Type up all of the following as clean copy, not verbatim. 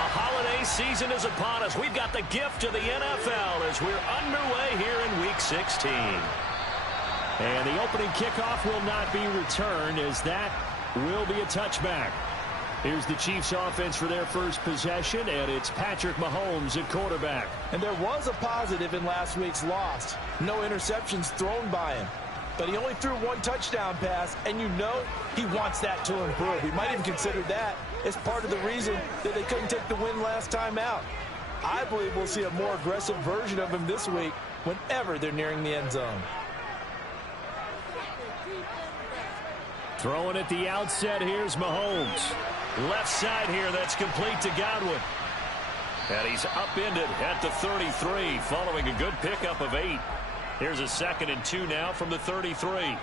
The holiday season is upon us. We've got the gift of the NFL as we're underway here in Week 16. And the opening kickoff will not be returned, as that will be a touchback. Here's the Chiefs offense for their first possession, and it's Patrick Mahomes at quarterback. And there was a positive in last week's loss. No interceptions thrown by him. But he only threw one touchdown pass, and you know he wants that to improve. He might even consider that as part of the reason that they couldn't take the win last time out. I believe we'll see a more aggressive version of him this week whenever they're nearing the end zone. Throwing at the outset, here's Mahomes. Left side here, that's complete to Godwin. And he's upended at the 33 following a good pickup of 8. Here's a 2nd and 2 now from the 33.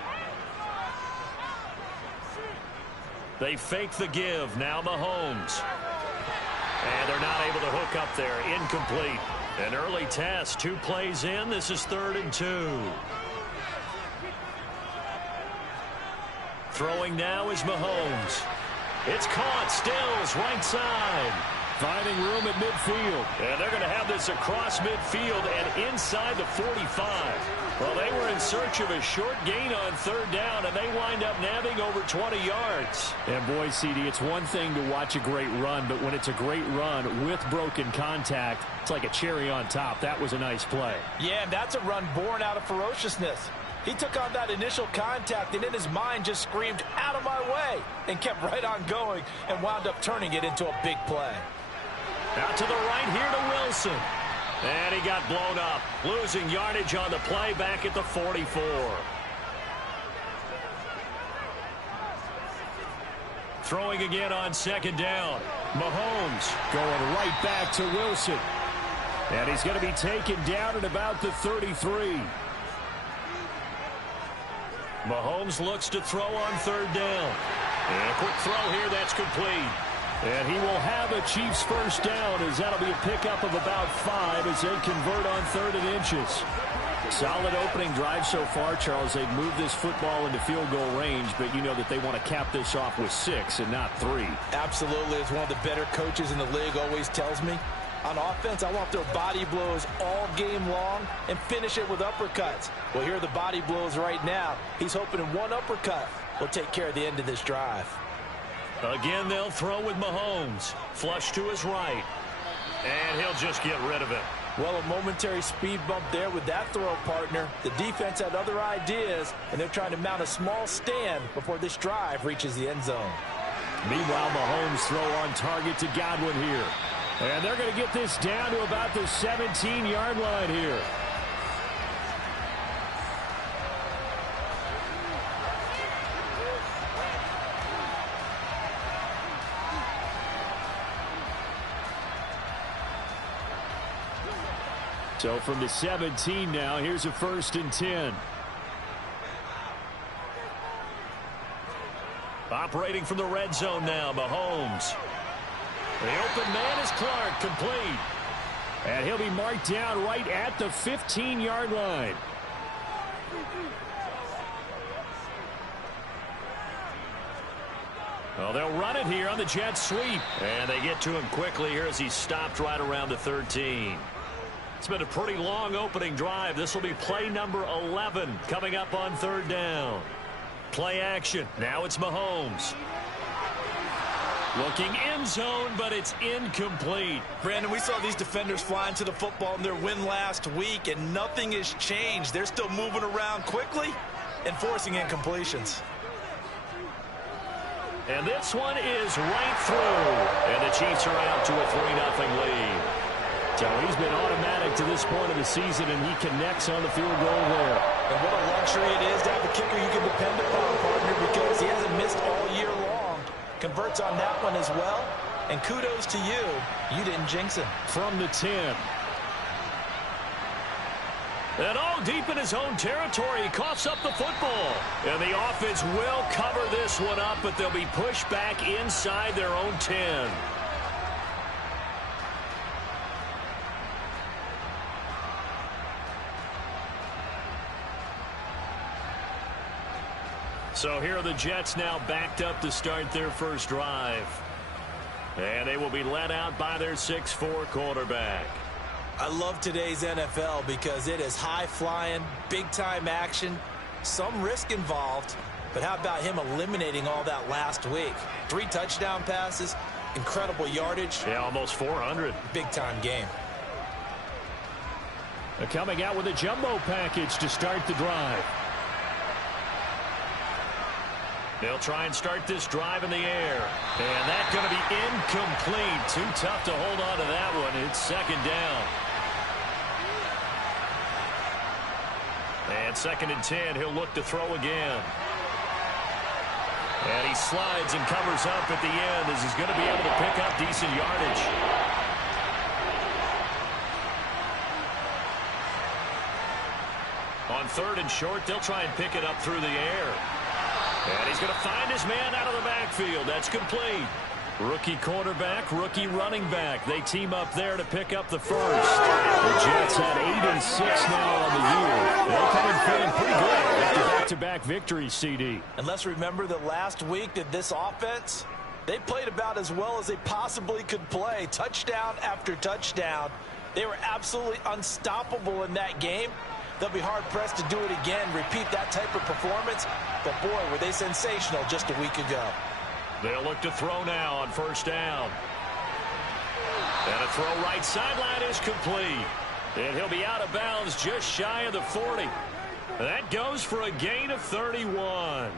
They fake the give. Now Mahomes. And they're not able to hook up there. Incomplete. An early test. 2 plays in. This is 3rd and 2. Throwing now is Mahomes. It's caught. Stills right side. Finding room at midfield. And they're going to have this across midfield and inside the 45. Well, they were in search of a short gain on 3rd down, and they wind up nabbing over 20 yards. And boy, CD, it's one thing to watch a great run, but when it's a great run with broken contact, it's like a cherry on top. That was a nice play. Yeah, and that's a run born out of ferociousness. He took on that initial contact and in his mind just screamed, "Out of my way," and kept right on going and wound up turning it into a big play. Out to the right here to Wilson. And he got blown up, losing yardage on the play back at the 44. Throwing again on 2nd down. Mahomes going right back to Wilson. And he's going to be taken down at about the 33. Mahomes looks to throw on 3rd down. And a quick throw here, that's complete. And he will have a Chiefs first down, as that'll be a pickup of about 5 as they convert on 3rd and inches. Solid opening drive so far, Charles. They've moved this football into field goal range, but you know that they want to cap this off with 6 and not 3. Absolutely. As one of the better coaches in the league always tells me, on offense, I want their body blows all game long and finish it with uppercuts. Well, here are the body blows right now. He's hoping in one uppercut will take care of the end of this drive. Again, they'll throw with Mahomes. Flush to his right. And he'll just get rid of it. Well, a momentary speed bump there with that throw, partner. The defense had other ideas, and they're trying to mount a small stand before this drive reaches the end zone. Meanwhile, Mahomes throw on target to Godwin here. And they're going to get this down to about the 17-yard line here. So from the 17 now, here's a 1st and 10. Operating from the red zone now, Mahomes. The open man is Clark, complete. And he'll be marked down right at the 15-yard line. Well, they'll run it here on the jet sweep. And they get to him quickly here as he stopped right around the 13. It's been a pretty long opening drive. This will be play number 11 coming up on 3rd down. Play action. Now it's Mahomes. Looking end zone, but it's incomplete. Brandon, we saw these defenders flying to the football in their win last week, and nothing has changed. They're still moving around quickly and forcing incompletions. And this one is right through. And the Chiefs are out to a 3-0 lead. So he's been automatic to this point of the season, and he connects on the field goal there. And what a luxury it is to have a kicker you can depend upon, partner, because he hasn't missed all year long. Converts on that one as well. And kudos to you. You didn't jinx him. From the 10. And all deep in his own territory, he coughs up the football. And the offense will cover this one up, but they'll be pushed back inside their own 10. So here are the Jets now backed up to start their first drive. And they will be led out by their 6'4" quarterback. I love today's NFL because it is high-flying, big-time action, some risk involved. But how about him eliminating all that last week? 3 touchdown passes, incredible yardage. Yeah, almost 400. Big-time game. They're coming out with a jumbo package to start the drive. They'll try and start this drive in the air. And that's going to be incomplete. Too tough to hold on to that one. It's second down. And 2nd and 10. He'll look to throw again. And he slides and covers up at the end as he's going to be able to pick up decent yardage. On 3rd and short, they'll try and pick it up through the air. And he's going to find his man out of the backfield. That's complete. Rookie quarterback, rookie running back. They team up there to pick up the first. The Jets had 8 and 6 now on the year. They're coming feeling pretty good after back-to-back victories, CD. And let's remember that last week that this offense, they played about as well as they possibly could play. Touchdown after touchdown. They were absolutely unstoppable in that game. They'll be hard-pressed to do it again, repeat that type of performance. But, boy, were they sensational just a week ago. They'll look to throw now on 1st down. And a throw right sideline is complete. And he'll be out of bounds just shy of the 40. That goes for a gain of 31.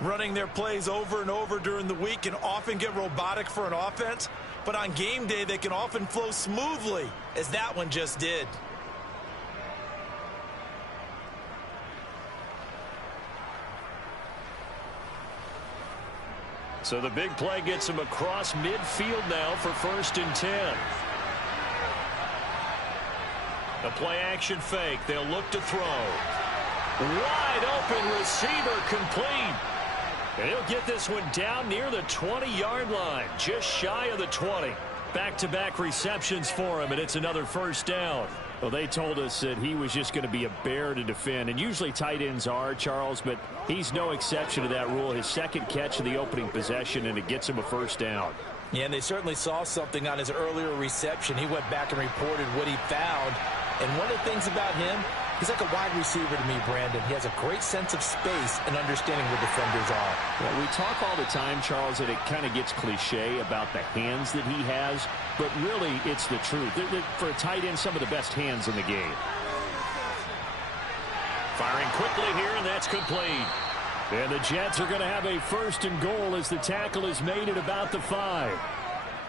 Running their plays over and over during the week can often get robotic for an offense. But on game day, they can often flow smoothly, as that one just did. So the big play gets him across midfield now for 1st and 10. A play-action fake. They'll look to throw. Wide open receiver complete. And he'll get this one down near the 20-yard line, just shy of the 20. Back-to-back receptions for him, and it's another 1st down. Well, they told us that he was just going to be a bear to defend, and usually tight ends are, Charles, but he's no exception to that rule. His 2nd catch of the opening possession, and it gets him a 1st down. Yeah, and they certainly saw something on his earlier reception. He went back and reported what he found. And one of the things about him, he's like a wide receiver to me, Brandon. He has a great sense of space and understanding where defenders are. Well, we talk all the time, Charles, that it kind of gets cliche about the hands that he has, but really it's the truth. For a tight end, some of the best hands in the game. Firing quickly here, and that's complete. And the Jets are going to have a 1st and goal as the tackle is made at about the 5.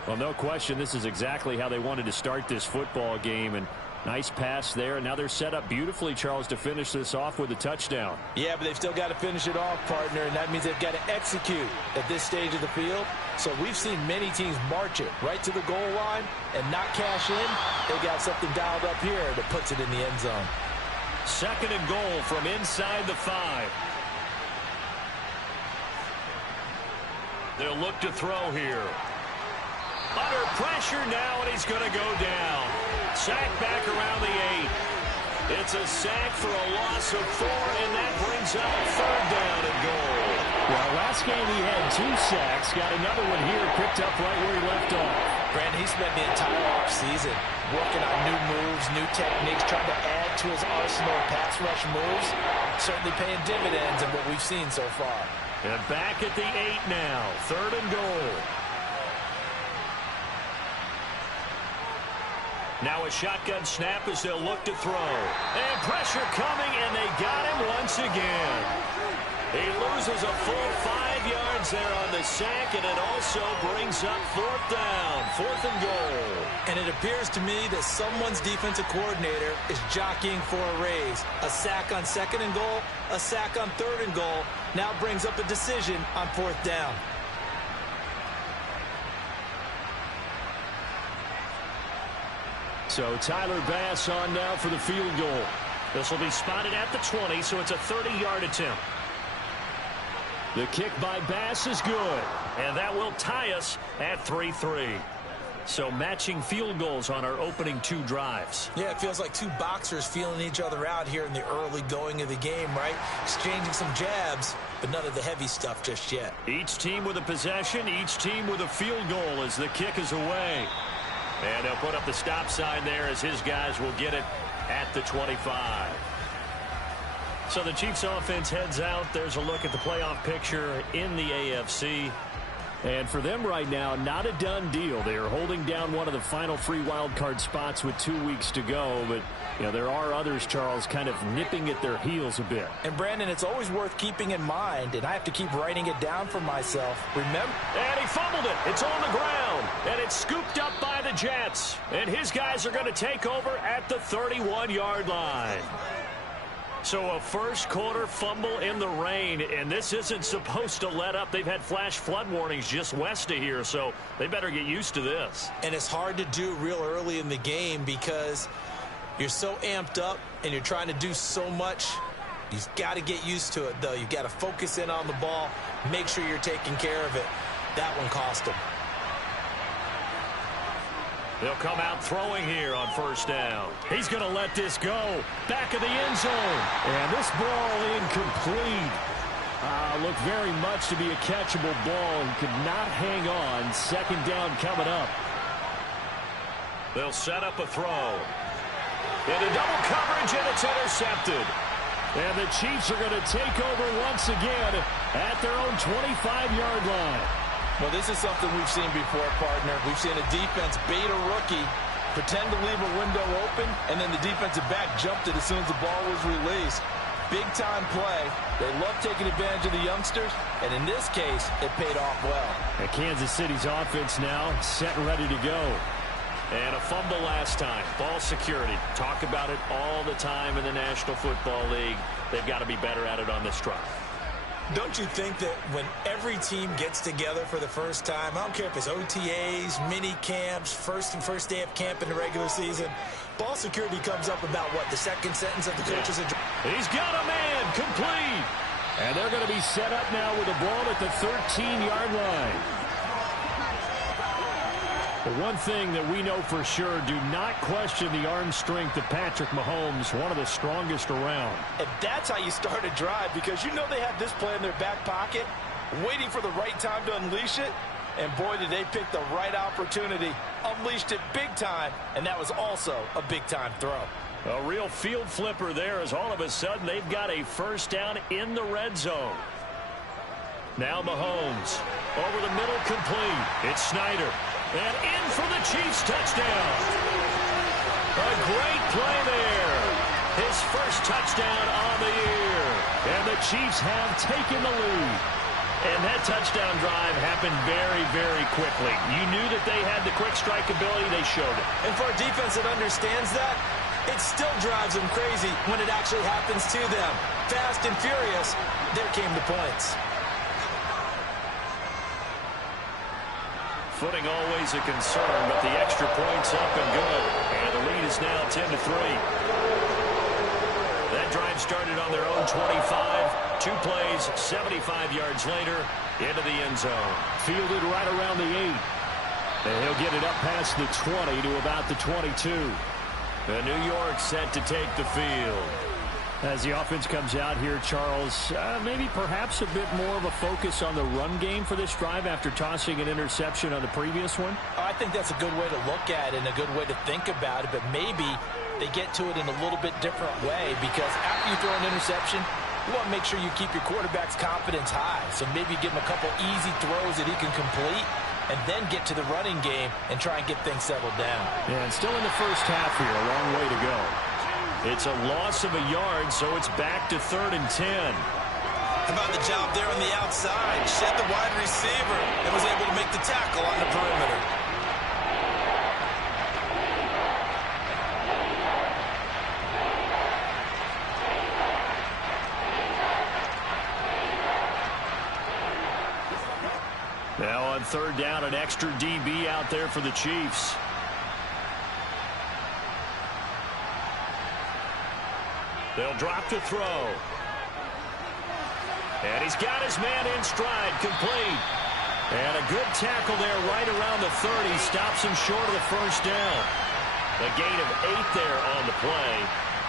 Well, no question, this is exactly how they wanted to start this football game, and nice pass there, and now they're set up beautifully, Charles, to finish this off with a touchdown. Yeah, but they've still got to finish it off, partner, and that means they've got to execute at this stage of the field. So we've seen many teams march it right to the goal line and not cash in. They got something dialed up here that puts it in the end zone. 2nd and goal from inside the 5. They'll look to throw here. Under pressure now, and he's going to go down. Sack back around the 8. It's a sack for a loss of 4, and that brings up 3rd down and goal. Well, last game he had 2 sacks. Got another one here picked up right where he left off. Brandon, he spent the entire offseason working on new moves, new techniques, trying to add to his arsenal of pass rush moves. Certainly paying dividends in what we've seen so far. And back at the 8 now. 3rd and goal. Now a shotgun snap as they'll look to throw. And pressure coming, and they got him once again. He loses a full 5 yards there on the sack, and it also brings up 4th down, 4th and goal. And it appears to me that someone's defensive coordinator is jockeying for a raise. A sack on 2nd and goal, a sack on 3rd and goal, now brings up a decision on 4th down. So Tyler Bass on now for the field goal. This will be spotted at the 20, so it's a 30-yard attempt. The kick by Bass is good. And that will tie us at 3-3. So matching field goals on our opening 2 drives. Yeah, it feels like 2 boxers feeling each other out here in the early going of the game, right? Exchanging some jabs, but none of the heavy stuff just yet. Each team with a possession, each team with a field goal as the kick is away. And they'll put up the stop sign there as his guys will get it at the 25. So the Chiefs offense heads out. There's a look at the playoff picture in the AFC. And for them right now, not a done deal. They are holding down one of the final 3 wild card spots with 2 weeks to go. But, you know, there are others, Charles, kind of nipping at their heels a bit. And, Brandon, it's always worth keeping in mind, and I have to keep writing it down for myself. Remember? And he fumbled it. It's on the ground. And it's scooped up by the Jets. And his guys are going to take over at the 31-yard line. So a first quarter fumble in the rain, and this isn't supposed to let up. They've had flash flood warnings just west of here, so they better get used to this. And it's hard to do real early in the game because you're so amped up and you're trying to do so much. You've got to get used to it, though. You've got to focus in on the ball, make sure you're taking care of it. That one cost them. They'll come out throwing here on first down. He's going to let this go. Back of the end zone. And this ball incomplete. Looked very much to be a catchable ball. He could not hang on. Second down coming up. They'll set up a throw. Into double coverage, and it's intercepted. And the Chiefs are going to take over once again at their own 25-yard line. Well, this is something we've seen before, partner. We've seen a defense bait a rookie, pretend to leave a window open, and then the defensive back jumped it as soon as the ball was released. Big-time play. They love taking advantage of the youngsters, and in this case, it paid off well. And Kansas City's offense now set and ready to go. And a fumble last time. Ball security. Talk about it all the time in the National Football League. They've got to be better at it on this drive. Don't you think that when every team gets together for the first time, I don't care if it's OTAs, mini camps, first day of camp in the regular season, ball security comes up about, what, the second sentence of the coaches? He's got a man, complete. And they're going to be set up now with the ball at the 13-yard line. The one thing that we know for sure, do not question the arm strength of Patrick Mahomes, one of the strongest around. And that's how you start a drive, because you know they have this play in their back pocket, waiting for the right time to unleash it. And boy, did they pick the right opportunity. Unleashed it big time, and that was also a big-time throw. A real field flipper there, as all of a sudden they've got a first down in the red zone. Now Mahomes, over the middle, complete. It's Snyder. And in for the Chiefs touchdown. A great play there. His first touchdown on the year. And the Chiefs have taken the lead. And that touchdown drive happened very, very quickly. You knew that they had the quick strike ability. They showed it. And for a defense that understands that, it still drives them crazy when it actually happens to them. Fast and furious, there came the points. Footing always a concern, but the extra point's up and good. And the lead is now 10-3. That drive started on their own 25. 2 plays, 75 yards later, into the end zone. Fielded right around the 8. And he'll get it up past the 20 to about the 22. The New York set to take the field. As the offense comes out here, Charles, maybe perhaps a bit more of a focus on the run game for this drive after tossing an interception on the previous one? I think that's a good way to look at it and a good way to think about it, but maybe they get to it in a little bit different way, because after you throw an interception, you want to make sure you keep your quarterback's confidence high. So maybe give him a couple easy throws that he can complete, and then get to the running game and try and get things settled down. Yeah, and still in the first half here, a long way to go. It's a loss of a yard, so it's back to 3rd and 10. How about the job there on the outside? Shed the wide receiver and was able to make the tackle on the perimeter. Now on 3rd down, an extra DB out there for the Chiefs. They'll drop to throw. And he's got his man in stride, complete. And a good tackle there right around the 30. Stops him short of the first down. A gain of 8 there on the play.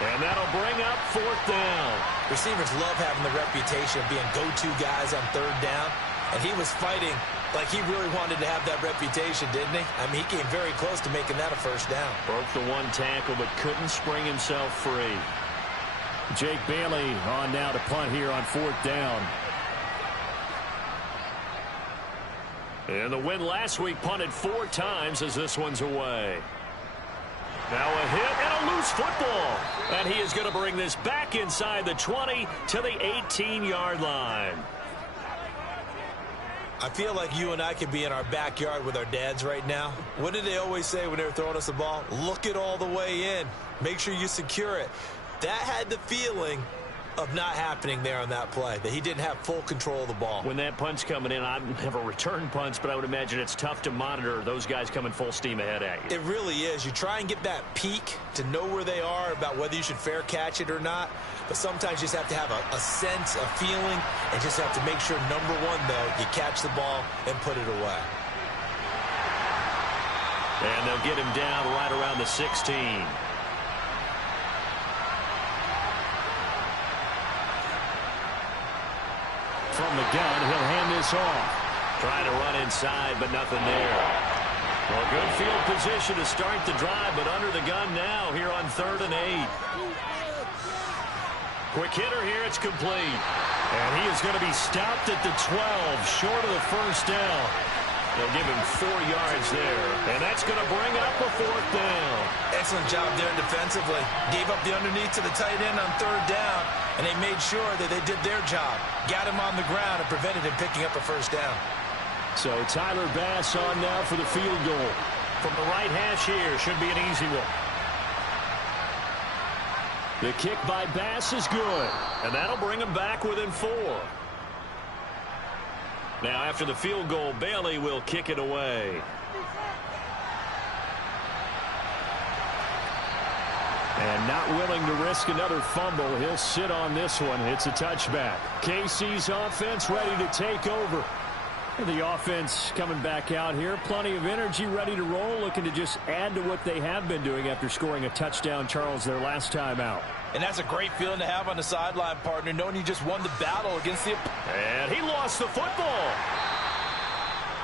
And that'll bring up 4th down. Receivers love having the reputation of being go-to guys on 3rd down. And he was fighting like he really wanted to have that reputation, didn't he? I mean, he came very close to making that a 1st down. Broke the 1 tackle, but couldn't spring himself free. Jake Bailey on now to punt here on 4th down. And the win last week punted 4 times as this one's away. Now a hit and a loose football. And he is going to bring this back inside the 20 to the 18-yard line. I feel like you and I could be in our backyard with our dads right now. What did they always say when they were throwing us the ball? Look it all the way in. Make sure you secure it. That had the feeling of not happening there on that play, that he didn't have full control of the ball. When that punt's coming in, I've never returned punts, but I would imagine it's tough to monitor those guys coming full steam ahead at you. It really is. You try and get that peek to know where they are about whether you should fair catch it or not, but sometimes you just have to have a sense, a feeling, and just have to make sure, number one, though, you catch the ball and put it away. And they'll get him down right around the 16. From the gun, he'll hand this off. Trying to run inside, but nothing there. Well, good field position to start the drive, but under the gun now here on 3rd and 8. Quick hitter here, it's complete. And he is going to be stopped at the 12, short of the first down. They'll give him 4 yards there, and that's going to bring up a 4th down. Excellent job there defensively. Gave up the underneath to the tight end on 3rd down, and they made sure that they did their job. Got him on the ground and prevented him picking up a 1st down. So Tyler Bass on now for the field goal. From the right hash here, should be an easy one. The kick by Bass is good. And that'll bring him back within 4. Now, after the field goal, Bailey will kick it away. And not willing to risk another fumble. He'll sit on this one. It's a touchback. KC's offense ready to take over. And the offense coming back out here. Plenty of energy, ready to roll. Looking to just add to what they have been doing after scoring a touchdown, Charles, their last time out. And that's a great feeling to have on the sideline, partner, knowing you just won the battle against the... And he lost the football.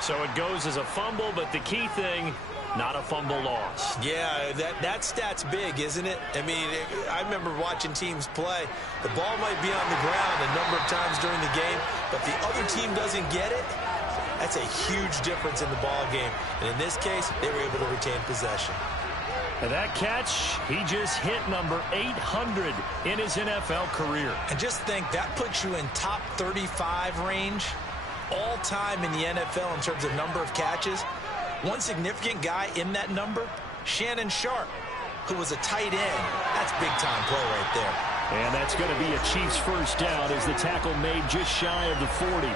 So it goes as a fumble, but the key thing, not a fumble loss. Yeah, that stat's big, isn't it? I mean, I remember watching teams play. The ball might be on the ground a number of times during the game, but the other team doesn't get it. That's a huge difference in the ball game. And in this case, they were able to retain possession. And that catch, he just hit number 800 in his NFL career. And just think, that puts you in top 35 range all time in the NFL in terms of number of catches. One significant guy in that number, Shannon Sharp, who was a tight end. That's big-time play right there. And that's going to be a Chiefs 1st down as the tackle made just shy of the 40.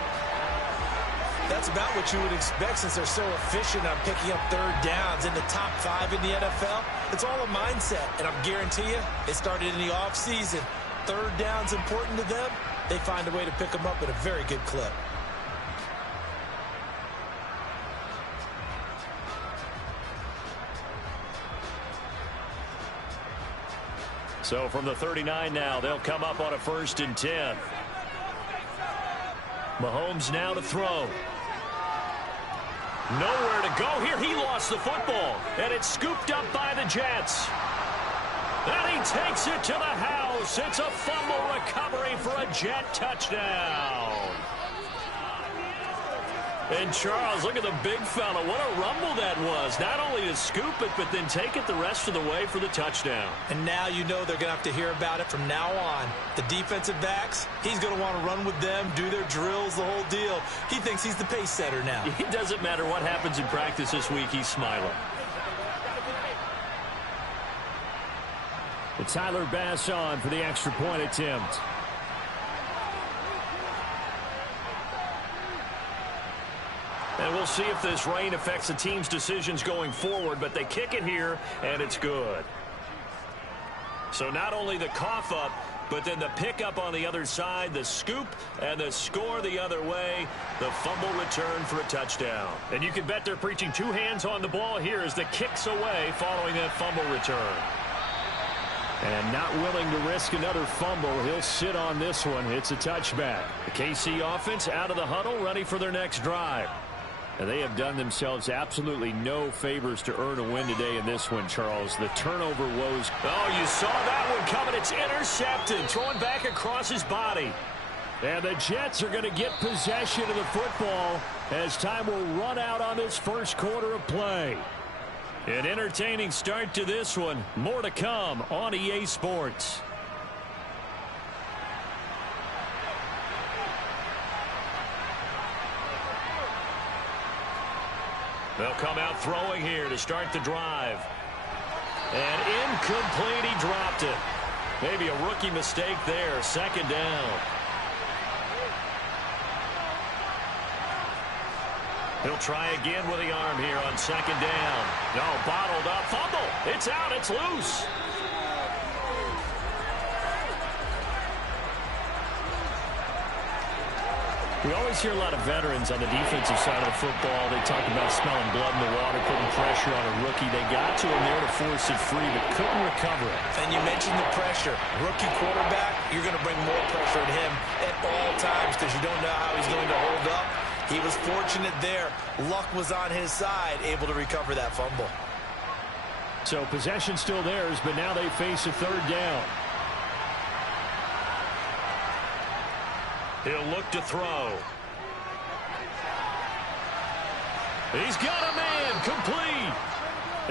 That's about what you would expect since they're so efficient on picking up 3rd downs in the top 5 in the NFL. It's all a mindset, and I guarantee you, it started in the offseason. 3rd down's important to them. They find a way to pick them up at a very good clip. So from the 39 now, they'll come up on a 1st and 10. Mahomes now to throw. Nowhere to go here. He lost the football, and it's scooped up by the Jets. And he takes it to the house. It's a fumble recovery for a Jet touchdown. And Charles, look at the big fella. What a rumble that was. Not only to scoop it, but then take it the rest of the way for the touchdown. And now you know they're going to have to hear about it from now on. The defensive backs, he's going to want to run with them, do their drills, the whole deal. He thinks he's the pace setter now. It doesn't matter what happens in practice this week. He's smiling. And Tyler Bass on for the extra point attempt. And we'll see if this rain affects the team's decisions going forward, but they kick it here, and it's good. So not only the cough up, But then the pickup on the other side, the scoop, and the score the other way, the fumble return for a touchdown. And you can bet they're preaching two hands on the ball here as the kick's away following that fumble return. And not willing to risk another fumble, he'll sit on this one. It's a touchback. The KC offense out of the huddle, ready for their next drive. And they have done themselves absolutely no favors to earn a win today in this one, Charles. The turnover woes. Oh, you saw that one coming. It's intercepted. Throwing back across his body. And the Jets are going to get possession of the football as time will run out on this first quarter of play. An entertaining start to this one. More to come on EA Sports. They'll come out throwing here to start the drive. And incomplete, he dropped it. Maybe a rookie mistake there, second down. He'll try again with the arm here on second down. No, bottled up, fumble. It's out, it's loose. We always hear a lot of veterans on the defensive side of the football. They talk about smelling blood in the water, putting pressure on a rookie. They got to him there to force it free, but couldn't recover it. And you mentioned the pressure. Rookie quarterback, you're going to bring more pressure at him at all times because you don't know how he's going to hold up. He was fortunate there. Luck was on his side, able to recover that fumble. So possession still theirs, but now they face a third down. He'll look to throw. He's got a man, complete.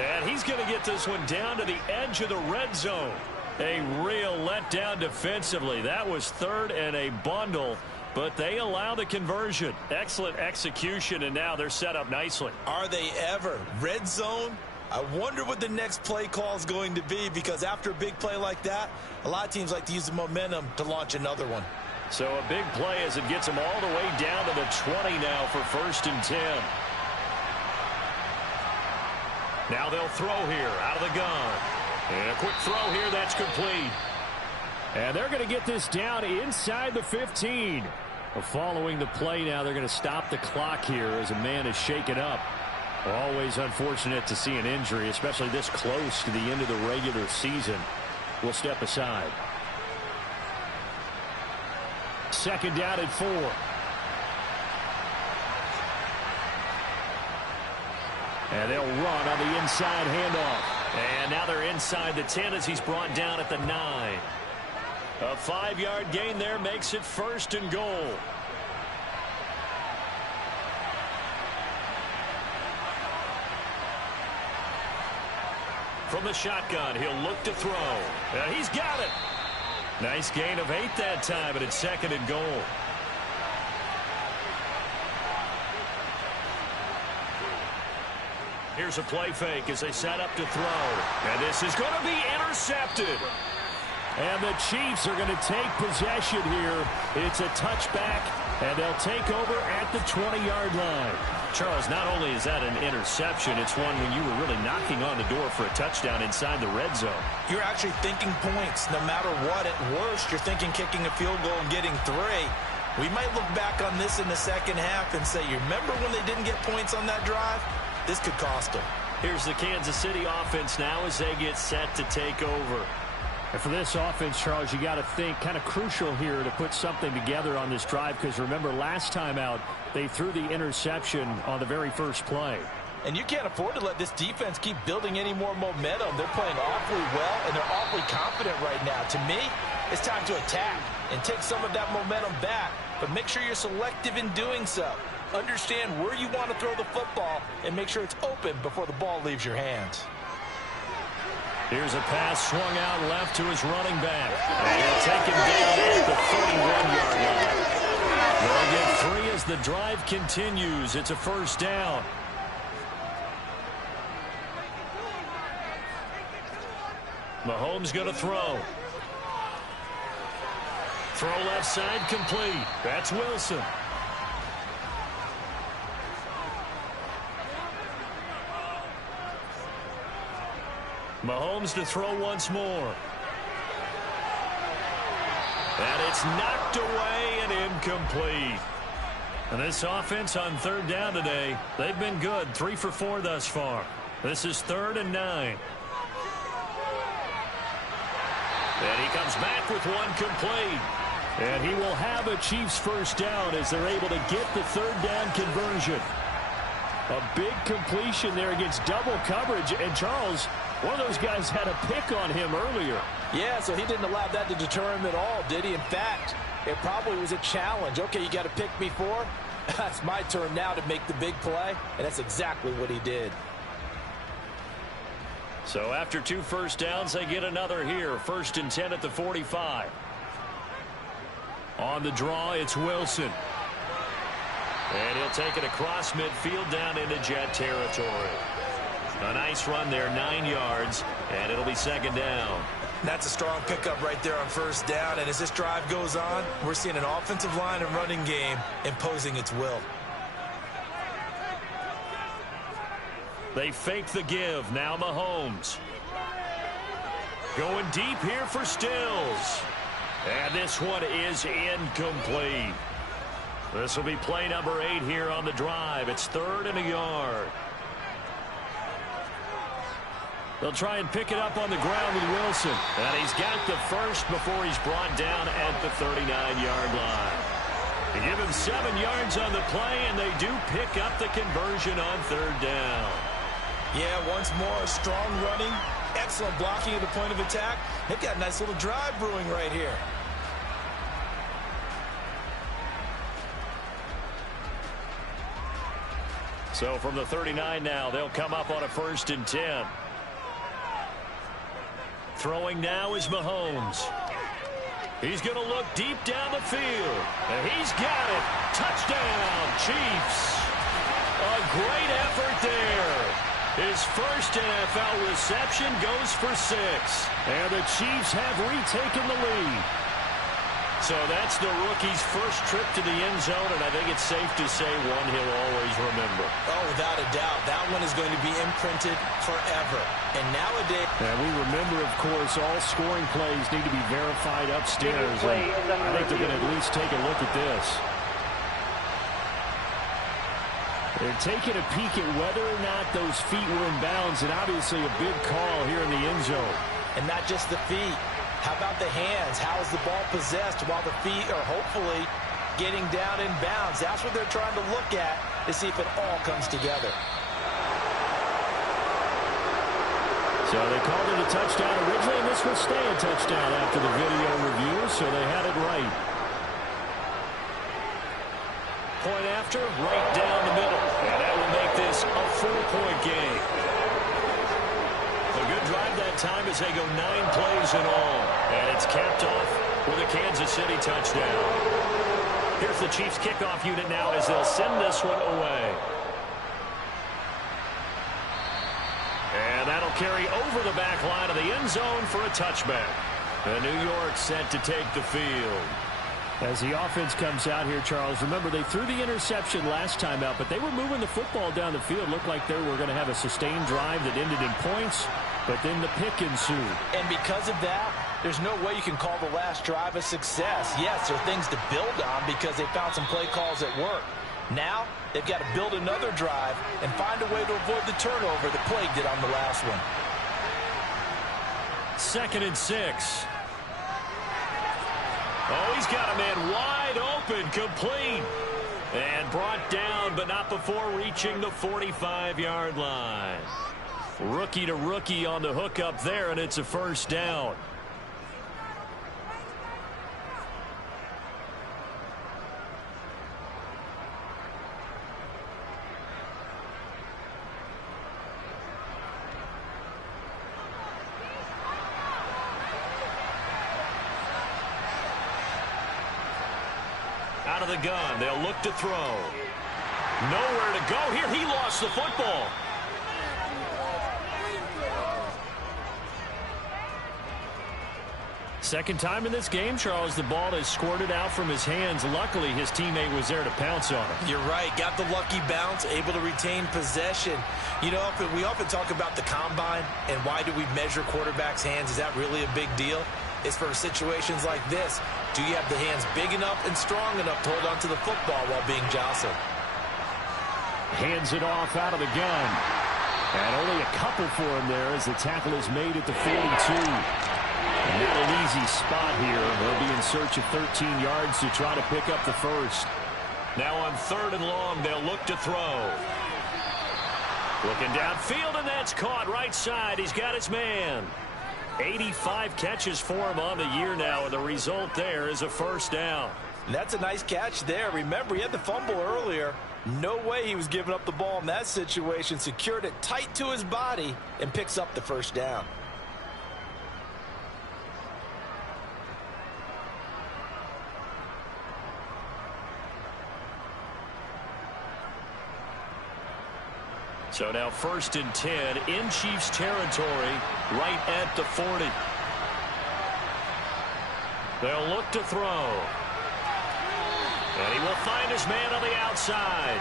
And he's going to get this one down to the edge of the red zone. A real letdown defensively. That was third and a bundle, but they allow the conversion. Excellent execution, and now they're set up nicely. Are they ever? Red zone? I wonder what the next play call is going to be, because after a big play like that, a lot of teams like to use the momentum to launch another one. So a big play as it gets them all the way down to the 20 now for 1st and 10. Now they'll throw here out of the gun. And a quick throw here, that's complete. And they're going to get this down inside the 15. Following the play now, they're going to stop the clock here as a man is shaken up. Always unfortunate to see an injury, especially this close to the end of the regular season. We'll step aside. Second down at 4. And they'll run on the inside handoff. And now they're inside the 10 as he's brought down at the 9. A 5-yard gain there makes it 1st and goal. From the shotgun, he'll look to throw. And he's got it. Nice gain of 8 that time, and it's 2nd and goal. Here's a play fake as they set up to throw. And this is going to be intercepted. And the Chiefs are going to take possession here. It's a touchback, and they'll take over at the 20-yard line. Charles, not only is that an interception, it's one when you were really knocking on the door for a touchdown inside the red zone. You're actually thinking points. No matter what, at worst, you're thinking kicking a field goal and getting 3. We might look back on this in the second half and say, you remember when they didn't get points on that drive? This could cost them. Here's the Kansas City offense now as they get set to take over. And for this offense, Charles, you got to think kind of crucial here to put something together on this drive, because remember last time out they threw the interception on the very first play. And you can't afford to let this defense keep building any more momentum. They're playing awfully well, and they're awfully confident right now. To me, it's time to attack and take some of that momentum back, but make sure you're selective in doing so. Understand where you want to throw the football and make sure it's open before the ball leaves your hands. Here's a pass swung out left to his running back. And he'll take him down at the 31-yard line. They'll get 3 as the drive continues. It's a 1st down. Mahomes going to throw. Throw left side complete. That's Wilson. Mahomes to throw once more. And it's knocked away and incomplete. And this offense on third down today, they've been good. 3 for 4 thus far. This is 3rd and 9. And he comes back with one complete. And he will have a Chiefs first down as they're able to get the third down conversion. A big completion there against double coverage. And Charles, one of those guys had a pick on him earlier. Yeah, so he didn't allow that to deter him at all, did he? In fact, it probably was a challenge. Okay, you got to pick me 4. That's my turn now to make the big play. And that's exactly what he did. So after 2 first downs, they get another here. 1st and 10 at the 45. On the draw, it's Wilson. And he'll take it across midfield down into Jet territory. A nice run there, 9 yards, and it'll be 2nd down. That's a strong pickup right there on 1st down. And as this drive goes on, we're seeing an offensive line and running game imposing its will. They fake the give. Now Mahomes. Going deep here for Stills. And this one is incomplete. This will be play number 8 here on the drive. It's 3rd and a yard. They'll try and pick it up on the ground with Wilson. And he's got the first before he's brought down at the 39-yard line. They give him 7 yards on the play, and they do pick up the conversion on 3rd down. Yeah, once more, strong running, excellent blocking at the point of attack. They've got a nice little drive brewing right here. So from the 39 now, they'll come up on a 1st and 10. Throwing now is Mahomes. He's going to look deep down the field. And he's got it. Touchdown, Chiefs. A great effort there. His first NFL reception goes for 6. And the Chiefs have retaken the lead. So that's the rookie's first trip to the end zone, and I think it's safe to say one he'll always remember. Oh, without a doubt. That one is going to be imprinted forever. And nowadays... And we remember, of course, all scoring plays need to be verified upstairs. And I think they're going to at least take a look at this. They're taking a peek at whether or not those feet were in bounds, and obviously a big call here in the end zone. And not just the feet. How about the hands? How is the ball possessed while the feet are hopefully getting down in bounds? That's what they're trying to look at to see if it all comes together. So they called it a touchdown originally, and this will stay a touchdown after the video review, so they had it right. Point after, right down the middle. And that will make this a 4-point game. A good drive that time as they go 9 plays in all. And it's capped off with a Kansas City touchdown. Here's the Chiefs kickoff unit now as they'll send this one away. And that'll carry over the back line of the end zone for a touchback. And New York set to take the field. As the offense comes out here, Charles, remember they threw the interception last time out, but they were moving the football down the field. Looked like they were going to have a sustained drive that ended in points, but then the pick ensued. And because of that, there's no way you can call the last drive a success. Yes, there are things to build on because they found some play calls at work. Now, they've got to build another drive and find a way to avoid the turnover that plagued it on the last one. 2nd and 6. Oh, he's got a man wide open, complete. And brought down, but not before reaching the 45-yard line. Rookie to rookie on the hook up there, and it's a 1st down. Out of the gun, they'll look to throw. Nowhere to go here. He lost the football. Second time in this game, Charles, the ball has squirted out from his hands. Luckily, his teammate was there to pounce on him. You're right. Got the lucky bounce, able to retain possession. You know, we often talk about the combine and why do we measure quarterbacks' hands. Is that really a big deal? It's for situations like this. Do you have the hands big enough and strong enough to hold on to the football while being jostled? Hands it off out of the gun. And only a couple for him there as the tackle is made at the 42. Not an easy spot here. They'll be in search of 13 yards to try to pick up the first. Now on 3rd and long, they'll look to throw. Looking downfield, and that's caught right side. He's got his man. 85 catches for him on the year now, and the result there is a first down. And that's a nice catch there. Remember, he had the fumble earlier. No way he was giving up the ball in that situation. Secured it tight to his body and picks up the first down. So now 1st and 10 in Chiefs territory, right at the 40. They'll look to throw. And he will find his man on the outside.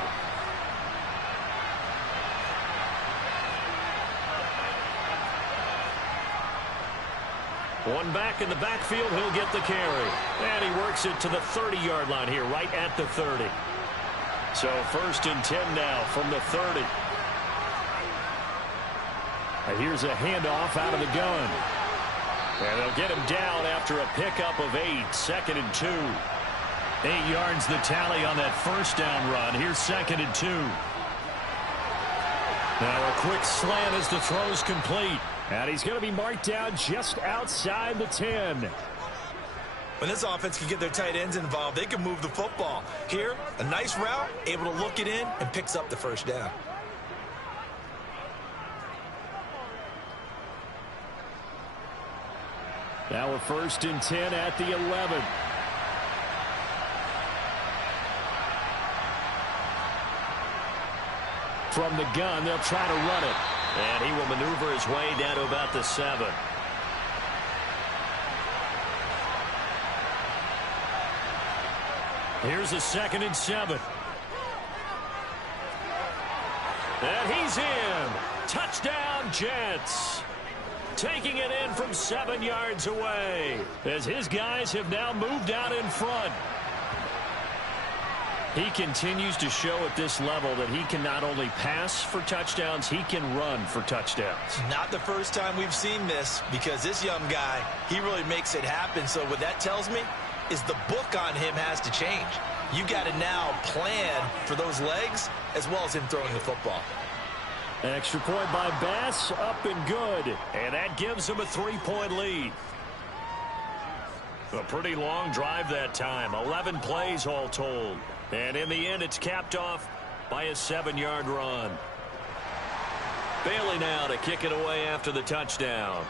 One back in the backfield, he'll get the carry. And he works it to the 30-yard line here, right at the 30. So 1st and 10 now from the 30. And here's a handoff out of the gun. And they'll get him down after a pickup of 8. 2nd and 2. 8 yards the tally on that first down run. Here's 2nd and 2. Now a quick slant as the throw's complete. And he's going to be marked down just outside the 10. When this offense can get their tight ends involved, they can move the football. Here, a nice route, able to look it in, and picks up the first down. Now we're 1st and 10 at the 11. From the gun, they'll try to run it. And he will maneuver his way down to about the 7. Here's a 2nd and 7. And he's in. Touchdown, Jets. Taking it in from 7 yards away as his guys have now moved out in front. He continues to show at this level that he can not only pass for touchdowns, he can run for touchdowns. Not the first time we've seen this, because this young guy, he really makes it happen. So what that tells me is the book on him has to change. You got to now plan for those legs as well as him throwing the football. An extra point by Bass, up and good. And that gives him a 3-point lead. A pretty long drive that time. 11 plays all told. And in the end, it's capped off by a 7-yard run. Bailey now to kick it away after the touchdown.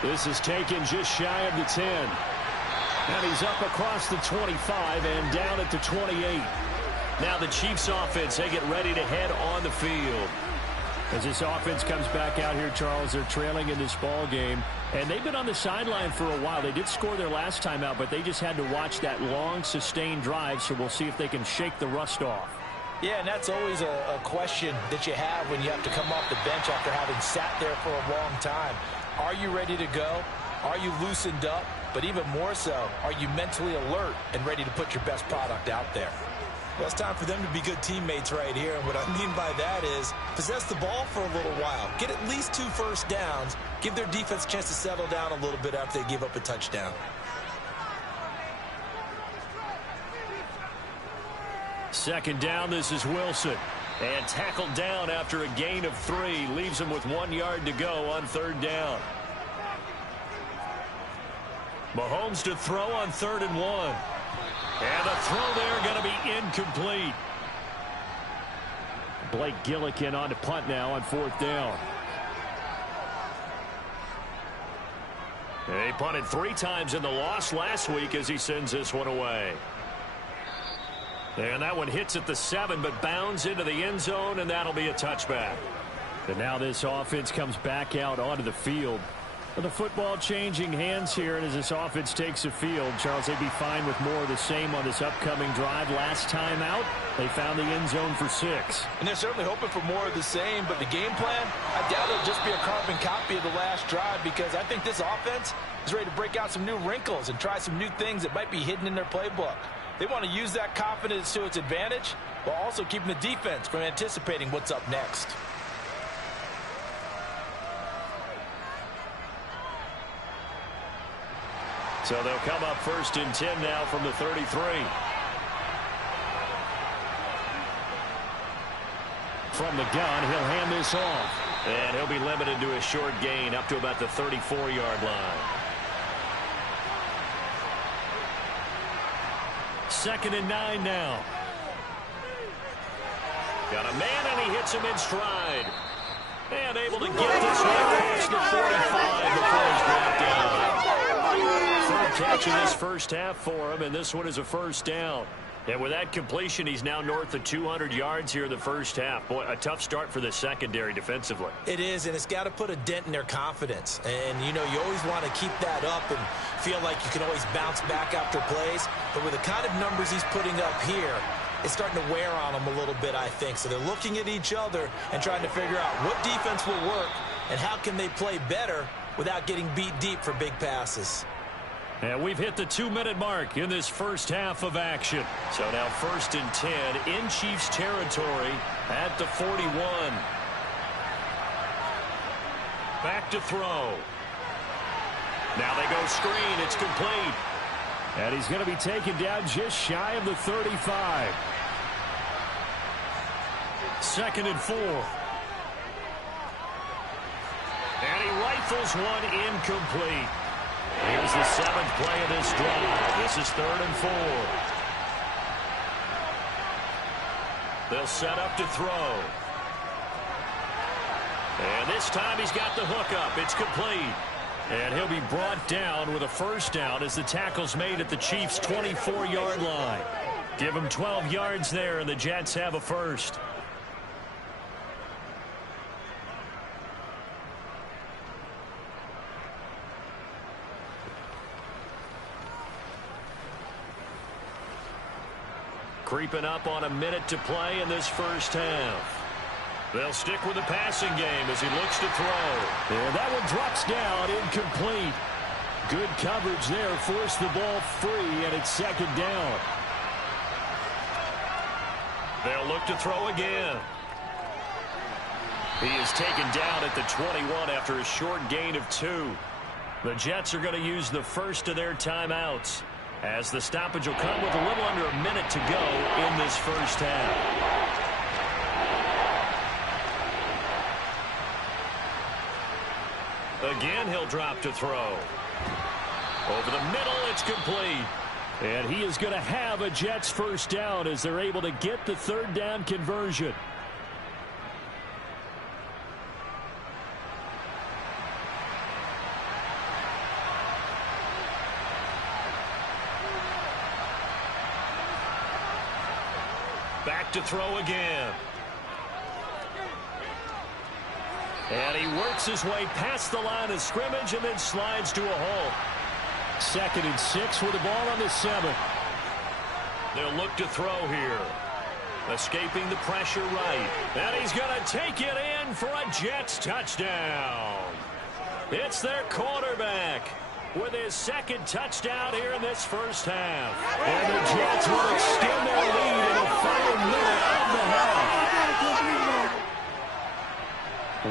This is taken just shy of the 10. And he's up across the 25 and down at the 28. Now the Chiefs offense, they get ready to head on the field. As this offense comes back out here, Charles, they're trailing in this ball game. And they've been on the sideline for a while. They did score their last time out, but they just had to watch that long, sustained drive. So we'll see if they can shake the rust off. Yeah, and that's always a question that you have when you have to come off the bench after having sat there for a long time. Are you ready to go? Are you loosened up? But even more so, are you mentally alert and ready to put your best product out there? Well, it's time for them to be good teammates right here. And what I mean by that is possess the ball for a little while. Get at least 2 first downs. Give their defense a chance to settle down a little bit after they give up a touchdown. Second down, this is Wilson. And tackled down after a gain of 3. Leaves him with 1 yard to go on 3rd down. Mahomes to throw on 3rd and 1. And the throw there going to be incomplete. Blake Gillikin on to punt now on 4th down. He punted 3 times in the loss last week as he sends this one away. And that one hits at the 7, but bounds into the end zone, and that'll be a touchback. And now this offense comes back out onto the field. The football changing hands here, and as this offense takes the field, Charles, they'd be fine with more of the same on this upcoming drive. Last time out, they found the end zone for 6. And they're certainly hoping for more of the same, but the game plan, I doubt it'll just be a carbon copy of the last drive, because I think this offense is ready to break out some new wrinkles and try some new things that might be hidden in their playbook. They want to use that confidence to its advantage while also keeping the defense from anticipating what's up next. So they'll come up 1st and 10 now from the 33. From the gun, he'll hand this off. And he'll be limited to a short gain up to about the 34-yard line. 2nd and 9 now. Got a man, and he hits him in stride. And able to get this one past the 45 before he's brought down. Third catch in this first half for him, and this one is a 1st down. And with that completion, he's now north of 200 yards here in the first half. Boy, a tough start for the secondary defensively. It is, and it's got to put a dent in their confidence. And, you know, you always want to keep that up and feel like you can always bounce back after plays. But with the kind of numbers he's putting up here, it's starting to wear on them a little bit, I think. So they're looking at each other and trying to figure out what defense will work and how can they play better without getting beat deep for big passes. And we've hit the 2-minute mark in this first half of action. So now 1st and 10 in Chiefs territory at the 41. Back to throw. Now they go screen. It's complete. And he's going to be taken down just shy of the 35. 2nd and 4. And he rifles one incomplete. Here's the 7th play of this drive. This is 3rd and 4. They'll set up to throw. And this time he's got the hook up. It's complete. And he'll be brought down with a 1st down as the tackle's made at the Chiefs' 24-yard line. Give him 12 yards there, and the Jets have a 1st. Creeping up on a minute to play in this first half. They'll stick with the passing game as he looks to throw. And that one drops down, incomplete. Good coverage there, forced the ball free, and it's 2nd down. They'll look to throw again. He is taken down at the 21 after a short gain of 2. The Jets are going to use the first of their timeouts, as the stoppage will come with a little under a minute to go in this first half. Again, he'll drop to throw. Over the middle, it's complete. And he is going to have a Jets 1st down as they're able to get the 3rd down conversion. Back to throw again. And he works his way past the line of scrimmage and then slides to a hole. 2nd and 6 with the ball on the 7. They'll look to throw here. Escaping the pressure right. And he's going to take it in for a Jets touchdown. It's their quarterback with his 2nd touchdown here in this first half. And the Jets will extend their lead in the final minute of the half.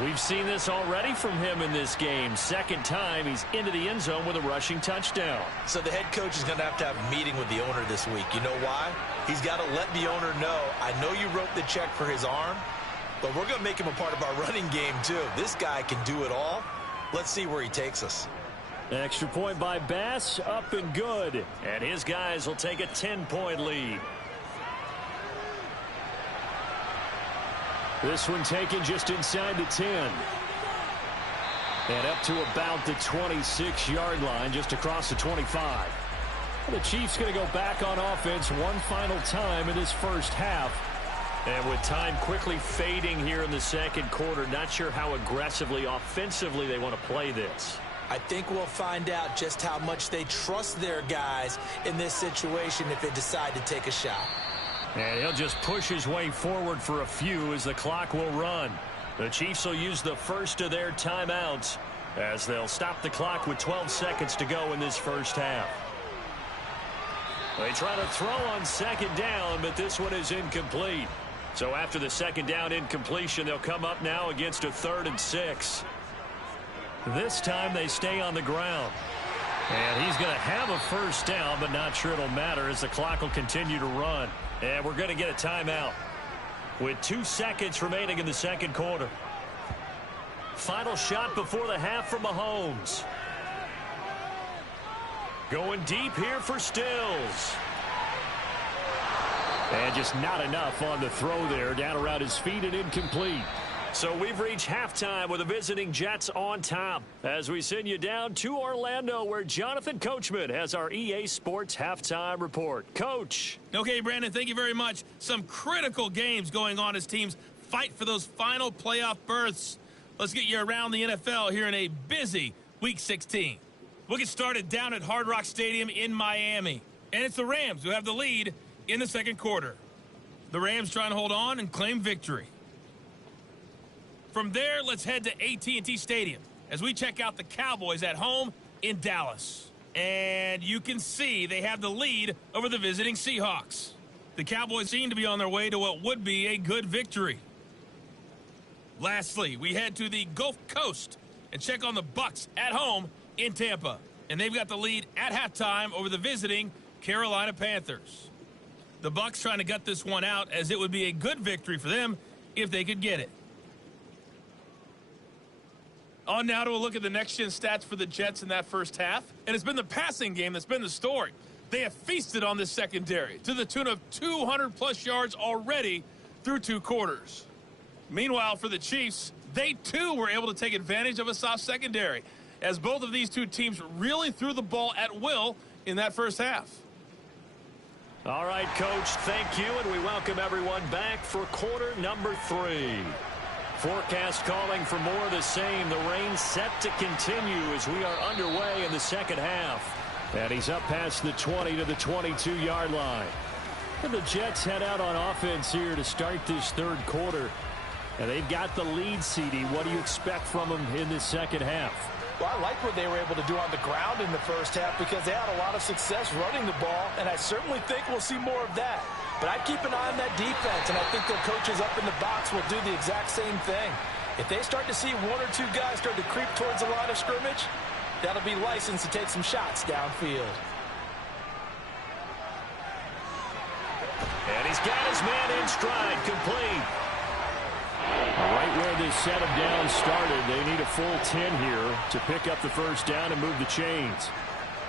We've seen this already from him in this game. 2nd time he's into the end zone with a rushing touchdown. So the head coach is going to have a meeting with the owner this week. You know why? He's got to let the owner know, I know you wrote the check for his arm, but we're going to make him a part of our running game too. This guy can do it all. Let's see where he takes us. Extra point by Bass, up and good. And his guys will take a 10-point lead. This one taken just inside the 10. And up to about the 26-yard line, just across the 25. The Chiefs going to go back on offense one final time in this first half. And with time quickly fading here in the second quarter, not sure how aggressively, offensively they want to play this. I think we'll find out just how much they trust their guys in this situation if they decide to take a shot. And he'll just push his way forward for a few as the clock will run. The Chiefs will use the first of their timeouts as they'll stop the clock with 12 seconds to go in this first half. They try to throw on second down, but this one is incomplete. So after the second down incompletion, they'll come up now against a 3rd and 6. This time they stay on the ground. And he's going to have a first down, but not sure it'll matter as the clock will continue to run. And we're going to get a timeout with 2 seconds remaining in the second quarter. Final shot before the half from Mahomes. Going deep here for Stills. And just not enough on the throw there. Down around his feet and incomplete. So we've reached halftime with the visiting Jets on top as we send you down to Orlando where Jonathan Coachman has our EA Sports halftime report. Coach. Okay, Brandon, thank you very much. Some critical games going on as teams fight for those final playoff berths. Let's get you around the NFL here in a busy Week 16. We'll get started down at Hard Rock Stadium in Miami. And it's the Rams who have the lead in the second quarter. The Rams trying to hold on and claim victory. From there, let's head to AT&T Stadium as we check out the Cowboys at home in Dallas. And you can see they have the lead over the visiting Seahawks. The Cowboys seem to be on their way to what would be a good victory. Lastly, we head to the Gulf Coast and check on the Bucs at home in Tampa. And they've got the lead at halftime over the visiting Carolina Panthers. The Bucs trying to gut this one out as it would be a good victory for them if they could get it. On now to a look at the next-gen stats for the Jets in that first half. And it's been the passing game that's been the story. They have feasted on this secondary to the tune of 200-plus yards already through 2 quarters. Meanwhile, for the Chiefs, they too were able to take advantage of a soft secondary as both of these two teams really threw the ball at will in that first half. All right, Coach, thank you, and we welcome everyone back for quarter number 3. Forecast calling for more of the same. The rain set to continue as we are underway in the second half. And he's up past the 20 to the 22-yard line. And the Jets head out on offense here to start this third quarter. And they've got the lead, CD. What do you expect from them in this second half? Well, I like what they were able to do on the ground in the first half because they had a lot of success running the ball, and I certainly think we'll see more of that. But I'd keep an eye on that defense, and I think their coaches up in the box will do the exact same thing. If they start to see 1 or 2 guys start to creep towards the line of scrimmage, that'll be licensed to take some shots downfield. And he's got his man in stride, complete. Right where this set of downs started, they need a full 10 here to pick up the first down and move the chains.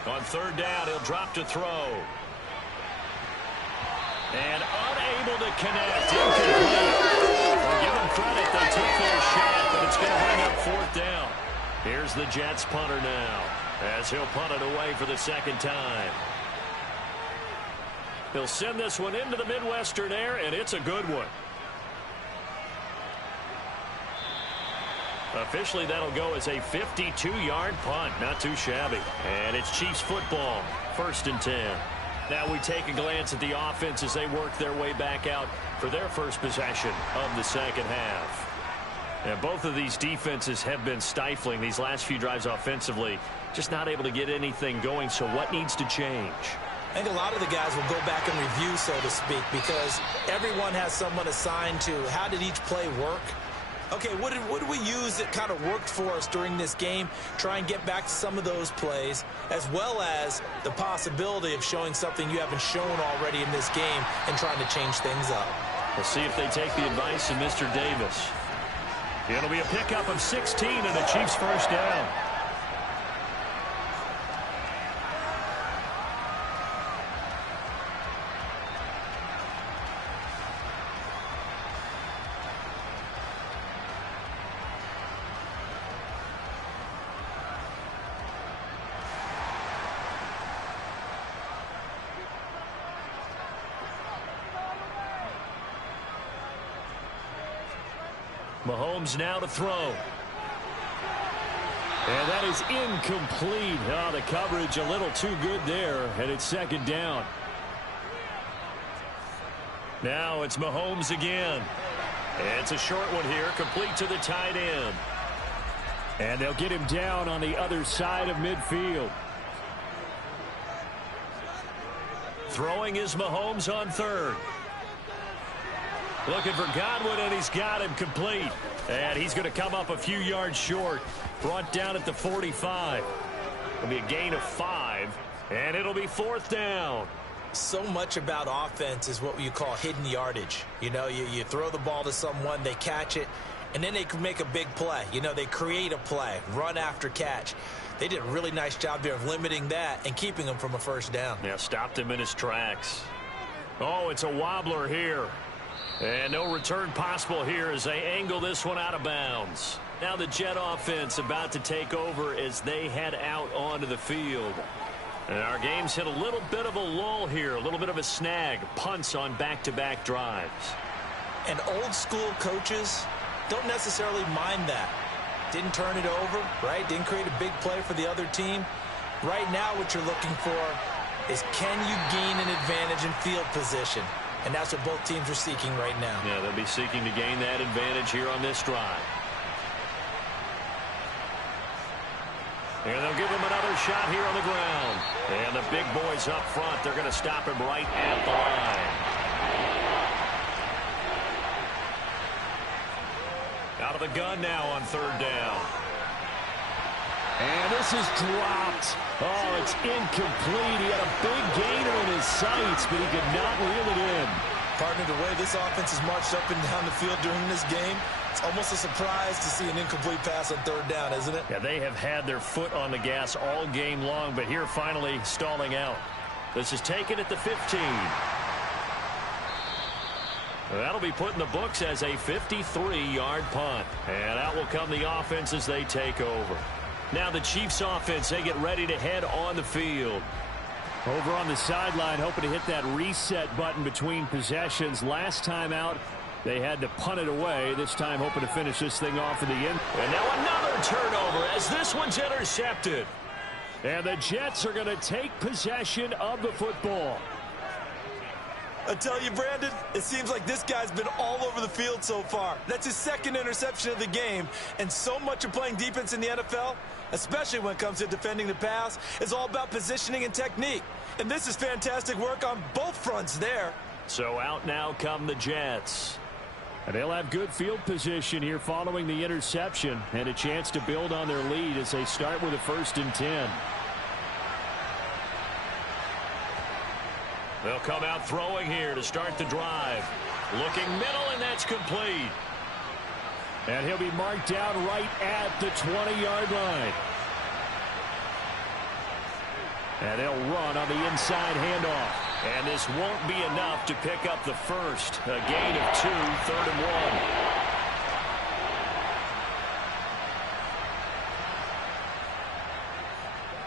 On third down, he'll drop to throw. And unable to connect. Incomplete. Well, give them credit. They took their shot, but it's going to bring up fourth down. Here's the Jets punter now as he'll punt it away for the second time. He'll send this one into the Midwestern air, and it's a good one. Officially, that'll go as a 52-yard punt. Not too shabby. And it's Chiefs football. 1st and 10. Now we take a glance at the offense as they work their way back out for their first possession of the second half. And both of these defenses have been stifling these last few drives offensively. Just not able to get anything going. So what needs to change? I think a lot of the guys will go back and review, so to speak, because everyone has someone assigned to how did each play work. Okay, what did we use that kind of worked for us during this game? Try and get back to some of those plays, as well as the possibility of showing something you haven't shown already in this game and trying to change things up. We'll see if they take the advice of Mr. Davis. It'll be a pickup of 16 and a Chiefs first down. Mahomes now to throw. And that is incomplete. Oh, the coverage a little too good there, and it's second down. Now it's Mahomes again. It's a short one here, complete to the tight end. And they'll get him down on the other side of midfield. Throwing is Mahomes on third. Looking for Godwin, and he's got him complete. And he's going to come up a few yards short. Brought down at the 45. It'll be a gain of 5, and it'll be fourth down. So much about offense is what you call hidden yardage. You know, you throw the ball to someone, they catch it, and then they can make a big play. You know, they create a play, run after catch. They did a really nice job there of limiting that and keeping him from a first down. Yeah, stopped him in his tracks. Oh, it's a wobbler here. And no return possible here as they angle this one out of bounds. Now the Jet offense about to take over as they head out onto the field. And our game's hit a little bit of a lull here, a little bit of a snag. Punts on back-to-back drives. And old school coaches don't necessarily mind that. Didn't turn it over, right? Didn't create a big play for the other team. Right now what you're looking for is, can you gain an advantage in field position? And that's what both teams are seeking right now. Yeah, they'll be seeking to gain that advantage here on this drive. And they'll give him another shot here on the ground. And the big boys up front, they're going to stop him right at the line. Out of the gun now on third down. And this is dropped. Oh, it's incomplete. He had a big gainer in his sights, but he could not reel it in. Partner, the way this offense has marched up and down the field during this game, it's almost a surprise to see an incomplete pass on third down, isn't it? Yeah, they have had their foot on the gas all game long, but here finally stalling out. This is taken at the 15. That'll be put in the books as a 53-yard punt. And out will come the offense as they take over. Now the Chiefs offense, they get ready to head on the field. Over on the sideline, hoping to hit that reset button between possessions. Last time out, they had to punt it away. This time hoping to finish this thing off in the end. And now another turnover as this one's intercepted. And the Jets are going to take possession of the football. I tell you, Brandon, it seems like this guy's been all over the field so far. That's his second interception of the game. And so much of playing defense in the NFL, especially when it comes to defending the pass, is all about positioning and technique. And this is fantastic work on both fronts there. So out now come the Jets. And they'll have good field position here following the interception and a chance to build on their lead as they start with a 1st and 10. They'll come out throwing here to start the drive. Looking middle, and that's complete. And he'll be marked down right at the 20-yard line. And they'll run on the inside handoff. And this won't be enough to pick up the first. A gain of 2, 3rd and 1.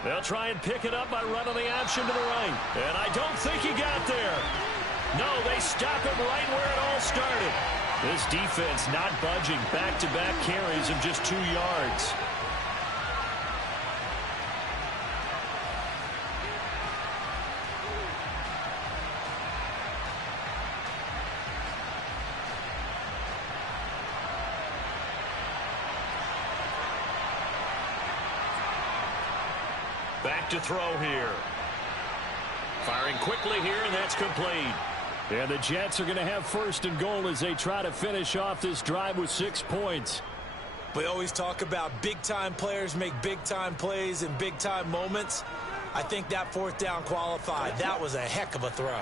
They'll try and pick it up by running the option to the right. And I don't think he got there. No, they stop him right where it all started. This defense not budging. Back-to-back carries of just 2 yards. Back to throw here. Firing quickly here, and that's complete. And the Jets are going to have 1st and goal as they try to finish off this drive with 6 points. We always talk about big-time players make big-time plays in big-time moments. I think that 4th down qualified. That was a heck of a throw.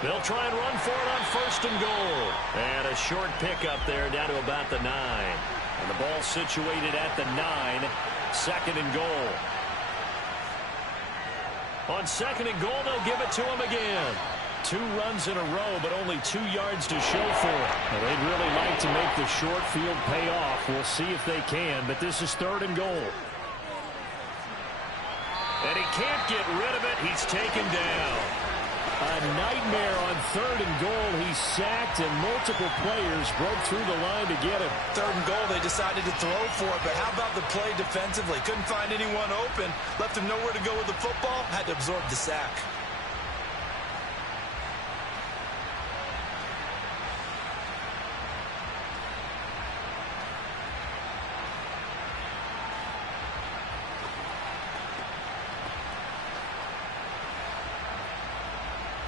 They'll try and run for it on 1st and goal. And a short pickup there down to about the 9. And the ball situated at the 9. 2nd and goal. On 2nd and goal, they'll give it to him again. 2 runs in a row, but only 2 yards to show for it. Well, they'd really like to make the short field pay off. We'll see if they can, but this is 3rd and goal. And he can't get rid of it. He's taken down. A nightmare on 3rd and goal. He sacked, and multiple players broke through the line to get him. 3rd and goal, they decided to throw for it, but how about the play defensively? Couldn't find anyone open, left him nowhere to go with the football, had to absorb the sack.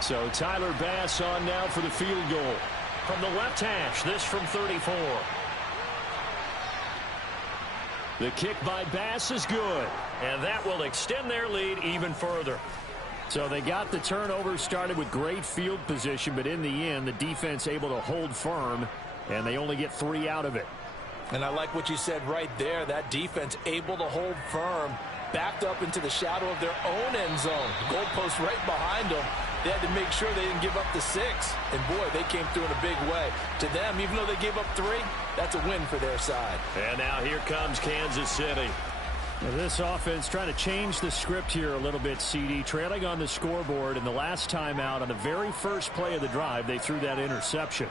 So Tyler Bass on now for the field goal. From the left hash, this from 34. The kick by Bass is good. And that will extend their lead even further. So they got the turnover started with great field position, but in the end, the defense able to hold firm, and they only get 3 out of it. And I like what you said right there. That defense able to hold firm, backed up into the shadow of their own end zone. Goalpost right behind them. They had to make sure they didn't give up the 6. And, boy, they came through in a big way. To them, even though they gave up 3, that's a win for their side. And now here comes Kansas City. Now this offense trying to change the script here a little bit, CD. Trailing on the scoreboard, and the last time out on the very first play of the drive, they threw that interception.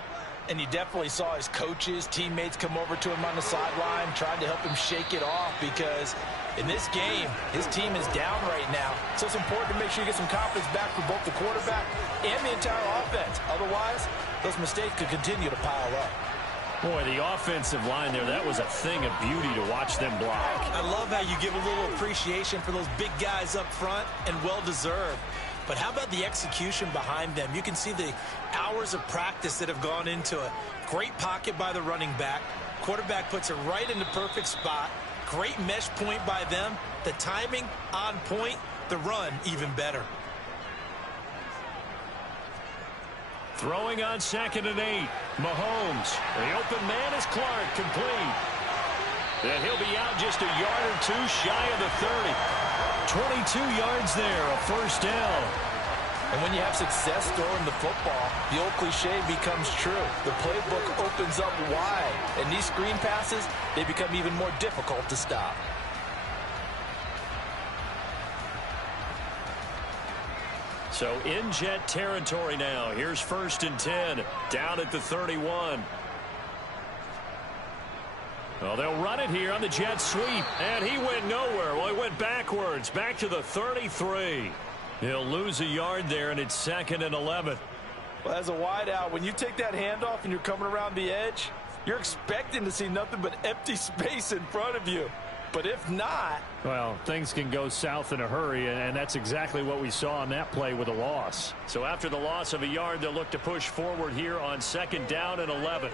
And you definitely saw his coaches, teammates come over to him on the sideline, trying to help him shake it off because in this game, his team is down right now. So it's important to make sure you get some confidence back for both the quarterback and the entire offense. Otherwise, those mistakes could continue to pile up. Boy, the offensive line there, that was a thing of beauty to watch them block. I love how you give a little appreciation for those big guys up front, and well-deserved. But how about the execution behind them? You can see the hours of practice that have gone into it. Great pocket by the running back. Quarterback puts it right in the perfect spot. Great mesh point by them. The timing on point. The run even better. Throwing on 2nd and 8. Mahomes. The open man is Clark, complete. And he'll be out just a yard or 2 shy of the 30. 22 yards there, a first down. And when you have success throwing the football, the old cliche becomes true. The playbook opens up wide, and these screen passes, they become even more difficult to stop. So in Jet territory now. Here's 1st and 10, down at the 31. Well, they'll run it here on the jet sweep. And he went nowhere. Well, he went backwards, back to the 33. He'll lose a yard there, and it's 2nd and 11. Well, as a wideout, when you take that handoff and you're coming around the edge, you're expecting to see nothing but empty space in front of you. But if not... Well, things can go south in a hurry, and that's exactly what we saw on that play with a loss. So after the loss of a yard, they'll look to push forward here on 2nd down and 11.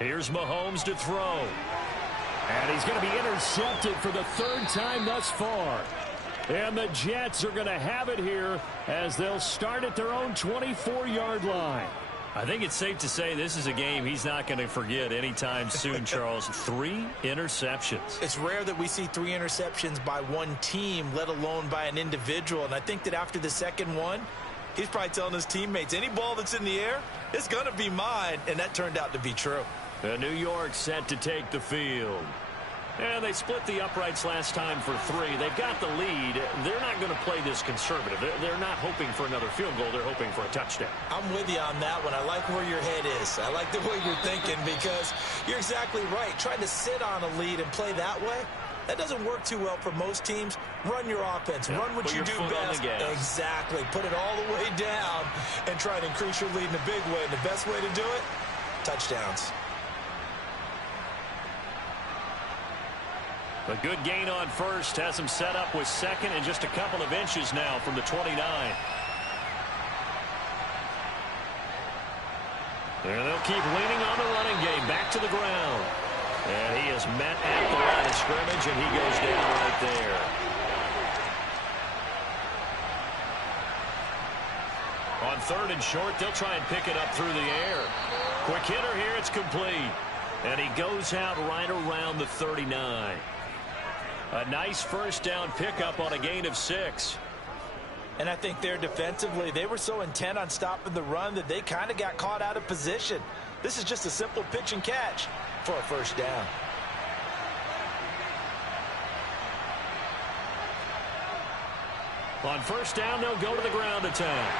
Here's Mahomes to throw. And he's going to be intercepted for the 3rd time thus far. And the Jets are going to have it here as they'll start at their own 24-yard line. I think it's safe to say this is a game he's not going to forget anytime soon, Charles. 3 interceptions. It's rare that we see 3 interceptions by one team, let alone by an individual. And I think that after the second one, he's probably telling his teammates, any ball that's in the air, it's going to be mine. And that turned out to be true. New York set to take the field. And they split the uprights last time for 3. They've got the lead. They're not going to play this conservative. They're not hoping for another field goal. They're hoping for a touchdown. I'm with you on that one. I like where your head is. I like the way you're thinking because you're exactly right. Trying to sit on a lead and play that way, that doesn't work too well for most teams. Run your offense. Yeah, run what you do best. Exactly. Put it all the way down and try and increase your lead in a big way. And the best way to do it, touchdowns. A good gain on first has him set up with 2nd and just a couple of inches now from the 29. And they'll keep leaning on the running game back to the ground. And he is met at the line of scrimmage, and he goes down right there. On 3rd and short, they'll try and pick it up through the air. Quick hitter here, it's complete. And he goes out right around the 39. A nice first down pickup on a gain of 6. And I think there defensively, they were so intent on stopping the run that they kind of got caught out of position. This is just a simple pitch and catch for a first down. On first down, they'll go to the ground attack.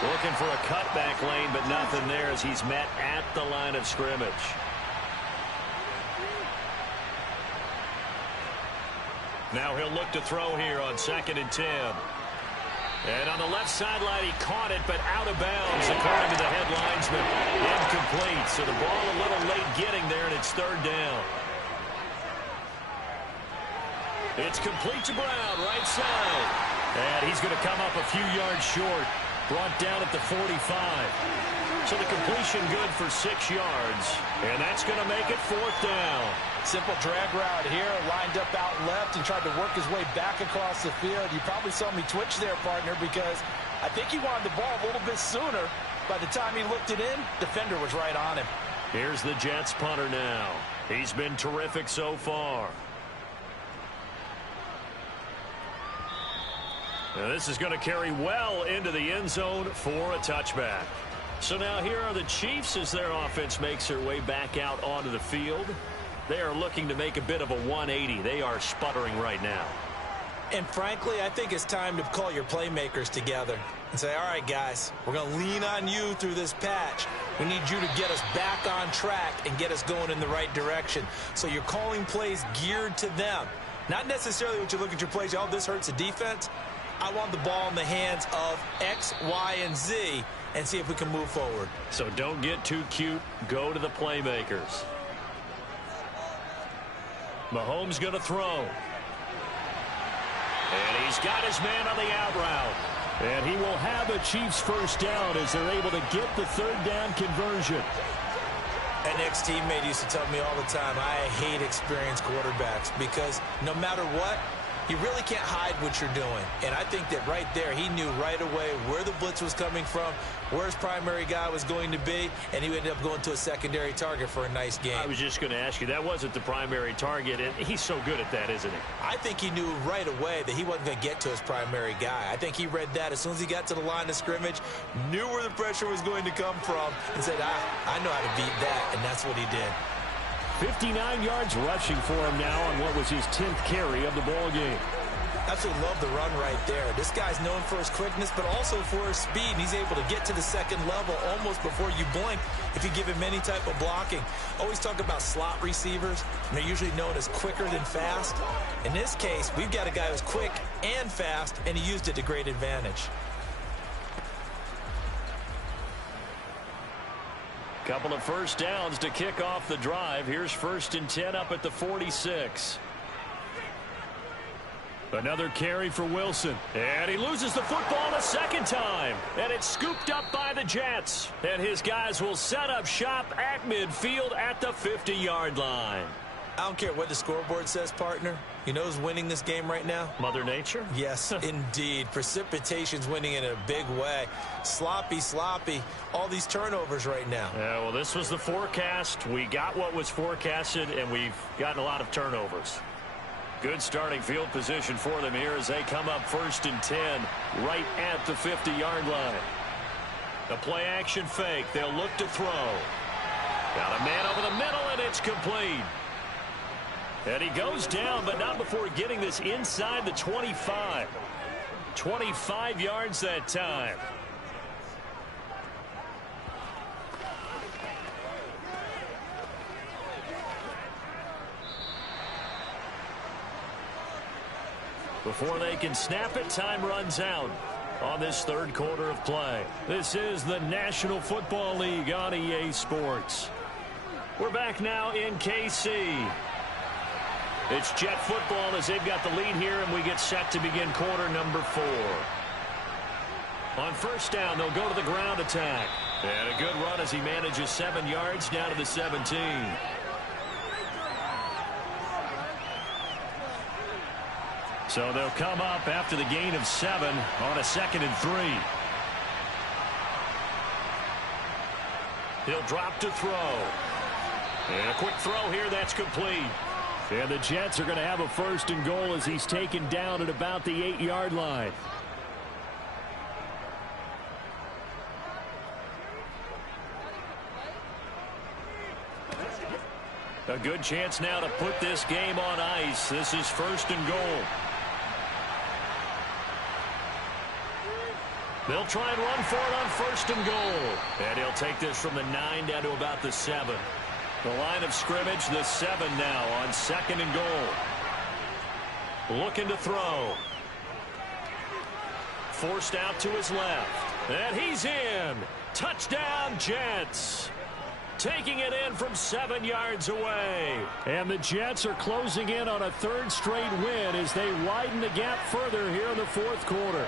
Looking for a cutback lane, but nothing there as he's met at the line of scrimmage. Now he'll look to throw here on 2nd and 10. And on the left sideline, he caught it, but out of bounds, according to the head linesman. Incomplete, so the ball a little late getting there, and it's 3rd down. It's complete to Brown, right side. And he's going to come up a few yards short. Brought down at the 45. So the completion good for 6 yards. And that's going to make it 4th down. Simple drag route here, lined up out left and tried to work his way back across the field. You probably saw me twitch there, partner, because I think he wanted the ball a little bit sooner. By the time he looked it in, defender was right on him. Here's the Jets punter now. He's been terrific so far. Now this is going to carry well into the end zone for a touchback. So now here are the Chiefs as their offense makes their way back out onto the field. They are looking to make a bit of a 180. They are sputtering right now. And frankly, I think it's time to call your playmakers together and say, all right, guys, we're going to lean on you through this patch. We need you to get us back on track and get us going in the right direction. So you're calling plays geared to them. Not necessarily what you look at your plays, oh, this hurts the defense. I want the ball in the hands of X, Y, and Z and see if we can move forward. So don't get too cute. Go to the playmakers. Mahomes going to throw. And he's got his man on the out route. And he will have a Chiefs first down as they're able to get the 3rd down conversion. An ex-teammate used to tell me all the time, I hate experienced quarterbacks because no matter what, you really can't hide what you're doing. And I think that right there, he knew right away where the blitz was coming from, where his primary guy was going to be, and he ended up going to a secondary target for a nice game. I was just going to ask you, that wasn't the primary target, and he's so good at that, isn't he? I think he knew right away that he wasn't going to get to his primary guy. I think he read that as soon as he got to the line of scrimmage, knew where the pressure was going to come from, and said, I know how to beat that, and that's what he did. 59 yards rushing for him now on what was his 10th carry of the ball game. Absolutely love the run right there. This guy's known for his quickness, but also for his speed. And he's able to get to the 2nd level almost before you blink if you give him any type of blocking. Always talk about slot receivers, and they're usually known as quicker than fast. In this case, we've got a guy who's quick and fast, and he used it to great advantage. Couple of first downs to kick off the drive. Here's 1st and 10 up at the 46. Another carry for Wilson. And he loses the football a 2nd time. And it's scooped up by the Jets. And his guys will set up shop at midfield at the 50-yard line. I don't care what the scoreboard says, partner. You know who's winning this game right now? Mother Nature? Yes, indeed. Precipitation's winning in a big way. Sloppy. All these turnovers right now. Yeah, well, this was the forecast. We got what was forecasted, and we've gotten a lot of turnovers. Good starting field position for them here as they come up 1st and 10 right at the 50-yard line. The play action fake. They'll look to throw. Got a man over the middle, and it's complete. And he goes down, but not before getting this inside the 25. 25 yards that time. Before they can snap it, time runs out on this 3rd quarter of play. This is the National Football League on EA Sports. We're back now in KC. It's Jet football as they've got the lead here, and we get set to begin quarter number 4. On first down, they'll go to the ground attack. And a good run as he manages 7 yards down to the 17. So they'll come up after the gain of 7 on a 2nd and 3. He'll drop to throw. And a quick throw here, that's complete. And the Jets are going to have a 1st and goal as he's taken down at about the 8-yard line. A good chance now to put this game on ice. This is 1st and goal. They'll try and run for it on 1st and goal. And he'll take this from the 9 down to about the 7. The line of scrimmage, the 7 now on 2nd and goal. Looking to throw. Forced out to his left. And he's in. Touchdown, Jets. Taking it in from 7 yards away. And the Jets are closing in on a 3rd straight win as they widen the gap further here in the 4th quarter.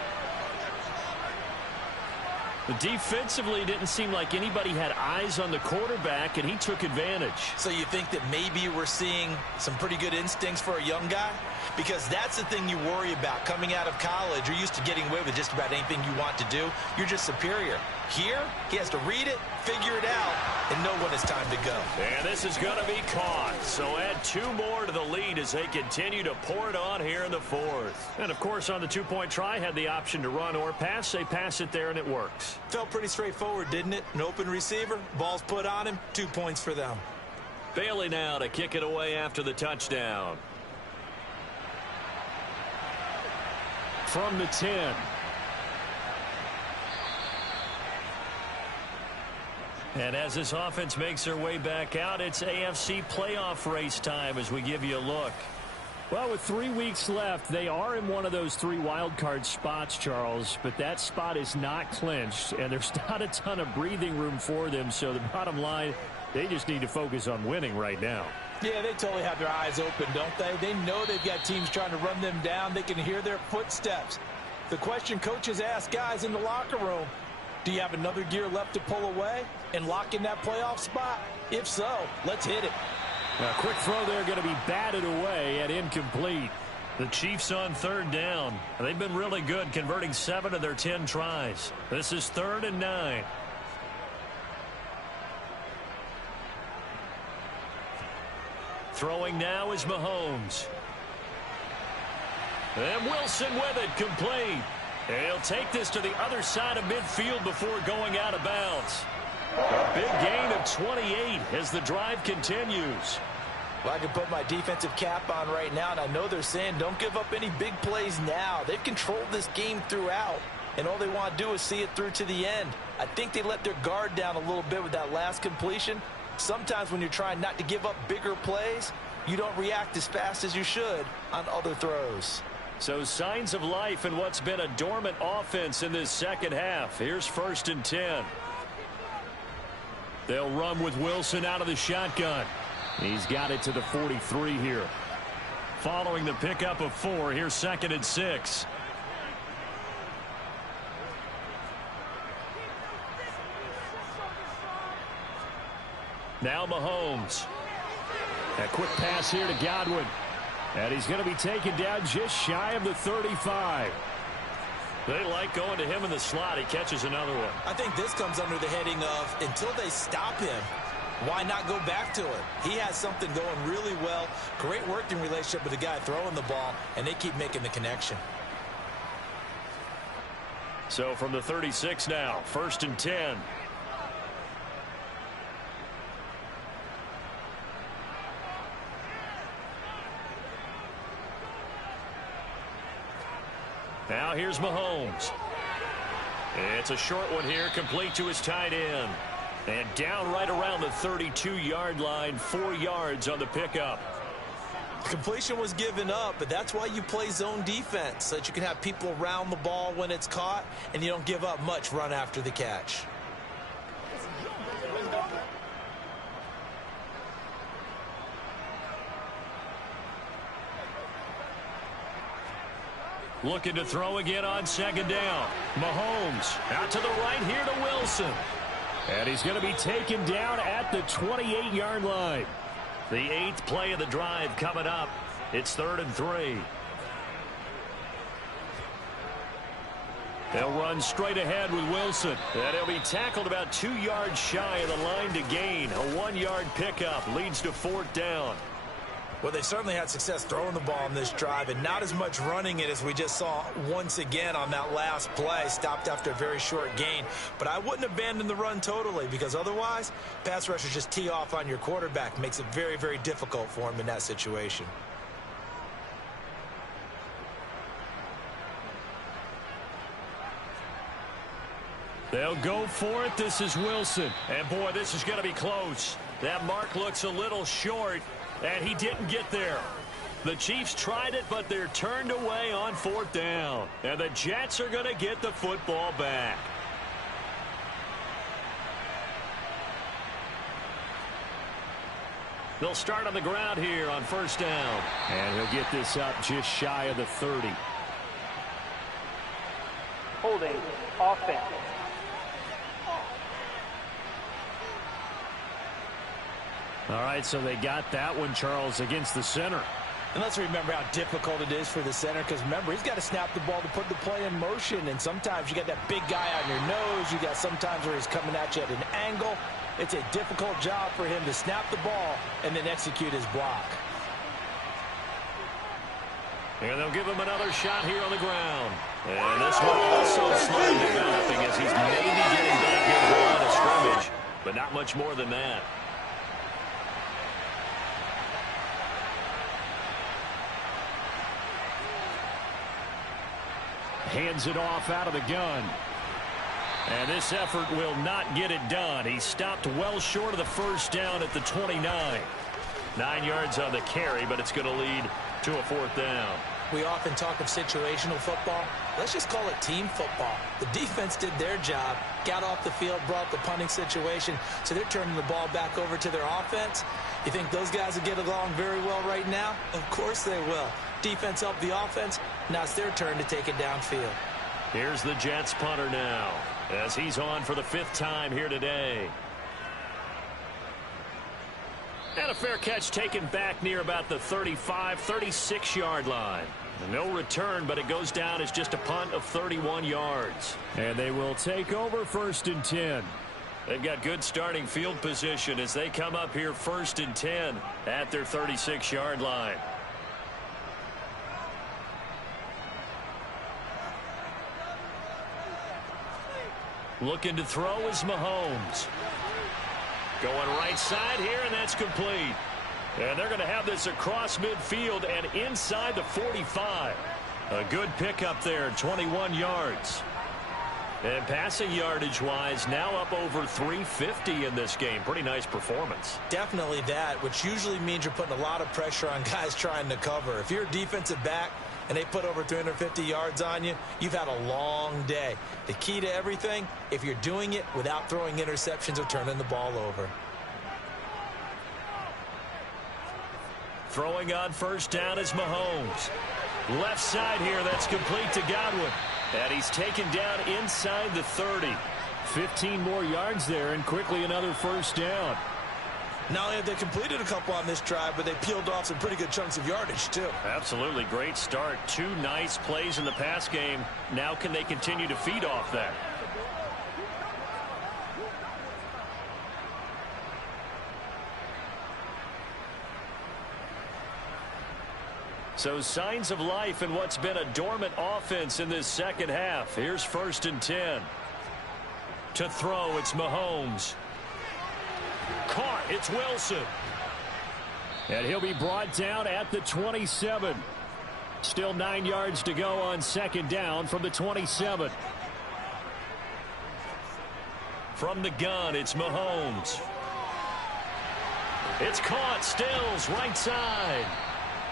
Defensively, didn't seem like anybody had eyes on the quarterback, and he took advantage. So you think that maybe we're seeing some pretty good instincts for a young guy? Because that's the thing you worry about. Coming out of college, you're used to getting away with just about anything you want to do. You're just superior. Here, he has to read it, figure it out, and know when it's time to go. And this is going to be caught. So add 2 more to the lead as they continue to pour it on here in the 4th. And, of course, on the 2-point try, had the option to run or pass. They pass it there, and it works. Felt pretty straightforward, didn't it? An open receiver, ball's put on him, 2 points for them. Bailey now to kick it away after the touchdown. From the 10. And as this offense makes their way back out, it's AFC playoff race time as we give you a look. Well, with 3 weeks left, they are in one of those 3 wild card spots, Charles, but that spot is not clinched, and there's not a ton of breathing room for them, so the bottom line, they just need to focus on winning right now. Yeah, they totally have their eyes open, don't they? They know they've got teams trying to run them down. They can hear their footsteps. The question coaches ask guys in the locker room, do you have another gear left to pull away and lock in that playoff spot? If so, let's hit it. A quick throw there going to be batted away and incomplete. The Chiefs on 3rd down. They've been really good, converting 7 of their 10 tries. This is 3rd and 9. Throwing now is Mahomes. And Wilson with it, complete. And he'll take this to the other side of midfield before going out of bounds. A big gain of 28 as the drive continues. Well, I can put my defensive cap on right now, and I know they're saying don't give up any big plays now. They've controlled this game throughout, and all they want to do is see it through to the end. I think they let their guard down a little bit with that last completion. Sometimes when you're trying not to give up bigger plays, you don't react as fast as you should on other throws. So signs of life in what's been a dormant offense in this second half. Here's 1st and 10. They'll run with Wilson out of the shotgun. He's got it to the 43 here. Following the pickup of 4, here's 2nd and 6. Now Mahomes. A quick pass here to Godwin. And he's going to be taken down just shy of the 35. They like going to him in the slot. He catches another one. I think this comes under the heading of until they stop him, why not go back to it? He has something going really well. Great working relationship with the guy throwing the ball, and they keep making the connection. So from the 36 now, 1st and 10. Now here's Mahomes. It's a short one here, complete to his tight end. And down right around the 32-yard line, 4 yards on the pickup. Completion was given up, but that's why you play zone defense, so that you can have people around the ball when it's caught, and you don't give up much run after the catch. Looking to throw again on 2nd down. Mahomes out to the right here to Wilson. And he's going to be taken down at the 28-yard line. The 8th play of the drive coming up. It's 3rd and 3. They'll run straight ahead with Wilson. And he'll be tackled about 2 yards shy of the line to gain. A 1-yard pickup leads to 4th down. Well, they certainly had success throwing the ball on this drive, and not as much running it as we just saw once again on that last play. Stopped after a very short gain. But I wouldn't abandon the run totally, because otherwise, pass rushers just tee off on your quarterback. Makes it very, very difficult for him in that situation. They'll go for it. This is Wilson. And, boy, this is going to be close. That mark looks a little short, and he didn't get there. The Chiefs tried it, but they're turned away on 4th down. And the Jets are going to get the football back. They'll start on the ground here on 1st down. And he'll get this up just shy of the 30. Holding offense. All right, so they got that one, Charles, against the center. And let's remember how difficult it is for the center, because remember, he's got to snap the ball to put the play in motion, and sometimes you got that big guy on your nose. You got sometimes where he's coming at you at an angle. It's a difficult job for him to snap the ball and then execute his block. And they'll give him another shot here on the ground. And this one also slightly developing as he's maybe getting back into the line of scrimmage, but not much more than that. Hands it off out of the gun. And this effort will not get it done. He stopped well short of the 1st down at the 29. 9 yards on the carry, but it's going to lead to a 4th down. We often talk of situational football. Let's just call it team football. The defense did their job, got off the field, brought the punting situation, so they're turning the ball back over to their offense. You think those guys will get along very well right now? Of course they will. Defense helped the offense. Now it's their turn to take it downfield. Here's the Jets punter now, as he's on for the 5th time here today. And a fair catch taken back near about the 35, 36-yard line. No return, but it goes down as just a punt of 31 yards. And they will take over 1st and 10. They've got good starting field position as they come up here 1st and 10 at their 36-yard line. Looking to throw is Mahomes. Going right side here, and that's complete. And they're going to have this across midfield and inside the 45. A good pickup there, 21 yards. And passing yardage-wise, now up over 350 in this game. Pretty nice performance. Definitely that, which usually means you're putting a lot of pressure on guys trying to cover. If you're a defensive back and they put over 350 yards on you, you've had a long day. The key to everything, if you're doing it without throwing interceptions or turning the ball over. Throwing on 1st down is Mahomes. Left side here, that's complete to Godwin. And he's taken down inside the 30. 15 more yards there, and quickly another 1st down. Not only have they completed a couple on this drive, but they peeled off some pretty good chunks of yardage, too. Absolutely. Great start. 2 nice plays in the pass game. Now can they continue to feed off that? So signs of life in what's been a dormant offense in this 2nd half. Here's 1st and 10. To throw, it's Mahomes. Caught, it's Wilson. And he'll be brought down at the 27. Still 9 yards to go on 2nd down from the 27. From the gun, it's Mahomes. It's caught, Stills, right side.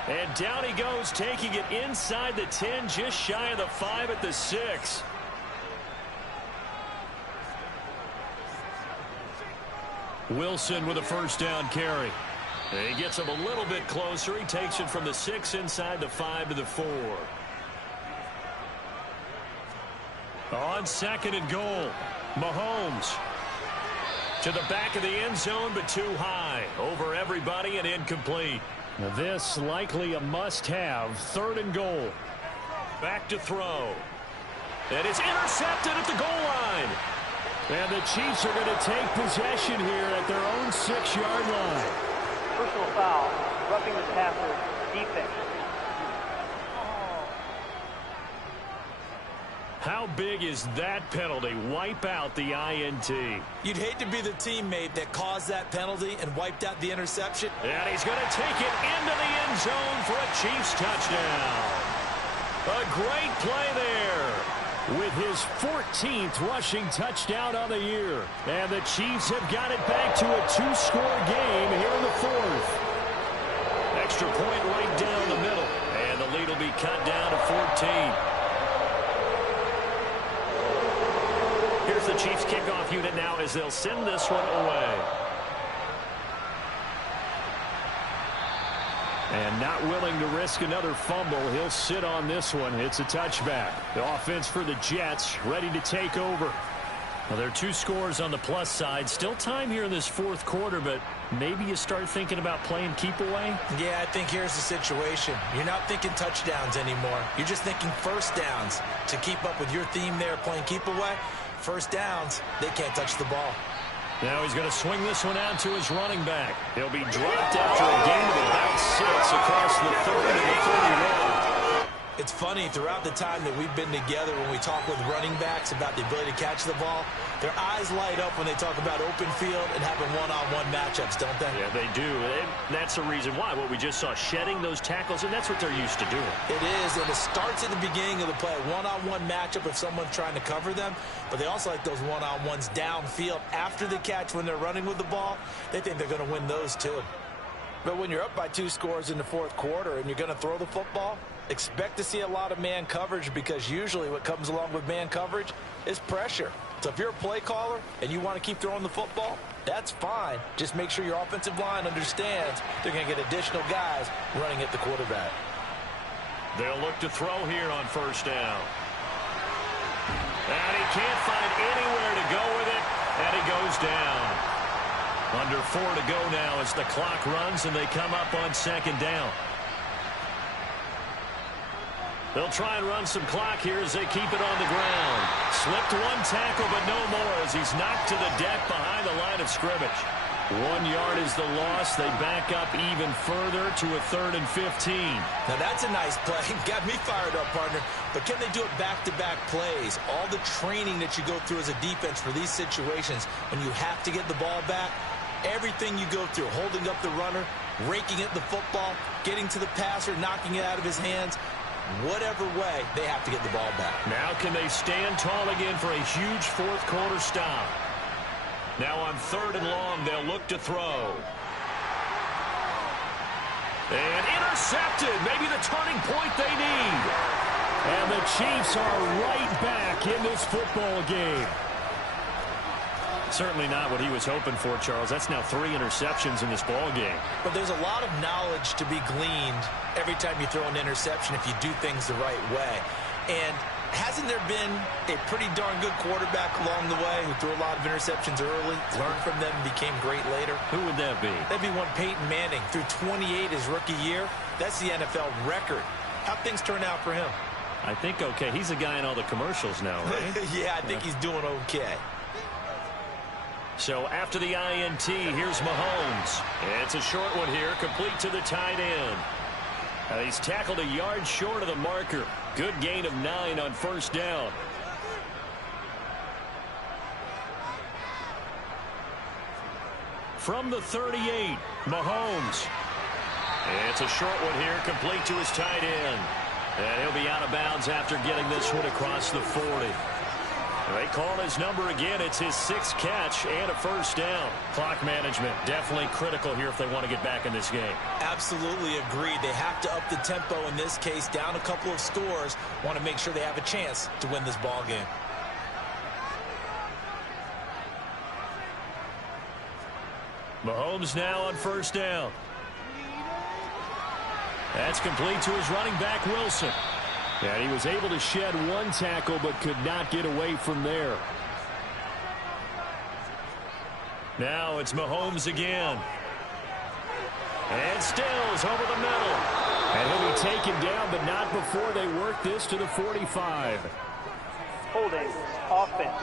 And down he goes, taking it inside the 10, just shy of the 5 at the 6. Wilson with a 1st down carry. And he gets him a little bit closer. He takes it from the 6 inside the 5 to the 4. On 2nd and goal, Mahomes to the back of the end zone, but too high. Over everybody and incomplete. Now this likely a must-have. 3rd and goal. Back to throw. And it's intercepted at the goal line. And the Chiefs are going to take possession here at their own 6-yard line. Personal foul, roughing the passer, defense. How big is that penalty? Wipe out the INT. You'd hate to be the teammate that caused that penalty and wiped out the interception. And he's going to take it into the end zone for a Chiefs touchdown. A great play there. with his 14th rushing touchdown on the year. And the Chiefs have got it back to a 2-score game here in the fourth. Extra point right down the middle. And the lead will be cut down to 14. Here's the Chiefs kickoff unit now as they'll send this one away. And not willing to risk another fumble, he'll sit on this one. It's a touchback. The offense for the Jets ready to take over. Well, there are 2 scores on the plus side. Still time here in this fourth quarter, but maybe you start thinking about playing keep away? Yeah, I think here's the situation. You're not thinking touchdowns anymore. You're just thinking first downs. To keep up with your theme there, playing keep away, first downs, they can't touch the ball. Now he's going to swing this one out to his running back. He'll be dropped after a gain of about 6 across the 30 to the 31. It's funny, throughout the time that we've been together, when we talk with running backs about the ability to catch the ball, their eyes light up when they talk about open field and having one-on-one matchups, don't they? Yeah, they do. And that's the reason why. What we just saw, shedding those tackles, and that's what they're used to doing. It is, and it starts at the beginning of the play. One-on-one matchup if someone's trying to cover them, but they also like those one-on-ones downfield after the catch when they're running with the ball. They think they're going to win those too. But when you're up by 2 scores in the fourth quarter and you're going to throw the football, expect to see a lot of man coverage, because usually what comes along with man coverage is pressure. So if you're a play caller and you want to keep throwing the football, that's fine. Just make sure your offensive line understands they're going to get additional guys running at the quarterback. They'll look to throw here on first down. And he can't find anywhere to go with it, and he goes down. Under 4 to go now as the clock runs and they come up on second down. They'll try and run some clock here as they keep it on the ground. Slipped 1 tackle, but no more as he's knocked to the deck behind the line of scrimmage. 1 yard is the loss. They back up even further to a 3rd and 15. Now that's a nice play. Got me fired up, partner. But can they do it back-to-back plays? All the training that you go through as a defense for these situations when you have to get the ball back, everything you go through, holding up the runner, raking at the football, getting to the passer, knocking it out of his hands, whatever way, they have to get the ball back. Now can they stand tall again for a huge fourth quarter stop? Now on 3rd and long, they'll look to throw. And intercepted. Maybe the turning point they need. And the Chiefs are right back in this football game. Certainly not what he was hoping for, Charles. That's now 3 interceptions in this ball game. But there's a lot of knowledge to be gleaned every time you throw an interception if you do things the right way. And hasn't there been a pretty darn good quarterback along the way who threw a lot of interceptions early, learned from them, and became great later? Who would that be? That'd be one Peyton Manning. Threw 28 his rookie year. That's the NFL record. How'd things turn out for him? I think okay. He's a guy in all the commercials now, right? Yeah, I think he's doing okay. So after the INT, here's Mahomes. It's a short one here, complete to the tight end. He's tackled a yard short of the marker. Good gain of 9 on first down. From the 38, Mahomes. It's a short one here, complete to his tight end. And he'll be out of bounds after getting this one across the 40. They call his number again. It's his 6th catch and a first down. Clock management definitely critical here if they want to get back in this game. Absolutely agreed. They have to up the tempo in this case, down a couple of scores. Want to make sure they have a chance to win this ball game. Mahomes now on first down. That's complete to his running back, Wilson. And he was able to shed 1 tackle but could not get away from there. Now it's Mahomes again. And Stills over the middle. And he'll be taken down, but not before they work this to the 45. Holding, offense.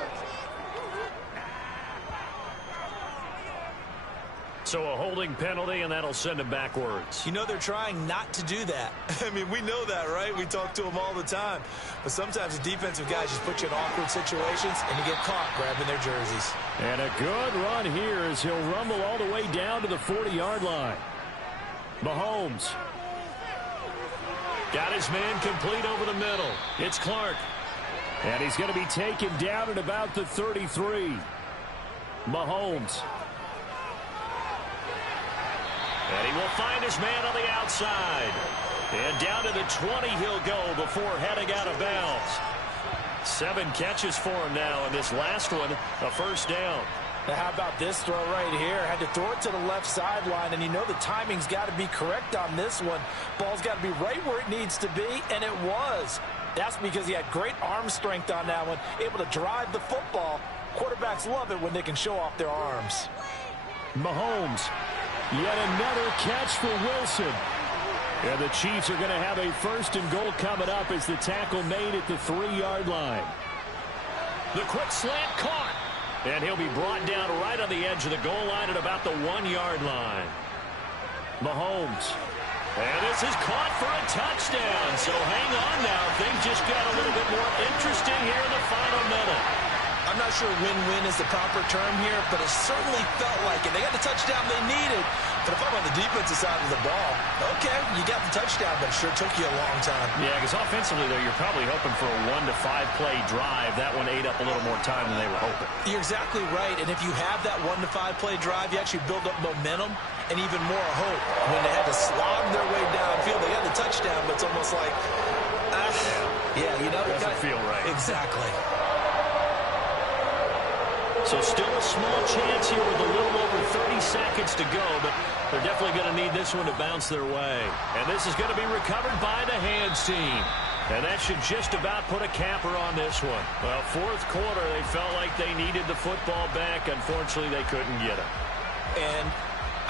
So a holding penalty, and that'll send him backwards. You know, they're trying not to do that. I mean, we know that, right? We talk to them all the time. But sometimes the defensive guys just put you in awkward situations, and you get caught grabbing their jerseys. And a good run here as he'll rumble all the way down to the 40-yard line. Mahomes. Got his man complete over the middle. It's Clark. And he's going to be taken down at about the 33. Mahomes. And he will find his man on the outside. And down to the 20 he'll go before heading out of bounds. 7 catches for him now, and this last one, a first down. Now how about this throw right here? Had to throw it to the left sideline, and you know the timing's got to be correct on this one. Ball's got to be right where it needs to be, and it was. That's because he had great arm strength on that one, able to drive the football. Quarterbacks love it when they can show off their arms. Mahomes. Yet another catch for Wilson. And the Chiefs are going to have a first and goal coming up as the tackle made at the 3-yard line. The quick slant caught. And he'll be brought down right on the edge of the goal line at about the 1-yard line. Mahomes. And this is caught for a touchdown. So hang on now. Things just got a little bit more interesting here in the final minute. I'm not sure win-win is the proper term here, but it certainly felt like it. They got the touchdown they needed. But if I'm on the defensive side of the ball, okay, you got the touchdown, but it sure took you a long time. Yeah, because offensively, though, you're probably hoping for a 1 to 5 play drive. That one ate up a little more time than they were hoping. You're exactly right. And if you have that 1 to 5 play drive, you actually build up momentum and even more hope. When they had to slog their way downfield, they got the touchdown, but it's almost like, yeah, you know. It doesn't feel right. Exactly. So still a small chance here with a little over 30 seconds to go, but they're definitely going to need this one to bounce their way. And this is going to be recovered by the hands team. And that should just about put a capper on this one. Well, fourth quarter, they felt like they needed the football back. Unfortunately, they couldn't get it. And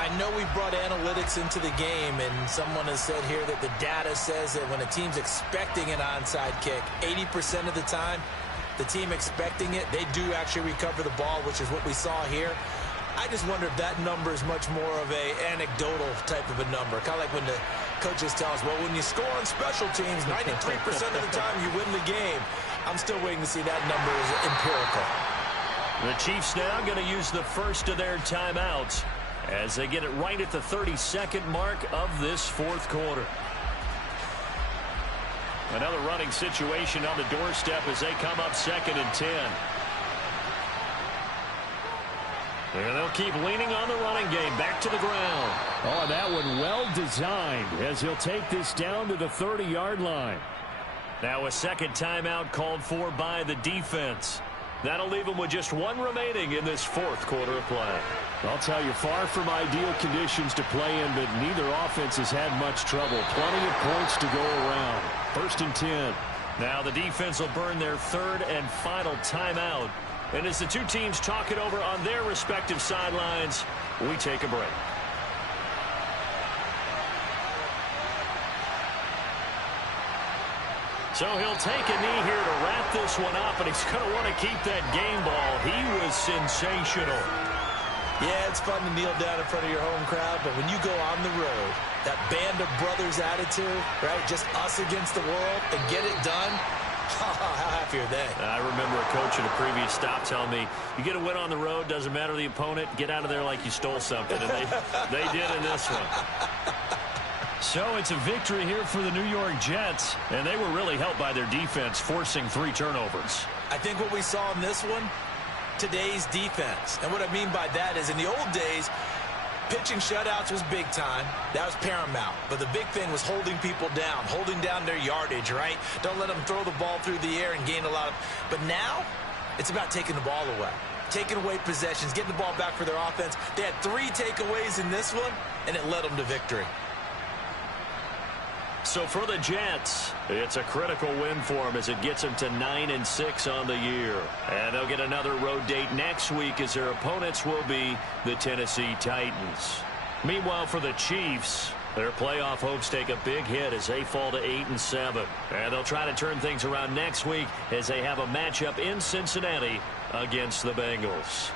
I know we brought analytics into the game, and someone has said here that the data says that when a team's expecting an onside kick, 80% of the time, the team expecting it, they do actually recover the ball, which is what we saw here. I just wonder if that number is much more of a anecdotal type of a number. Kind of like when the coaches tell us, well, when you score on special teams, 93% of the time you win the game. I'm still waiting to see that number is empirical. The Chiefs now going to use the first of their timeouts as they get it right at the 32nd mark of this fourth quarter. Another running situation on the doorstep as they come up 2nd and 10. And they'll keep leaning on the running game. Back to the ground. Oh, that one well designed as he'll take this down to the 30-yard line. Now a second timeout called for by the defense. That'll leave them with just one remaining in this fourth quarter of play. I'll tell you, far from ideal conditions to play in, but neither offense has had much trouble. Plenty of points to go around. 1st and 10. Now the defense will burn their third and final timeout. And as the two teams talk it over on their respective sidelines, we take a break. So he'll take a knee here to wrap this one up, and he's going to want to keep that game ball. He was sensational. Yeah, it's fun to kneel down in front of your home crowd, but when you go on the road, that band of brothers attitude, right, just us against the world, and get it done, how happy are they? I remember a coach at a previous stop telling me, you get a win on the road, doesn't matter the opponent, get out of there like you stole something, and they did in this one. So it's a victory here for the New York Jets, and they were really helped by their defense, forcing 3 turnovers. I think what we saw in this one, today's defense. And what I mean by that is in the old days, pitching shutouts was big time. That was paramount. But the big thing was holding people down, holding down their yardage, right? Don't let them throw the ball through the air and gain a lot of... But now, it's about taking the ball away. Taking away possessions, getting the ball back for their offense. They had 3 takeaways in this one, and it led them to victory. So for the Jets, it's a critical win for them as it gets them to 9-6 on the year. And they'll get another road date next week as their opponents will be the Tennessee Titans. Meanwhile, for the Chiefs, their playoff hopes take a big hit as they fall to 8-7. And they'll try to turn things around next week as they have a matchup in Cincinnati against the Bengals.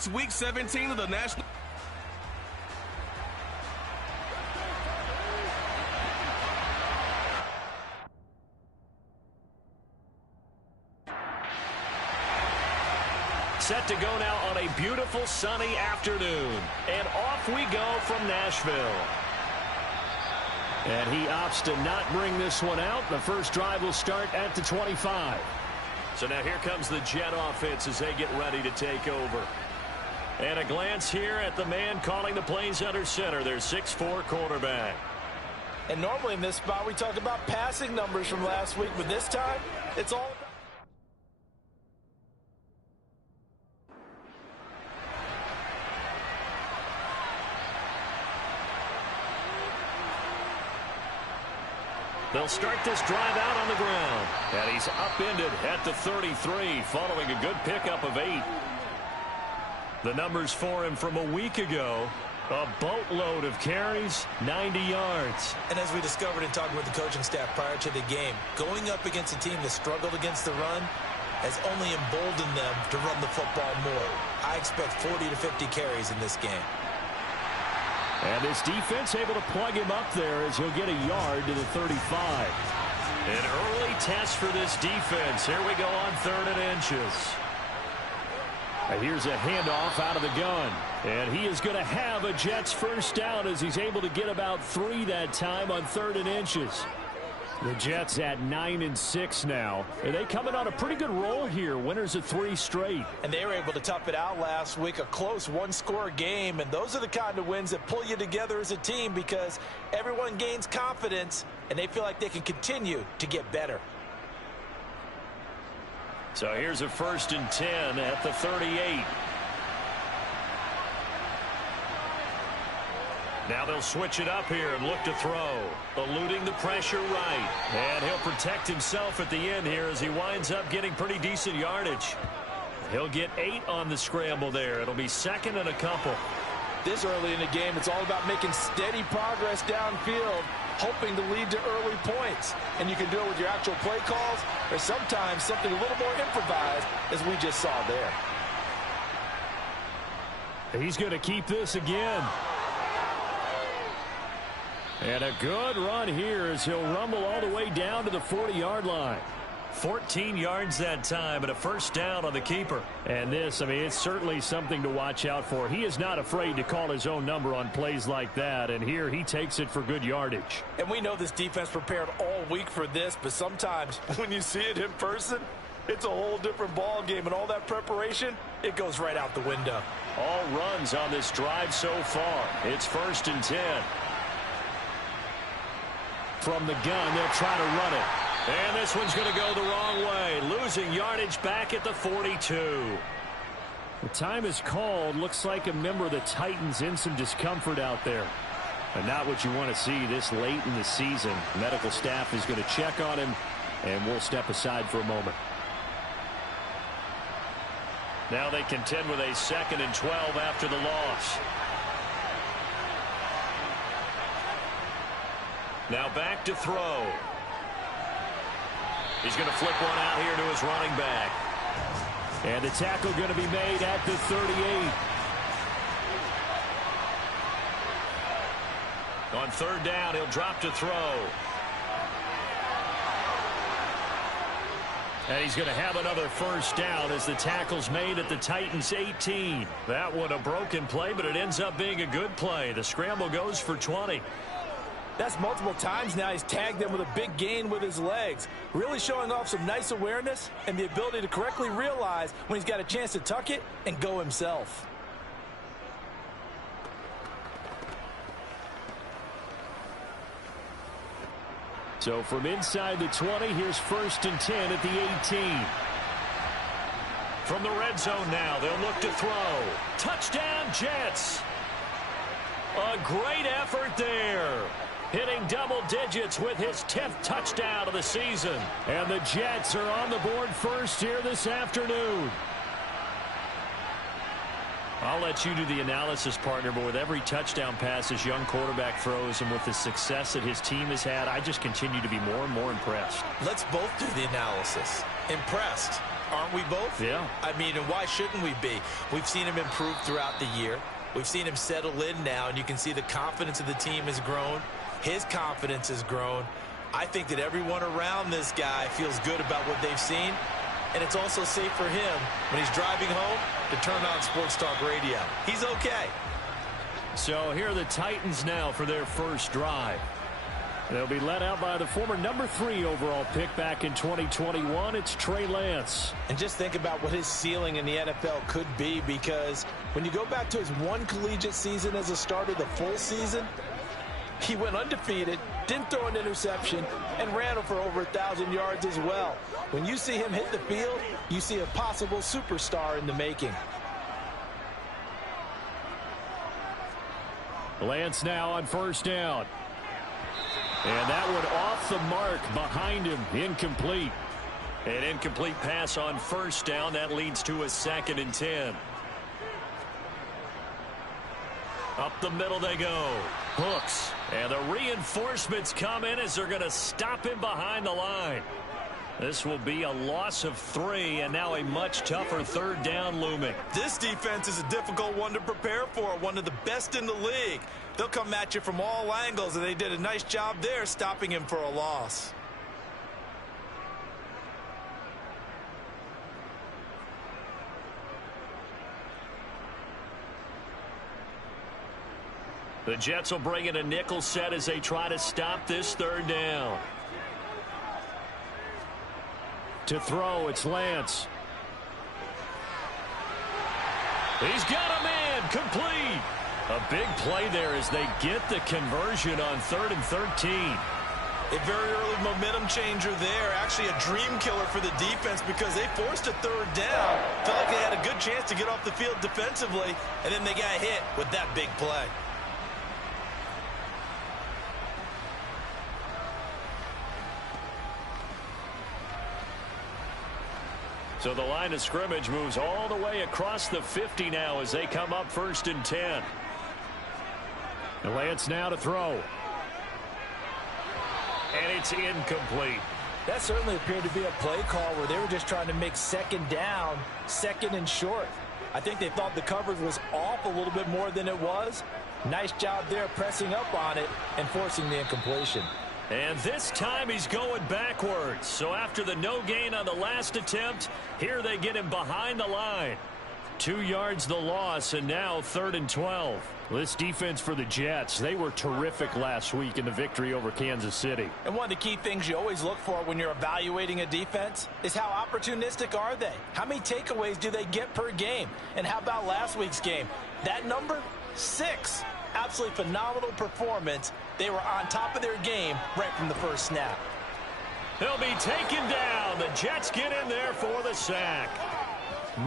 It's Week 17 of the National. Set to go now on a beautiful sunny afternoon. And off we go from Nashville. And he opts to not bring this one out. The first drive will start at the 25. So now here comes the Jet offense as they get ready to take over. And a glance here at the man calling the plays under center, their 6'4" quarterback. And normally in this spot we talk about passing numbers from last week, but this time it's all about. They'll start this drive out on the ground. And he's upended at the 33 following a good pickup of 8. The numbers for him from a week ago, a boatload of carries, 90 yards. And as we discovered in talking with the coaching staff prior to the game, going up against a team that struggled against the run has only emboldened them to run the football more. I expect 40 to 50 carries in this game. And this defense able to plug him up there as he'll get a yard to the 35. An early test for this defense. Here we go on 3rd and inches. And here's a handoff out of the gun. And he is going to have a Jets first down as he's able to get about 3 that time on 3rd and inches. The Jets at 9-6 now. And they coming on a pretty good roll here. Winners of 3 straight. And they were able to tough it out last week. A close one-score game. And those are the kind of wins that pull you together as a team because everyone gains confidence and they feel like they can continue to get better. So here's a 1st and 10 at the 38. Now they'll switch it up here and look to throw. Eluding the pressure right. And he'll protect himself at the end here as he winds up getting pretty decent yardage. He'll get 8 on the scramble there. It'll be 2nd and a couple. This early in the game, it's all about making steady progress downfield, hoping to lead to early points. And you can do it with your actual play calls or sometimes something a little more improvised as we just saw there. He's going to keep this again. And a good run here as he'll rumble all the way down to the 40-yard line. 14 yards that time and a first down on the keeper. And this, I mean, it's certainly something to watch out for. He is not afraid to call his own number on plays like that. And here he takes it for good yardage. And we know this defense prepared all week for this, but sometimes when you see it in person, it's a whole different ball game. And all that preparation, it goes right out the window. All runs on this drive so far. It's 1st and 10. From the gun, they'll try to run it. And this one's going to go the wrong way. Losing yardage back at the 42. The time is called. Looks like a member of the Titans in some discomfort out there. And not what you want to see this late in the season. Medical staff is going to check on him, and we'll step aside for a moment. Now they contend with a 2nd and 12 after the loss. Now back to throw. He's going to flip one out here to his running back. And the tackle going to be made at the 38. On 3rd down, he'll drop to throw. And he's going to have another first down as the tackle's made at the Titans' 18. That one a broken play, but it ends up being a good play. The scramble goes for 20. That's multiple times now he's tagged them with a big gain with his legs. Really showing off some nice awareness and the ability to correctly realize when he's got a chance to tuck it and go himself. So from inside the 20, here's 1st and 10 at the 18. From the red zone now, they'll look to throw. Touchdown, Jets. A great effort there. Hitting double digits with his 10th touchdown of the season. And the Jets are on the board first here this afternoon. I'll let you do the analysis, partner, but with every touchdown pass his young quarterback throws and with the success that his team has had, I just continue to be more and more impressed. Let's both do the analysis. Impressed. aren't we both? Yeah. I mean, and why shouldn't we be? We've seen him improve throughout the year. We've seen him settle in now, and you can see the confidence of the team has grown. His confidence has grown. I think that everyone around this guy feels good about what they've seen, and it's also safe for him when he's driving home to turn on Sports Talk Radio. He's okay. So here are the Titans now for their first drive. They'll be led out by the former number 3 overall pick back in 2021. It's Trey Lance. And just think about what his ceiling in the NFL could be, because when you go back to his one collegiate season as a starter, the full season, he went undefeated, didn't throw an interception, and ran for over 1,000 yards as well. When you see him hit the field, you see a possible superstar in the making. Lance now on first down. And that one off the mark behind him, incomplete. An incomplete pass on first down. That leads to a 2nd and 10. Up the middle they go. Hooks. And the reinforcements come in as they're going to stop him behind the line. This will be a loss of 3, and now a much tougher 3rd down looming. This defense is a difficult one to prepare for, one of the best in the league. They'll come at you from all angles, and they did a nice job there stopping him for a loss. The Jets will bring in a nickel set as they try to stop this 3rd down. To throw, it's Lance. He's got a man, complete. A big play there as they get the conversion on 3rd and 13. A very early momentum changer there. Actually a dream killer for the defense because they forced a 3rd down. Felt like they had a good chance to get off the field defensively, and then they got hit with that big play. So the line of scrimmage moves all the way across the 50 now as they come up 1st and 10. And Lance now to throw. And it's incomplete. That certainly appeared to be a play call where they were just trying to make 2nd down, 2nd and short. I think they thought the coverage was off a little bit more than it was. Nice job there pressing up on it and forcing the incompletion. And this time he's going backwards. So after the no gain on the last attempt, here they get him behind the line. 2 yards the loss, and now 3rd and 12. This defense for the Jets, they were terrific last week in the victory over Kansas City. And one of the key things you always look for when you're evaluating a defense is how opportunistic are they? How many takeaways do they get per game? And how about last week's game? That number? 6. Absolutely phenomenal performance. They were on top of their game right from the first snap. He'll be taken down. The Jets get in there for the sack.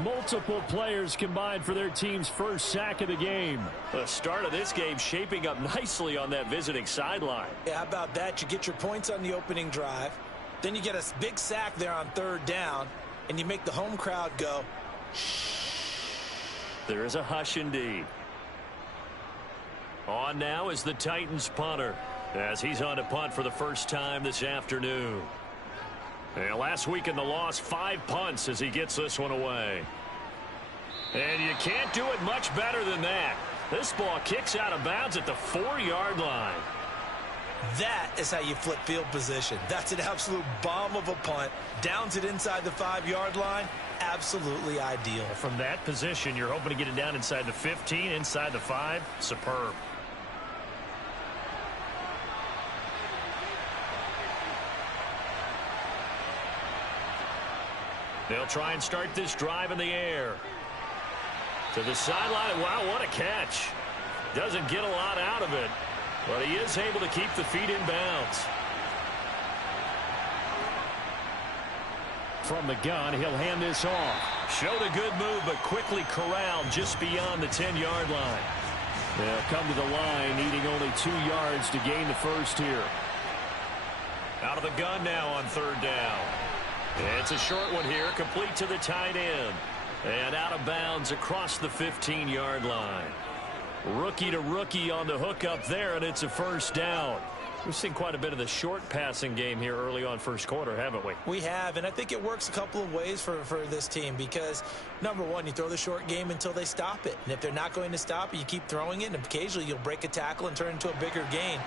Multiple players combined for their team's first sack of the game. The start of this game shaping up nicely on that visiting sideline. Yeah, how about that? You get your points on the opening drive. Then you get a big sack there on 3rd down, and you make the home crowd go, shh. There is a hush indeed. On now is the Titans punter as he's on to punt for the first time this afternoon. And last week in the loss, 5 punts as he gets this one away. And you can't do it much better than that. This ball kicks out of bounds at the 4-yard line. That is how you flip field position. That's an absolute bomb of a punt. Downs it inside the 5-yard line. Absolutely ideal. From that position, you're hoping to get it down inside the 15, inside the 5. Superb. They'll try and start this drive in the air. To the sideline. Wow, what a catch. Doesn't get a lot out of it, but he is able to keep the feet in bounds. From the gun, he'll hand this off. Showed a good move, but quickly corralled just beyond the 10-yard line. They'll come to the line, needing only 2 yards to gain the first here. Out of the gun now on 3rd down. It's a short one here, complete to the tight end. And out of bounds across the 15-yard line. Rookie to rookie on the hookup there, and it's a first down. We've seen quite a bit of the short passing game here early on first quarter, haven't we? We have, and I think it works a couple of ways for this team because, number one, you throw the short game until they stop it. And if they're not going to stop it, you keep throwing it, and occasionally you'll break a tackle and turn it into a bigger gain.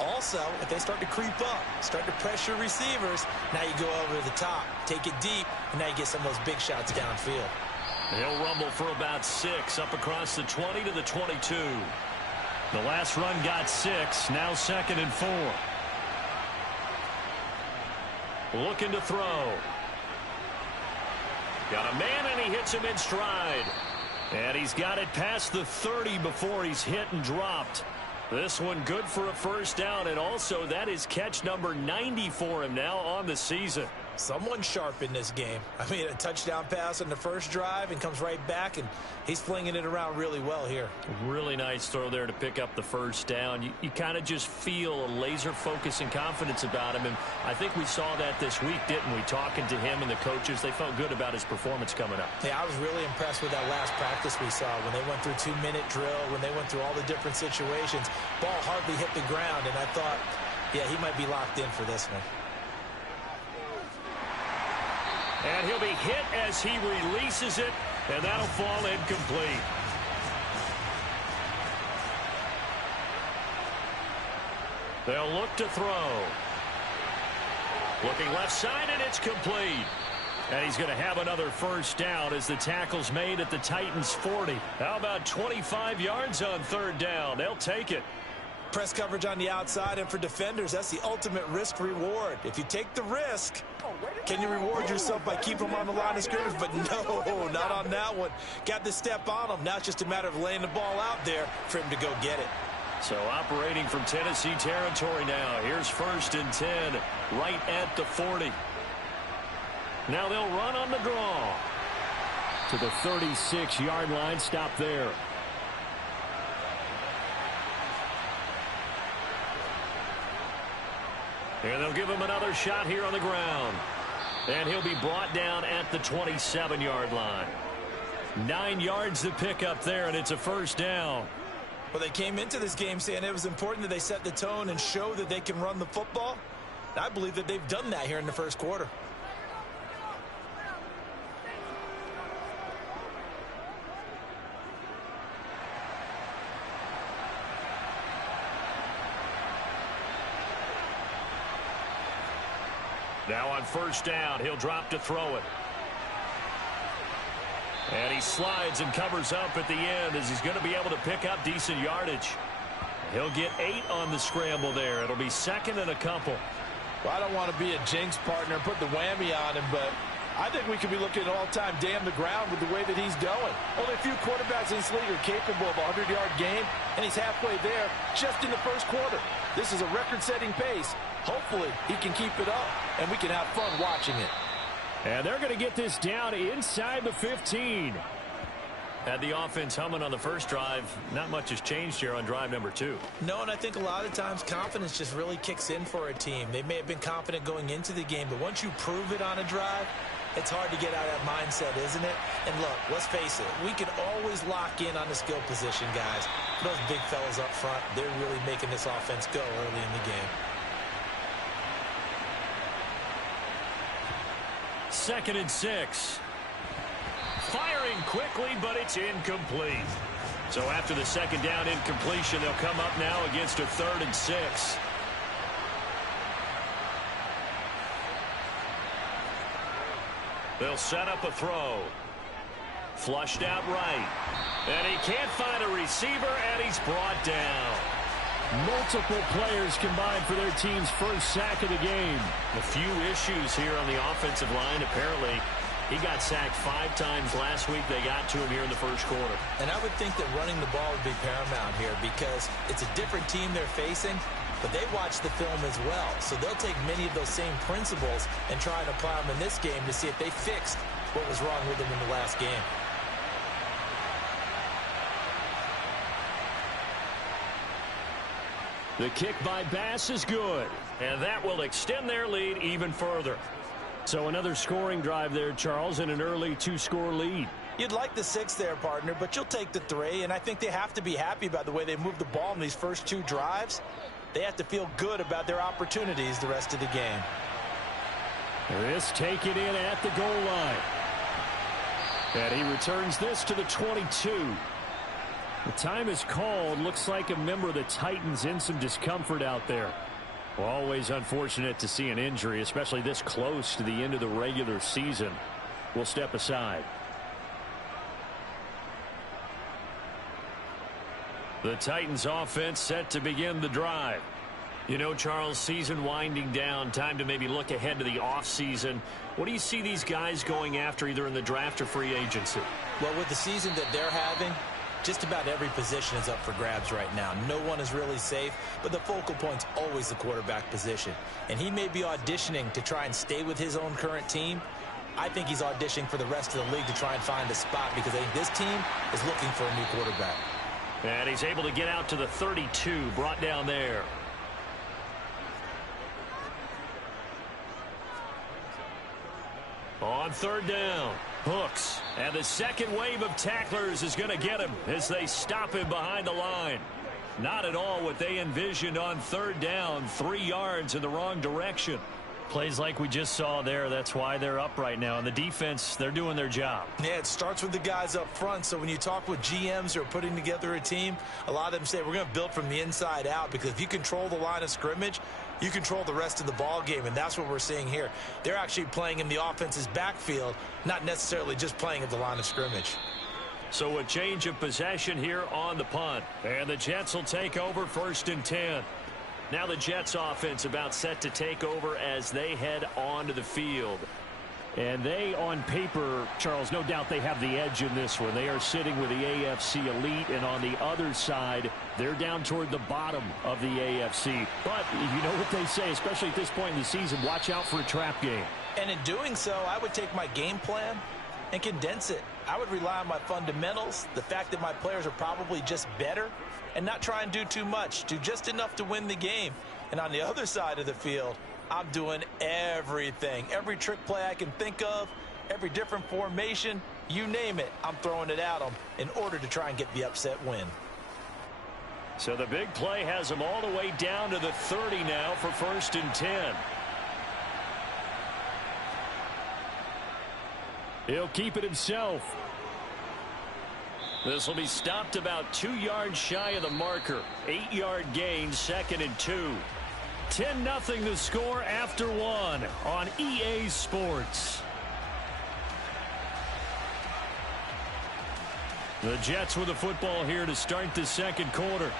Also, if they start to creep up, start to pressure receivers, now you go over the top, take it deep, and now you get some of those big shots downfield. He'll rumble for about 6 up across the 20 to the 22. The last run got 6, now 2nd and 4. Looking to throw. Got a man, and he hits him in stride. And he's got it past the 30 before he's hit and dropped. This one good for a first down, and also that is catch number 90 for him now on the season. Someone sharp in this game. I mean, a touchdown pass on the first drive and comes right back, and he's flinging it around really well here. Really nice throw there to pick up the first down. You kind of just feel a laser focus and confidence about him, and I think we saw that this week, didn't we? Talking to him and the coaches, they felt good about his performance coming up. Yeah, I was really impressed with that last practice we saw when they went through 2-minute drill, when they went through all the different situations. Ball hardly hit the ground, and I thought, yeah, he might be locked in for this one. And he'll be hit as he releases it, and that'll fall incomplete. They'll look to throw. Looking left side, and it's complete. And he's going to have another first down as the tackle's made at the Titans' 40. How about 25 yards on 3rd down? They'll take it. Press coverage on the outside, and for defenders, that's the ultimate risk reward. If you take the risk, can you reward yourself by keeping them on the line of scrimmage? But no, not on that one. Got to step on them. Now it's just a matter of laying the ball out there for him to go get it. So operating from Tennessee territory now. Here's 1st and 10 right at the 40. Now they'll run on the draw. To the 36-yard line. Stop there. And they'll give him another shot here on the ground. And he'll be brought down at the 27-yard line. 9 yards to pick up there, and it's a first down. Well, they came into this game saying it was important that they set the tone and show that they can run the football. And I believe that they've done that here in the first quarter. Now on first down, he'll drop to throw it. And he slides and covers up at the end as he's going to be able to pick up decent yardage. He'll get 8 on the scramble there. It'll be 2nd and a couple. Well, I don't want to be a jinx partner and put the whammy on him, but I think we could be looking at all-time damn the ground with the way that he's going. Only a few quarterbacks in this league are capable of a 100-yard game, and he's halfway there just in the first quarter. This is a record-setting pace. Hopefully, he can keep it up, and we can have fun watching it. And they're going to get this down inside the 15. Had the offense humming on the first drive. Not much has changed here on drive number 2. No, and I think a lot of times confidence just really kicks in for a team. They may have been confident going into the game, but once you prove it on a drive, it's hard to get out of that mindset, isn't it? And look, let's face it, we can always lock in on the skill position, guys. Those big fellas up front, they're really making this offense go early in the game. 2nd and 6. Firing quickly, but it's incomplete. So after the second down incompletion, they'll come up now against a 3rd and 6. They'll set up a throw. Flushed out right. And he can't find a receiver, and he's brought down. Multiple players combined for their team's first sack of the game. A few issues here on the offensive line. Apparently, he got sacked 5 times last week. They got to him here in the first quarter. And I would think that running the ball would be paramount here because it's a different team they're facing, but they watch the film as well. So they'll take many of those same principles and try and apply them in this game to see if they fixed what was wrong with them in the last game. The kick by Bass is good. And that will extend their lead even further. So another scoring drive there, Charles, and an early 2-score lead. You'd like the 6 there, partner, but you'll take the 3, and I think they have to be happy about the way they moved the ball in these first 2 drives. They have to feel good about their opportunities the rest of the game. This taken in at the goal line. And he returns this to the 22. The time is called. Looks like a member of the Titans in some discomfort out there. Well, always unfortunate to see an injury, especially this close to the end of the regular season. We'll step aside. The Titans offense set to begin the drive. You know, Charles, season winding down, time to maybe look ahead to the offseason. What do you see these guys going after either in the draft or free agency? Well, with the season that they're having, just about every position is up for grabs right now. No one is really safe, but the focal point's always the quarterback position. And he may be auditioning to try and stay with his own current team. I think he's auditioning for the rest of the league to try and find a spot because I think this team is looking for a new quarterback. And he's able to get out to the 32, brought down there. On third down, Hooks. And the second wave of tacklers is going to get him as they stop him behind the line. Not at all what they envisioned on third down, 3 yards in the wrong direction. Plays like we just saw there, that's why they're up right now. And the defense, they're doing their job. Yeah, it starts with the guys up front. So when you talk with GMs who are putting together a team, a lot of them say we're going to build from the inside out, because if you control the line of scrimmage, you control the rest of the ball game, and that's what we're seeing here. They're actually playing in the offense's backfield, not necessarily just playing at the line of scrimmage. So a change of possession here on the punt. And the Jets will take over 1st and 10. Now the Jets offense about set to take over as they head onto the field. And they, on paper, Charles, no doubt they have the edge in this one. They are sitting with the AFC elite, and on the other side, they're down toward the bottom of the AFC. But you know what they say, especially at this point in the season, watch out for a trap game. And in doing so, I would take my game plan and condense it. I would rely on my fundamentals, the fact that my players are probably just better, and not try and do too much, do just enough to win the game. And on the other side of the field, I'm doing everything. Every trick play I can think of, every different formation, you name it, I'm throwing it at them in order to try and get the upset win. So the big play has them all the way down to the 30 now for 1st and 10. He'll keep it himself. This will be stopped about 2 yards shy of the marker. 8-yard gain, 2nd and 2. 10-0 the score after 1 on EA Sports. The Jets with the football here to start the second quarter,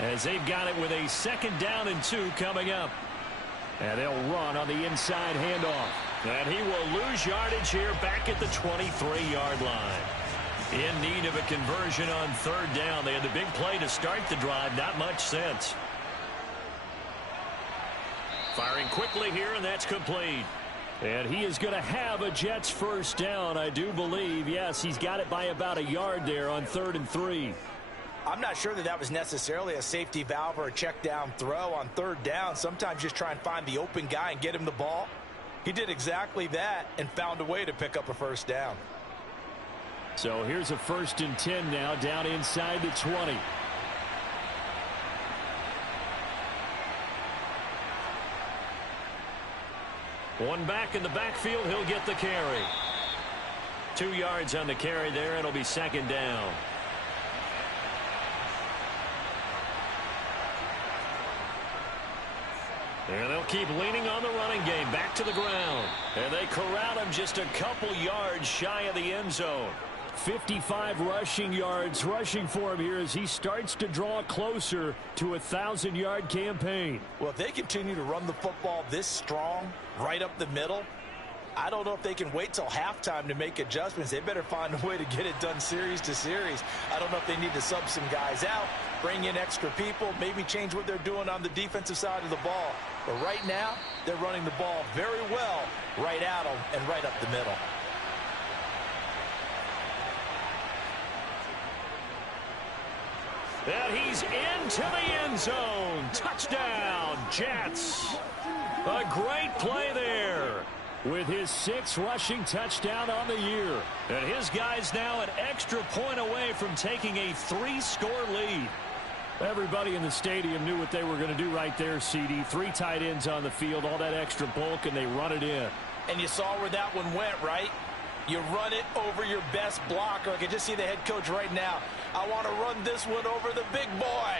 as they've got it with a 2nd down and 2 coming up. And they'll run on the inside handoff. And he will lose yardage here back at the 23-yard line. In need of a conversion on 3rd down. They had the big play to start the drive. Not much sense. Firing quickly here, and that's complete. And he is going to have a Jets 1st down, I do believe. Yes, he's got it by about a yard there on 3rd and 3. I'm not sure that was necessarily a safety valve or a check down throw on 3rd down. Sometimes just try and find the open guy and get him the ball. He did exactly that and found a way to pick up a 1st down. So here's a 1st and 10 now, down inside the 20. One back in the backfield, he'll get the carry. 2 yards on the carry there. It'll be 2nd down. And they'll keep leaning on the running game. Back to the ground. And they corral him just a couple yards shy of the end zone. 55 rushing yards rushing for him here as he starts to draw closer to a 1,000-yard campaign. Well, if they continue to run the football this strong, right up the middle, I don't know if they can wait till halftime to make adjustments. They better find a way to get it done series to series. I don't know if they need to sub some guys out, bring in extra people, maybe change what they're doing on the defensive side of the ball. But right now, they're running the ball very well right at them and right up the middle. And he's into the end zone. Touchdown, Jets. A great play there. With his 6th rushing touchdown on the year. And his guys now an extra point away from taking a 3-score lead. Everybody in the stadium knew what they were going to do right there, CD. 3 tight ends on the field, all that extra bulk, and they run it in. And you saw where that one went, right? You run it over your best blocker. I can just see the head coach right now. I want to run this one over the big boy.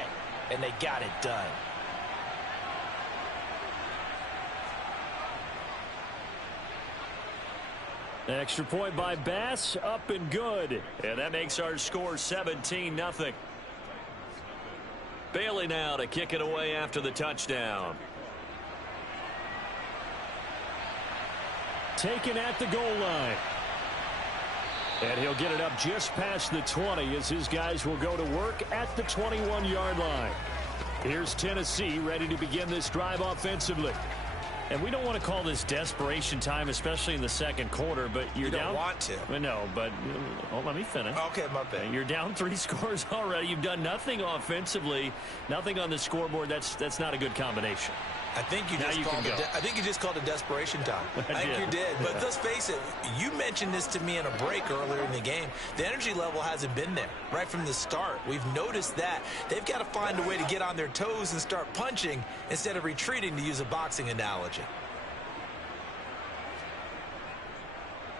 And they got it done. Extra point by Bass, up and good. And that makes our score 17-0. Bailey now to kick it away after the touchdown. Taken at the goal line. And he'll get it up just past the 20 as his guys will go to work at the 21-yard line. Here's Tennessee ready to begin this drive offensively. And we don't want to call this desperation time, especially in the second quarter, but you're down. You don't want to. No, but let me finish. Okay, my bad. You're down 3 scores already. You've done nothing offensively, nothing on the scoreboard. That's not a good combination. I think you just called it desperation time. I think you did. But let's face it, you mentioned this to me in a break earlier in the game. The energy level hasn't been there right from the start. We've noticed that. They've got to find a way to get on their toes and start punching instead of retreating, to use a boxing analogy.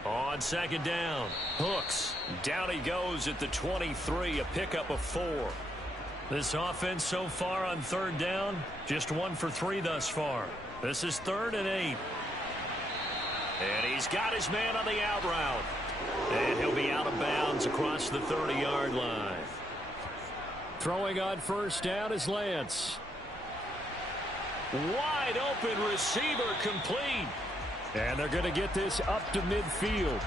On second down, Hooks. Down he goes at the 23, a pickup of 4. This offense so far on third down, just 1 for 3 thus far. This is 3rd and 8. And he's got his man on the out route. And he'll be out of bounds across the 30-yard line. Throwing on first down is Lance. Wide open receiver, complete. And they're going to get this up to midfield.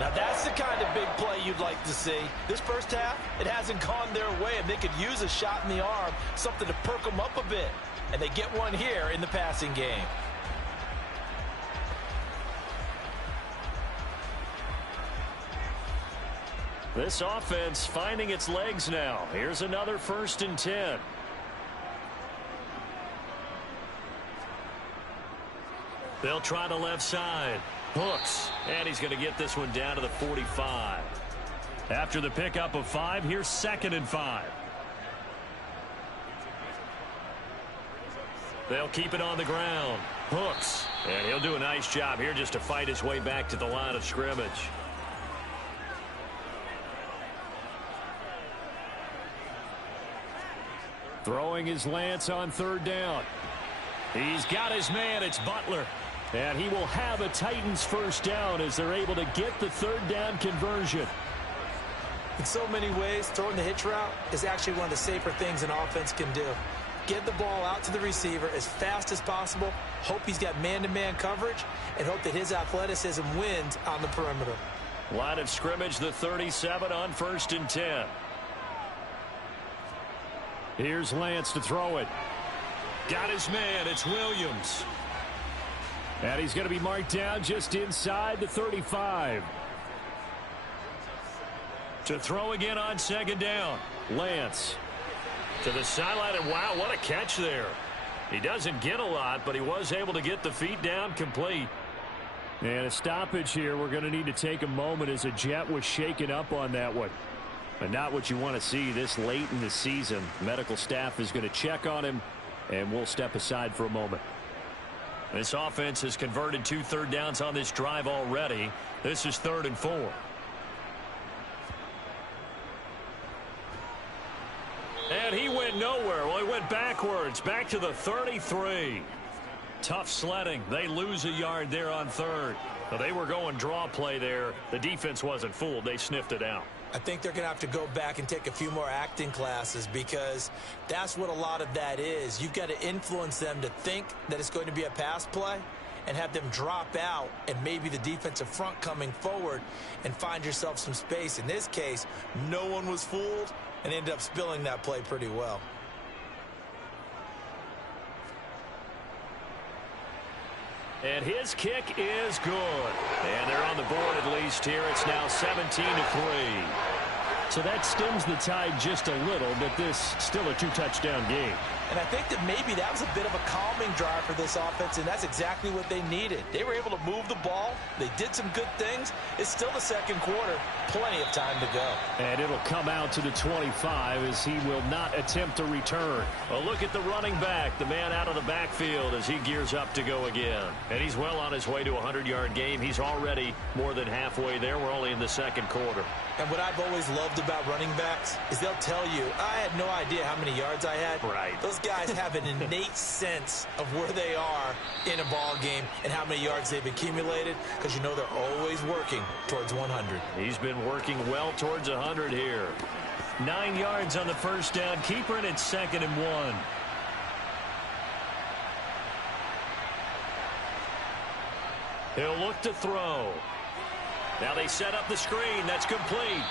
Now that's the kind of big play you'd like to see. This first half, it hasn't gone their way, and they could use a shot in the arm, something to perk them up a bit. And they get one here in the passing game. This offense finding its legs now. Here's another 1st and 10. They'll try the left side. Hooks, and he's going to get this one down to the 45. After the pickup of 5, here's 2nd and 5. They'll keep it on the ground. Hooks, and he'll do a nice job here just to fight his way back to the line of scrimmage. Throwing his Lance on 3rd down. He's got his man. It's Butler. And he will have a Titans first down as they're able to get the 3rd down conversion. In so many ways, throwing the hitch route is actually one of the safer things an offense can do. Get the ball out to the receiver as fast as possible, hope he's got man-to-man coverage, and hope that his athleticism wins on the perimeter. Line of scrimmage, the 37 on 1st and 10. Here's Lance to throw it. Got his man. It's Williams. And he's going to be marked down just inside the 35. To throw again on 2nd down. Lance. To the sideline, and wow, what a catch there. He doesn't get a lot, but he was able to get the feet down complete. And a stoppage here. We're going to need to take a moment as a Jet was shaken up on that one. But not what you want to see this late in the season. Medical staff is going to check on him, and we'll step aside for a moment. This offense has converted 2 third downs on this drive already. This is 3rd and 4. And he went nowhere. Well, he went backwards, back to the 33. Tough sledding. They lose a yard there on 3rd. Well, they were going draw play there. The defense wasn't fooled. They sniffed it out. I think they're going to have to go back and take a few more acting classes, because that's what a lot of that is. You've got to influence them to think that it's going to be a pass play and have them drop out and maybe the defensive front coming forward and find yourself some space. In this case, no one was fooled and ended up spilling that play pretty well. And his kick is good. And they're on the board at least here. It's now 17-3. So that stems the tide just a little, but this still a 2-touchdown game. And I think that maybe that was a bit of a calming drive for this offense, and that's exactly what they needed. They were able to move the ball. They did some good things. It's still the second quarter. Plenty of time to go. And it'll come out to the 25 as he will not attempt to return. A look at the running back, the man out of the backfield as he gears up to go again. And he's well on his way to a 100-yard game. He's already more than halfway there. We're only in the second quarter. And what I've always loved about running backs is they'll tell you, I had no idea how many yards I had. Right. Those guys have an innate sense of where they are in a ball game and how many yards they've accumulated, because you know they're always working towards 100. He's been working well towards 100 here. 9 yards on the first down. Keeper, and it's 2nd and 1. He'll look to throw. Now they set up the screen. That's complete.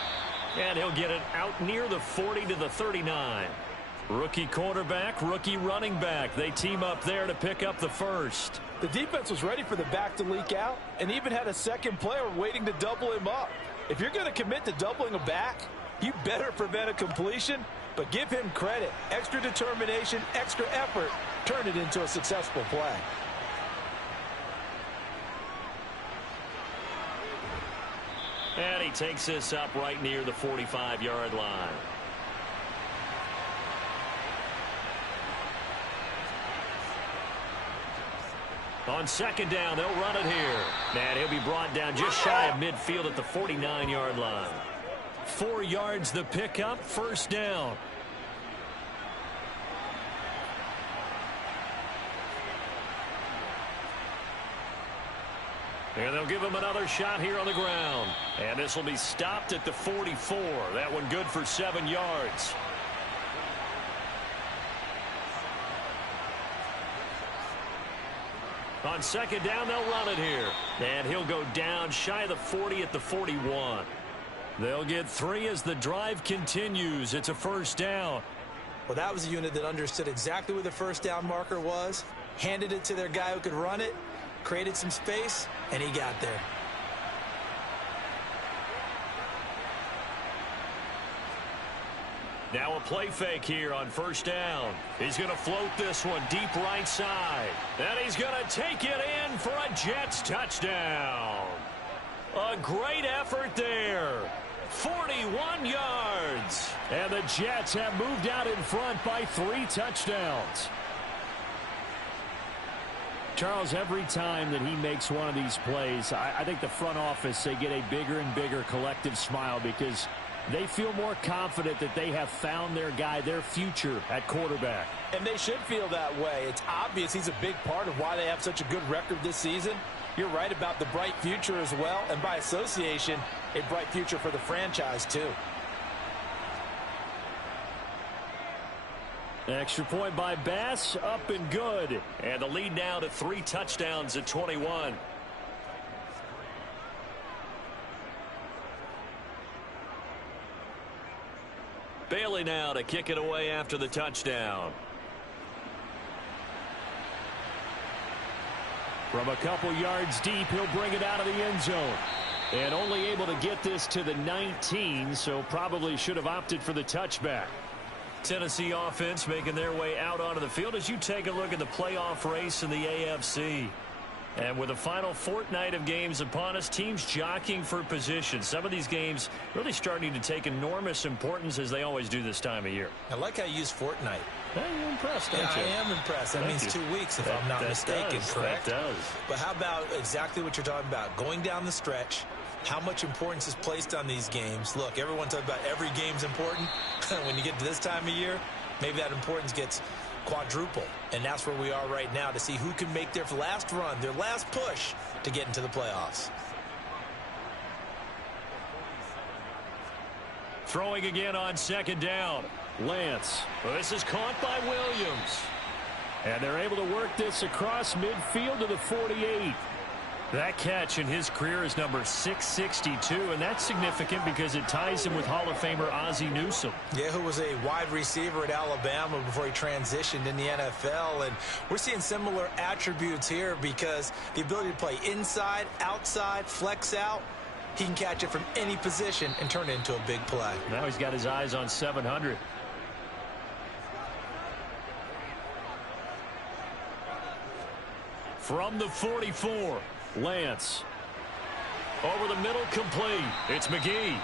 And he'll get it out near the 40 to the 39. Rookie quarterback, rookie running back. They team up there to pick up the first. The defense was ready for the back to leak out and even had a second player waiting to double him up. If you're going to commit to doubling a back, you better prevent a completion, but give him credit. Extra determination, extra effort, turn it into a successful play. And he takes this up right near the 45-yard line. On second down, they'll run it here. And he'll be brought down just shy of midfield at the 49-yard line. 4 yards the pickup, first down. And they'll give him another shot here on the ground. And this will be stopped at the 44. That one good for 7 yards. On second down, they'll run it here. And he'll go down shy of the 40 at the 41. They'll get 3 as the drive continues. It's a first down. Well, that was a unit that understood exactly where the first down marker was, handed it to their guy who could run it, created some space, and he got there. Now a play fake here on first down. He's going to float this one deep right side. And he's going to take it in for a Jets touchdown. A great effort there. 41 yards. And the Jets have moved out in front by 3 touchdowns. Charles, every time that he makes one of these plays, I think the front office, they get a bigger and bigger collective smile because they feel more confident that they have found their guy, their future at quarterback. And they should feel that way. It's obvious he's a big part of why they have such a good record this season. You're right about the bright future as well, and by association, a bright future for the franchise too. Extra point by Bass, up and good. And the lead now to 3 touchdowns at 21. Bailey now to kick it away after the touchdown. From a couple yards deep, he'll bring it out of the end zone. And only able to get this to the 19, so probably should have opted for the touchback. Tennessee offense making their way out onto the field as you take a look at the playoff race in the AFC. And with the final fortnight of games upon us, teams jockeying for position. Some of these games really starting to take enormous importance as they always do this time of year. I like how you use fortnight. You're impressed, don't you? I am impressed. That means 2 weeks, if I'm not mistaken, correct? That does. But how about exactly what you're talking about? Going down the stretch, how much importance is placed on these games? Look, everyone talks about every game's important. When you get to this time of year, maybe that importance gets quadruple. And that's where we are right now to see who can make their last run, their last push to get into the playoffs. Throwing again on second down. Lance. Well, this is caught by Williams. And they're able to work this across midfield to the 48. That catch in his career is number 662, and that's significant because it ties him with Hall of Famer Ozzie Newsome. Yeah, who was a wide receiver at Alabama before he transitioned in the NFL. And we're seeing similar attributes here because the ability to play inside, outside, flex out, he can catch it from any position and turn it into a big play. Now he's got his eyes on 700. From the 44, Lance. Over the middle, complete. It's McGee.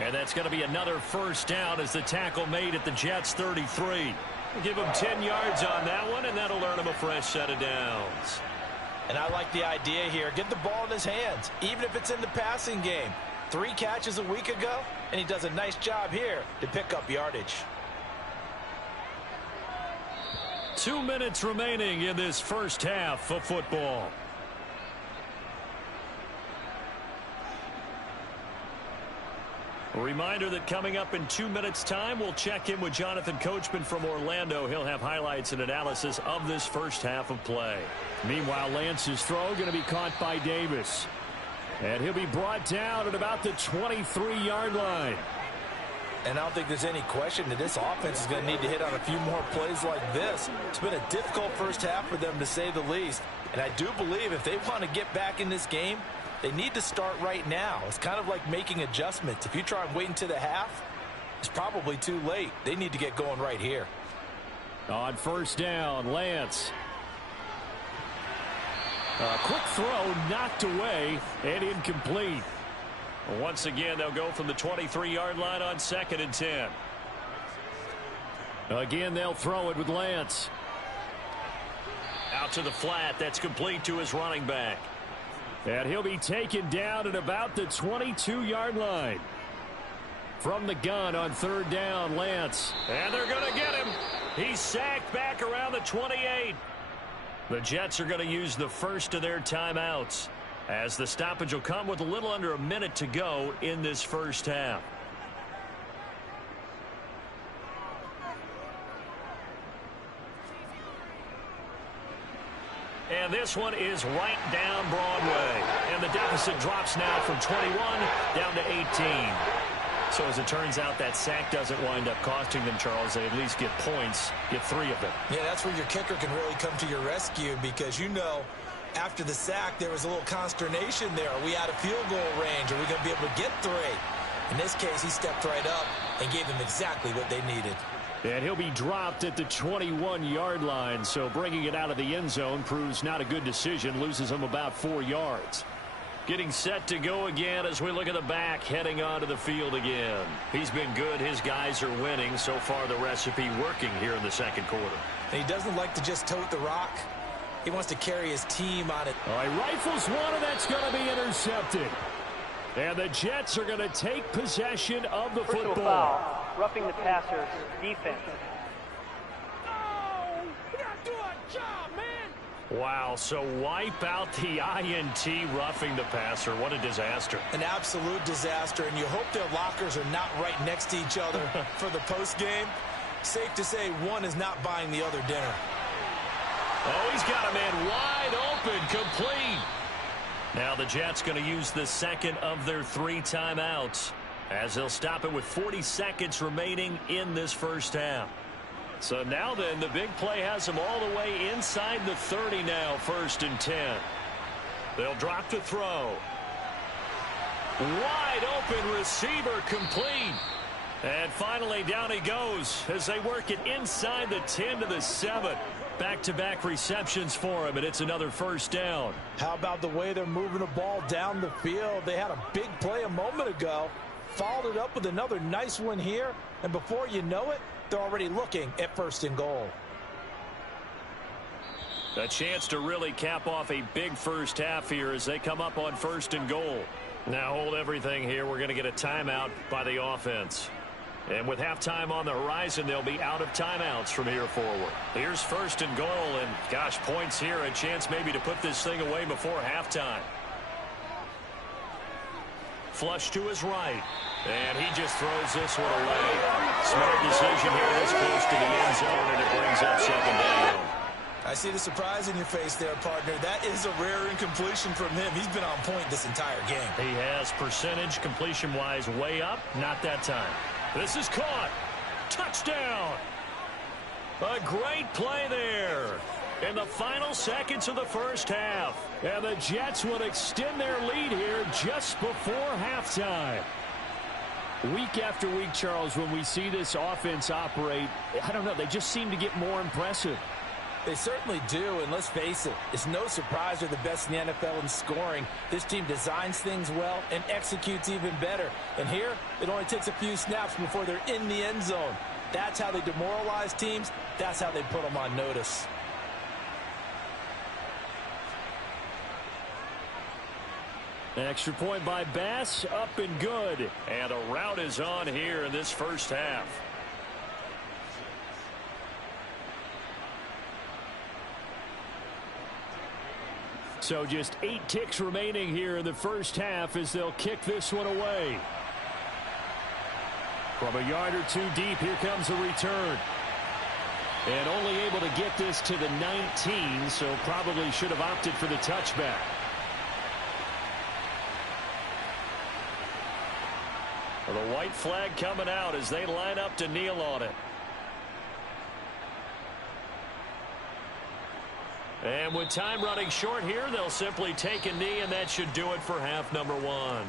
And that's going to be another first down as the tackle made at the Jets' 33. Give him 10 yards on that one, and that'll earn him a fresh set of downs. And I like the idea here. Get the ball in his hands, even if it's in the passing game. 3 catches a week ago, and he does a nice job here to pick up yardage. 2 minutes remaining in this first half of football. A reminder that coming up in 2 minutes' time, we'll check in with Jonathan Coachman from Orlando. He'll have highlights and analysis of this first half of play. Meanwhile, Lance's throw going to be caught by Davis. And he'll be brought down at about the 23-yard line. And I don't think there's any question that this offense is going to need to hit on a few more plays like this. It's been a difficult first half for them, to say the least. And I do believe if they want to get back in this game, they need to start right now. It's kind of like making adjustments. If you try and wait until the half, it's probably too late. They need to get going right here. On first down, Lance. A quick throw knocked away and incomplete. Once again, they'll go from the 23-yard line on 2nd and 10. Again, they'll throw it with Lance. Out to the flat. That's complete to his running back. And he'll be taken down at about the 22-yard line. From the gun on 3rd down, Lance. And they're going to get him. He's sacked back around the 28. The Jets are going to use the first of their timeouts, as the stoppage will come with a little under a minute to go in this first half. And this one is right down Broadway. And the deficit drops now from 21 down to 18. So as it turns out, that sack doesn't wind up costing them, Charles. They at least get points, get 3 of them. Yeah, that's where your kicker can really come to your rescue, because you know after the sack there was a little consternation there. Are we out of field goal range? Are we going to be able to get 3? In this case, he stepped right up and gave them exactly what they needed. And he'll be dropped at the 21-yard line, so bringing it out of the end zone proves not a good decision, loses him about 4 yards. Getting set to go again as we look at the back, heading onto the field again. He's been good. His guys are winning. So far, the recipe working here in the second quarter. And he doesn't like to just tote the rock. He wants to carry his team on it. All right, rifles one, and that's going to be intercepted. And the Jets are going to take possession of the Personal football. foul, roughing the passer's defense. Oh, we got to do our job, man. Wow, so wipe out the INT, roughing the passer. What a disaster. An absolute disaster, and you hope their lockers are not right next to each other for the postgame. Safe to say one is not buying the other dinner. Oh, he's got a man wide open, complete. Now the Jets going to use the second of their 3 timeouts, as they'll stop it with 40 seconds remaining in this first half. So now then, the big play has them all the way inside the 30 now, 1st and 10. They'll drop to throw. Wide open receiver, complete. And finally down he goes as they work it inside the 10 to the 7. Back-to-back receptions for him, and it's another first down. How about the way they're moving the ball down the field? They had a big play a moment ago, followed it up with another nice one here, and before you know it, they're already looking at 1st and goal. A chance to really cap off a big first half here as they come up on 1st and goal. Now hold everything here. We're going to get a timeout by the offense. And with halftime on the horizon, they'll be out of timeouts from here forward. Here's 1st and goal, and gosh, points here. A chance maybe to put this thing away before halftime. Flush to his right. And he just throws this one away. Smart decision here this close to the end zone, and it brings up 2nd down. I see the surprise in your face there, partner. That is a rare incompletion from him. He's been on point this entire game. He has percentage completion-wise way up. Not that time. This is caught. Touchdown. A great play there. in the final seconds of the first half. And the Jets would extend their lead here just before halftime. Week after week, Charles, when we see this offense operate, I don't know, they just seem to get more impressive. They certainly do, and let's face it, it's no surprise they're the best in the NFL in scoring. This team designs things well and executes even better. And here, it only takes a few snaps before they're in the end zone. That's how they demoralize teams. That's how they put them on notice. Extra point by Bass, up and good. And a rout is on here in this first half. So just 8 ticks remaining here in the first half as they'll kick this one away. From a yard or two deep, here comes the return. And only able to get this to the 19, so probably should have opted for the touchback. Well, the white flag coming out as they line up to kneel on it. And with time running short here, they'll simply take a knee, and that should do it for half number 1.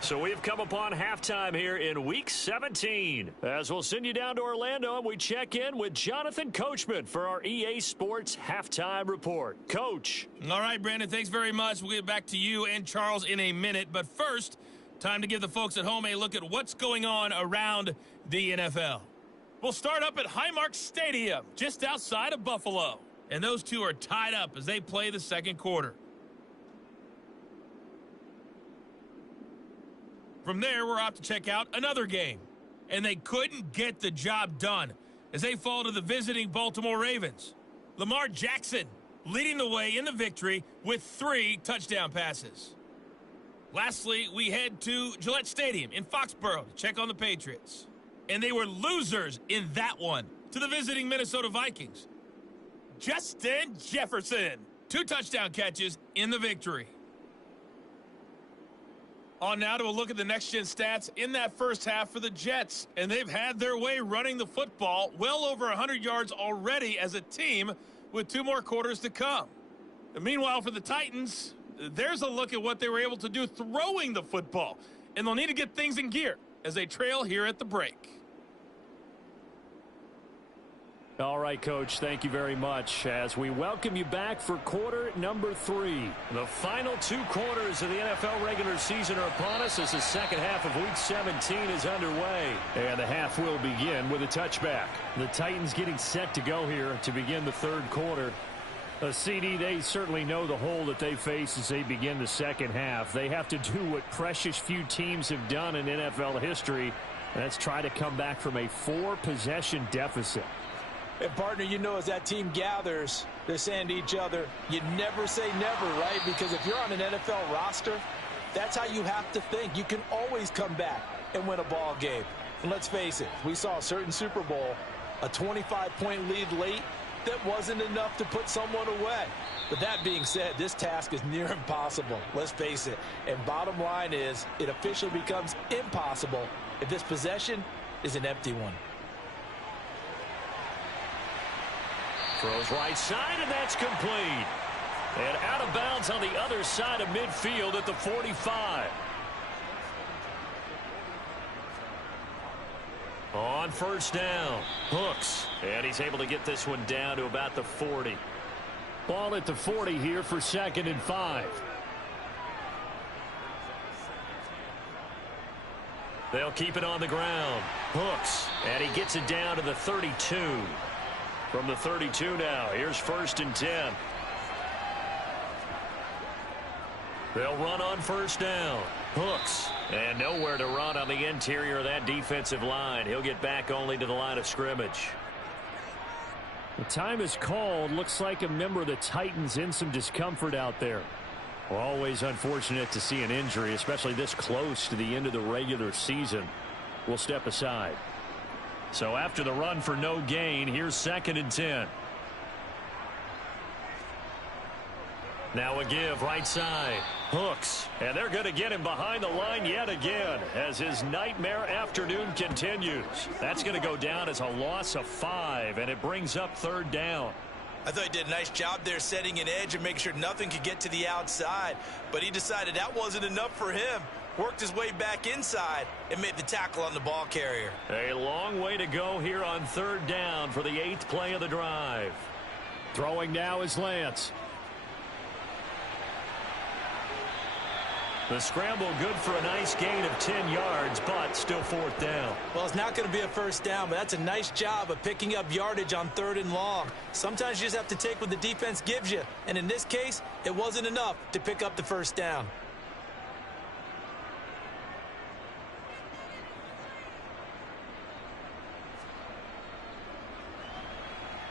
So we have come upon halftime here in Week 17. As we'll send you down to Orlando, and we check in with Jonathan Coachman for our EA Sports Halftime Report. Coach. All right, Brandon, thanks very much. We'll get back to you and Charles in a minute. But first, time to give the folks at home a look at what's going on around the NFL. We'll start up at Highmark Stadium, just outside of Buffalo. And those two are tied up as they play the second quarter. From there, we're off to check out another game. And they couldn't get the job done as they fall to the visiting Baltimore Ravens. Lamar Jackson leading the way in the victory with 3 touchdown passes. Lastly, we head to Gillette Stadium in Foxborough to check on the Patriots. And they were losers in that one to the visiting Minnesota Vikings. Justin Jefferson, 2 touchdown catches in the victory. On now to a look at the next-gen stats in that first half for the Jets. And they've had their way running the football well over 100 yards already as a team with 2 more quarters to come. And meanwhile, for the Titans, there's a look at what they were able to do throwing the football. And they'll need to get things in gear as they trail here at the break. All right, Coach, thank you very much as we welcome you back for quarter number 3. The final 2 quarters of the NFL regular season are upon us as the second half of Week 17 is underway. And the half will begin with a touchback. The Titans getting set to go here to begin the third quarter. CD, they certainly know the hole that they face as they begin the second half. They have to do what precious few teams have done in NFL history, and that's try to come back from a 4-possession deficit. And, partner, you know, as that team gathers, they're saying to each other, you never say never, right? Because if you're on an NFL roster, that's how you have to think. You can always come back and win a ball game. And let's face it, we saw a certain Super Bowl, a 25-point lead late, that wasn't enough to put someone away. But that being said, this task is near impossible. Let's face it. And bottom line is, it officially becomes impossible if this possession is an empty one. Throws right side, and that's complete. And out of bounds on the other side of midfield at the 45. On first down, Hooks. And he's able to get this one down to about the 40. Ball at the 40 here for 2nd and 5. They'll keep it on the ground. Hooks. And he gets it down to the 32. From the 32 now, here's 1st and 10. They'll run on first down. Hooks. And nowhere to run on the interior of that defensive line. He'll get back only to the line of scrimmage. The time is called. Looks like a member of the Titans in some discomfort out there. Well, always unfortunate to see an injury, especially this close to the end of the regular season. We'll step aside. So after the run for no gain, here's 2nd and 10. Now a give right side. Hooks. And they're going to get him behind the line yet again as his nightmare afternoon continues. That's going to go down as a loss of 5, and it brings up 3rd down. I thought he did a nice job there setting an edge and making sure nothing could get to the outside. But he decided that wasn't enough for him. Worked his way back inside and made the tackle on the ball carrier. A long way to go here on 3rd down for the 8th play of the drive. Throwing now is Lance. The scramble good for a nice gain of 10 yards, but still 4th down. Well, it's not going to be a first down, but that's a nice job of picking up yardage on 3rd and long. Sometimes you just have to take what the defense gives you, and in this case, it wasn't enough to pick up the first down.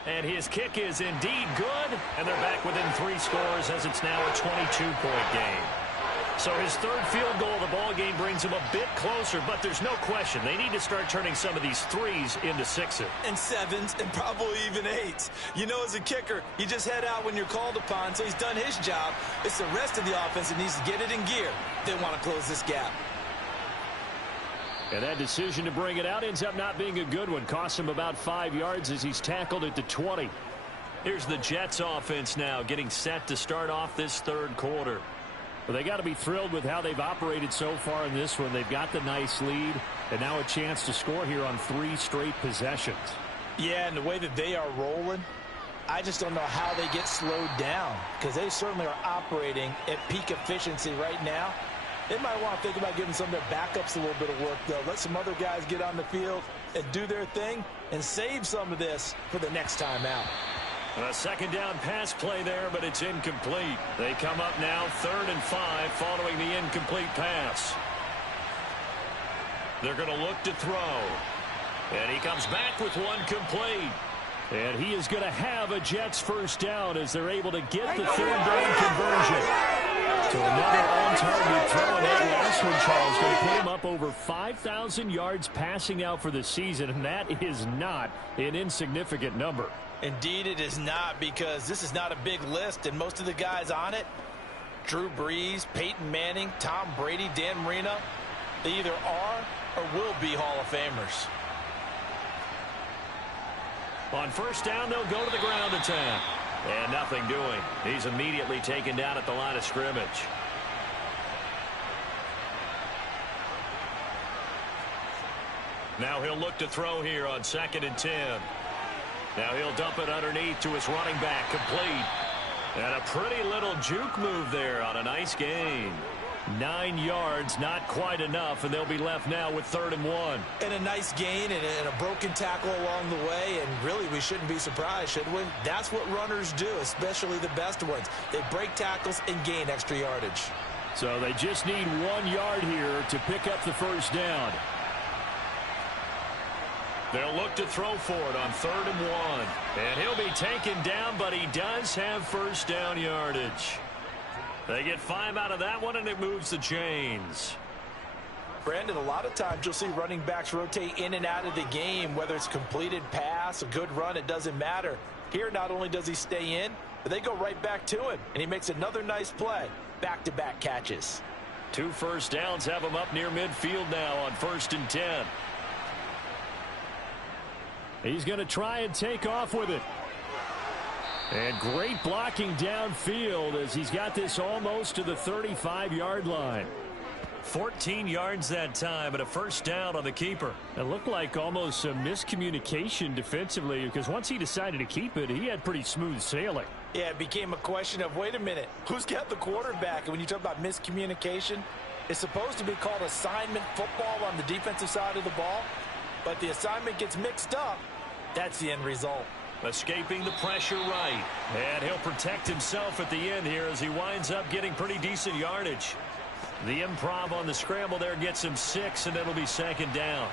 And his kick is indeed good, and they're back within 3 scores as it's now a 22-point game. So his 3rd field goal of the ball game brings him a bit closer, but there's no question they need to start turning some of these 3s into 6s. And 7s and probably even 8s. You know, as a kicker, you just head out when you're called upon, so he's done his job. It's the rest of the offense that needs to get it in gear. They want to close this gap. And that decision to bring it out ends up not being a good one. Costs him about 5 yards as he's tackled at the 20. Here's the Jets offense now getting set to start off this 3rd quarter. Well, they got to be thrilled with how they've operated so far in this one. They've got the nice lead, and now a chance to score here on 3 straight possessions. Yeah, and the way that they are rolling, I just don't know how they get slowed down, because they certainly are operating at peak efficiency right now. They might want to think about giving some of their backups a little bit of work, though. Let some other guys get on the field and do their thing and save some of this for the next time out. A 2nd down pass play there, but it's incomplete. They come up now 3rd and 5 following the incomplete pass. They're going to look to throw. And he comes back with one complete. And he is going to have a Jets first down as they're able to get the 3rd down conversion. So another on-target throw, and that last one, Charles, going to put him up over 5,000 yards passing out for the season, and that is not an insignificant number. Indeed it is not, because this is not a big list, and most of the guys on it, Drew Brees, Peyton Manning, Tom Brady, Dan Marino, they either are or will be Hall of Famers. On 1st down, they'll go to the ground attack. And nothing doing. He's immediately taken down at the line of scrimmage. Now he'll look to throw here on 2nd and 10. Now he'll dump it underneath to his running back, complete. And a pretty little juke move there on a nice gain. 9 yards, not quite enough, and they'll be left now with 3rd and 1. And a nice gain and a broken tackle along the way, and really we shouldn't be surprised, should we? That's what runners do, especially the best ones. They break tackles and gain extra yardage. So they just need 1 yard here to pick up the first down. They'll look to throw for it on 3rd and 1. And he'll be taken down, but he does have first down yardage. They get 5 out of that one, and it moves the chains. Brandon, a lot of times you'll see running backs rotate in and out of the game, whether it's completed pass, a good run, it doesn't matter. Here, not only does he stay in, but they go right back to him, and he makes another nice play. Back-to-back catches. 2 first downs have him up near midfield now on 1st and 10. He's going to try and take off with it. And great blocking downfield as he's got this almost to the 35-yard line. 14 yards that time and a first down on the keeper. It looked like almost some miscommunication defensively, because once he decided to keep it, he had pretty smooth sailing. Yeah, it became a question of, wait a minute, who's got the quarterback? And when you talk about miscommunication, it's supposed to be called assignment football on the defensive side of the ball, but the assignment gets mixed up. That's the end result. Escaping the pressure right. And he'll protect himself at the end here as he winds up getting pretty decent yardage. The improv on the scramble there gets him 6, and it'll be 2nd down.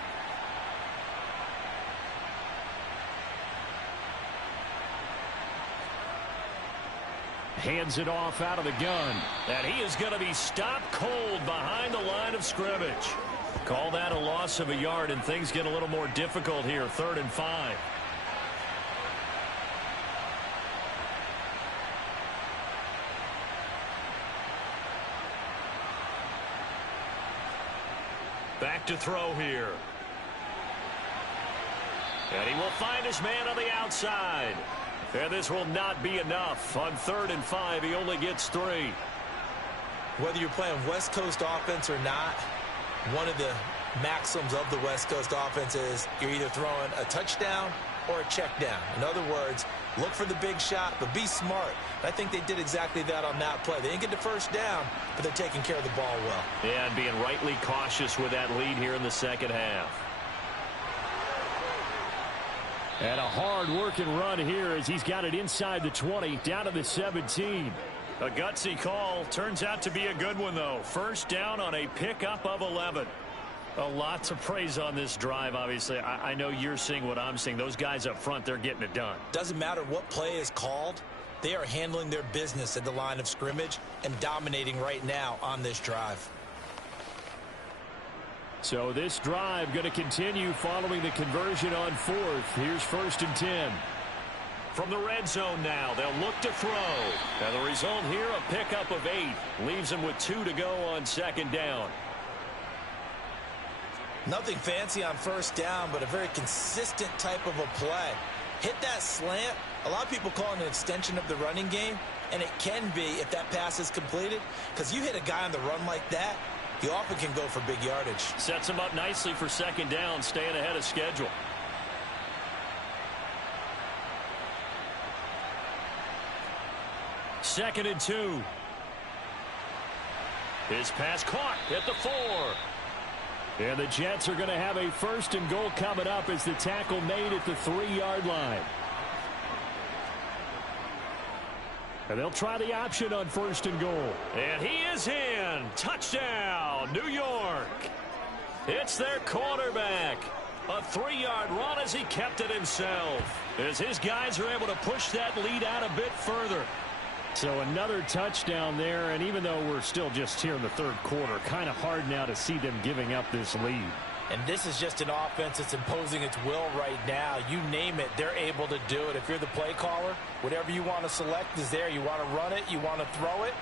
Hands it off out of the gun. And he is going to be stopped cold behind the line of scrimmage. Call that a loss of a yard, and things get a little more difficult here. 3rd and 5. Back to throw here. And he will find his man on the outside. And this will not be enough. On 3rd and 5, he only gets 3. Whether you're playing West Coast offense or not, one of the maxims of the West Coast offense is you're either throwing a touchdown or a check down. In other words, look for the big shot, but be smart. I think they did exactly that on that play. They didn't get the first down, but they're taking care of the ball well. Yeah, and being rightly cautious with that lead here in the second half. And a hard-working run here as he's got it inside the 20, down to the 17. A gutsy call. Turns out to be a good one, though. First down on a pickup of 11. A lot to praise on this drive, obviously. I know you're seeing what I'm seeing. Those guys up front, they're getting it done. Doesn't matter what play is called. They are handling their business at the line of scrimmage and dominating right now on this drive. So this drive going to continue following the conversion on 4th. Here's 1st and 10. From the red zone now, they'll look to throw. And the result here, a pickup of 8. Leaves them with 2 to go on 2nd down. Nothing fancy on 1st down, but a very consistent type of a play. Hit that slant. A lot of people call it an extension of the running game, and it can be if that pass is completed, because you hit a guy on the run like that, you often can go for big yardage. Sets him up nicely for 2nd down, staying ahead of schedule. Second and 2. His pass caught at the 4. And the Jets are going to have a 1st and goal coming up as the tackle made at the 3-yard line. And they'll try the option on 1st and goal. And he is in. Touchdown, New York. It's their quarterback. A 3-yard run as he kept it himself. As his guys are able to push that lead out a bit further. So another touchdown there, and even though we're still just here in the 3rd quarter, kind of hard now to see them giving up this lead. And this is just an offense that's imposing its will right now. You name it, they're able to do it. If you're the play caller, whatever you want to select is there. You want to run it, you want to throw it,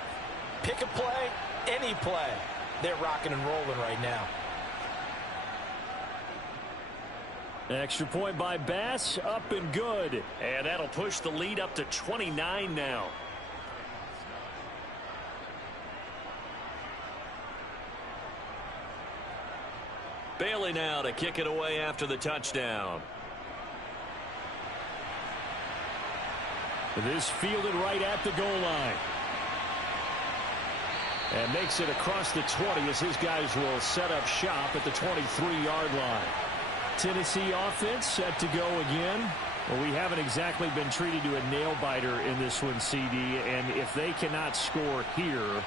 pick a play, any play. They're rocking and rolling right now. Extra point by Bass, up and good. And that'll push the lead up to 29 now. Bailey now to kick it away after the touchdown. This fielded right at the goal line. And makes it across the 20 as his guys will set up shop at the 23-yard line. Tennessee offense set to go again. Well, we haven't exactly been treated to a nail-biter in this one, CD. And if they cannot score here,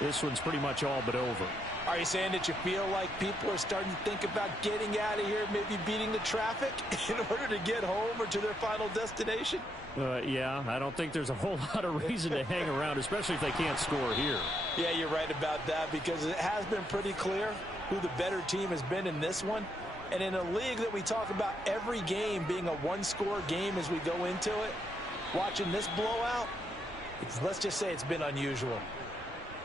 this one's pretty much all but over. Are you saying that you feel like people are starting to think about getting out of here, maybe beating the traffic in order to get home or to their final destination? Yeah, I don't think there's a whole lot of reason to hang around, especially if they can't score here. Yeah, you're right about that, because it has been pretty clear who the better team has been in this one. And in a league that we talk about every game being a one-score game as we go into it, watching this blowout, let's just say it's been unusual.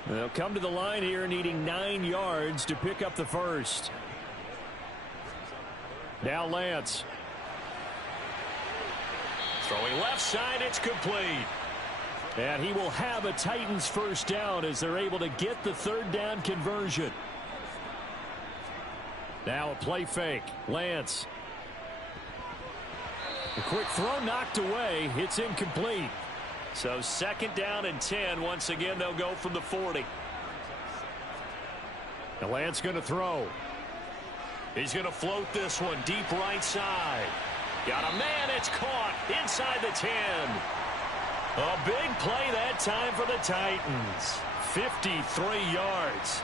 They'll come to the line here needing 9 yards to pick up the 1st. Now Lance. Throwing left side, it's complete. And he will have a Titans 1st down as they're able to get the 3rd down conversion. Now a play fake. Lance. A quick throw knocked away. It's incomplete. So 2nd down and 10. Once again, they'll go from the 40. Now Lance going to throw. He's going to float this one deep right side. Got a man. It's caught inside the 10. A big play that time for the Titans. 53 yards.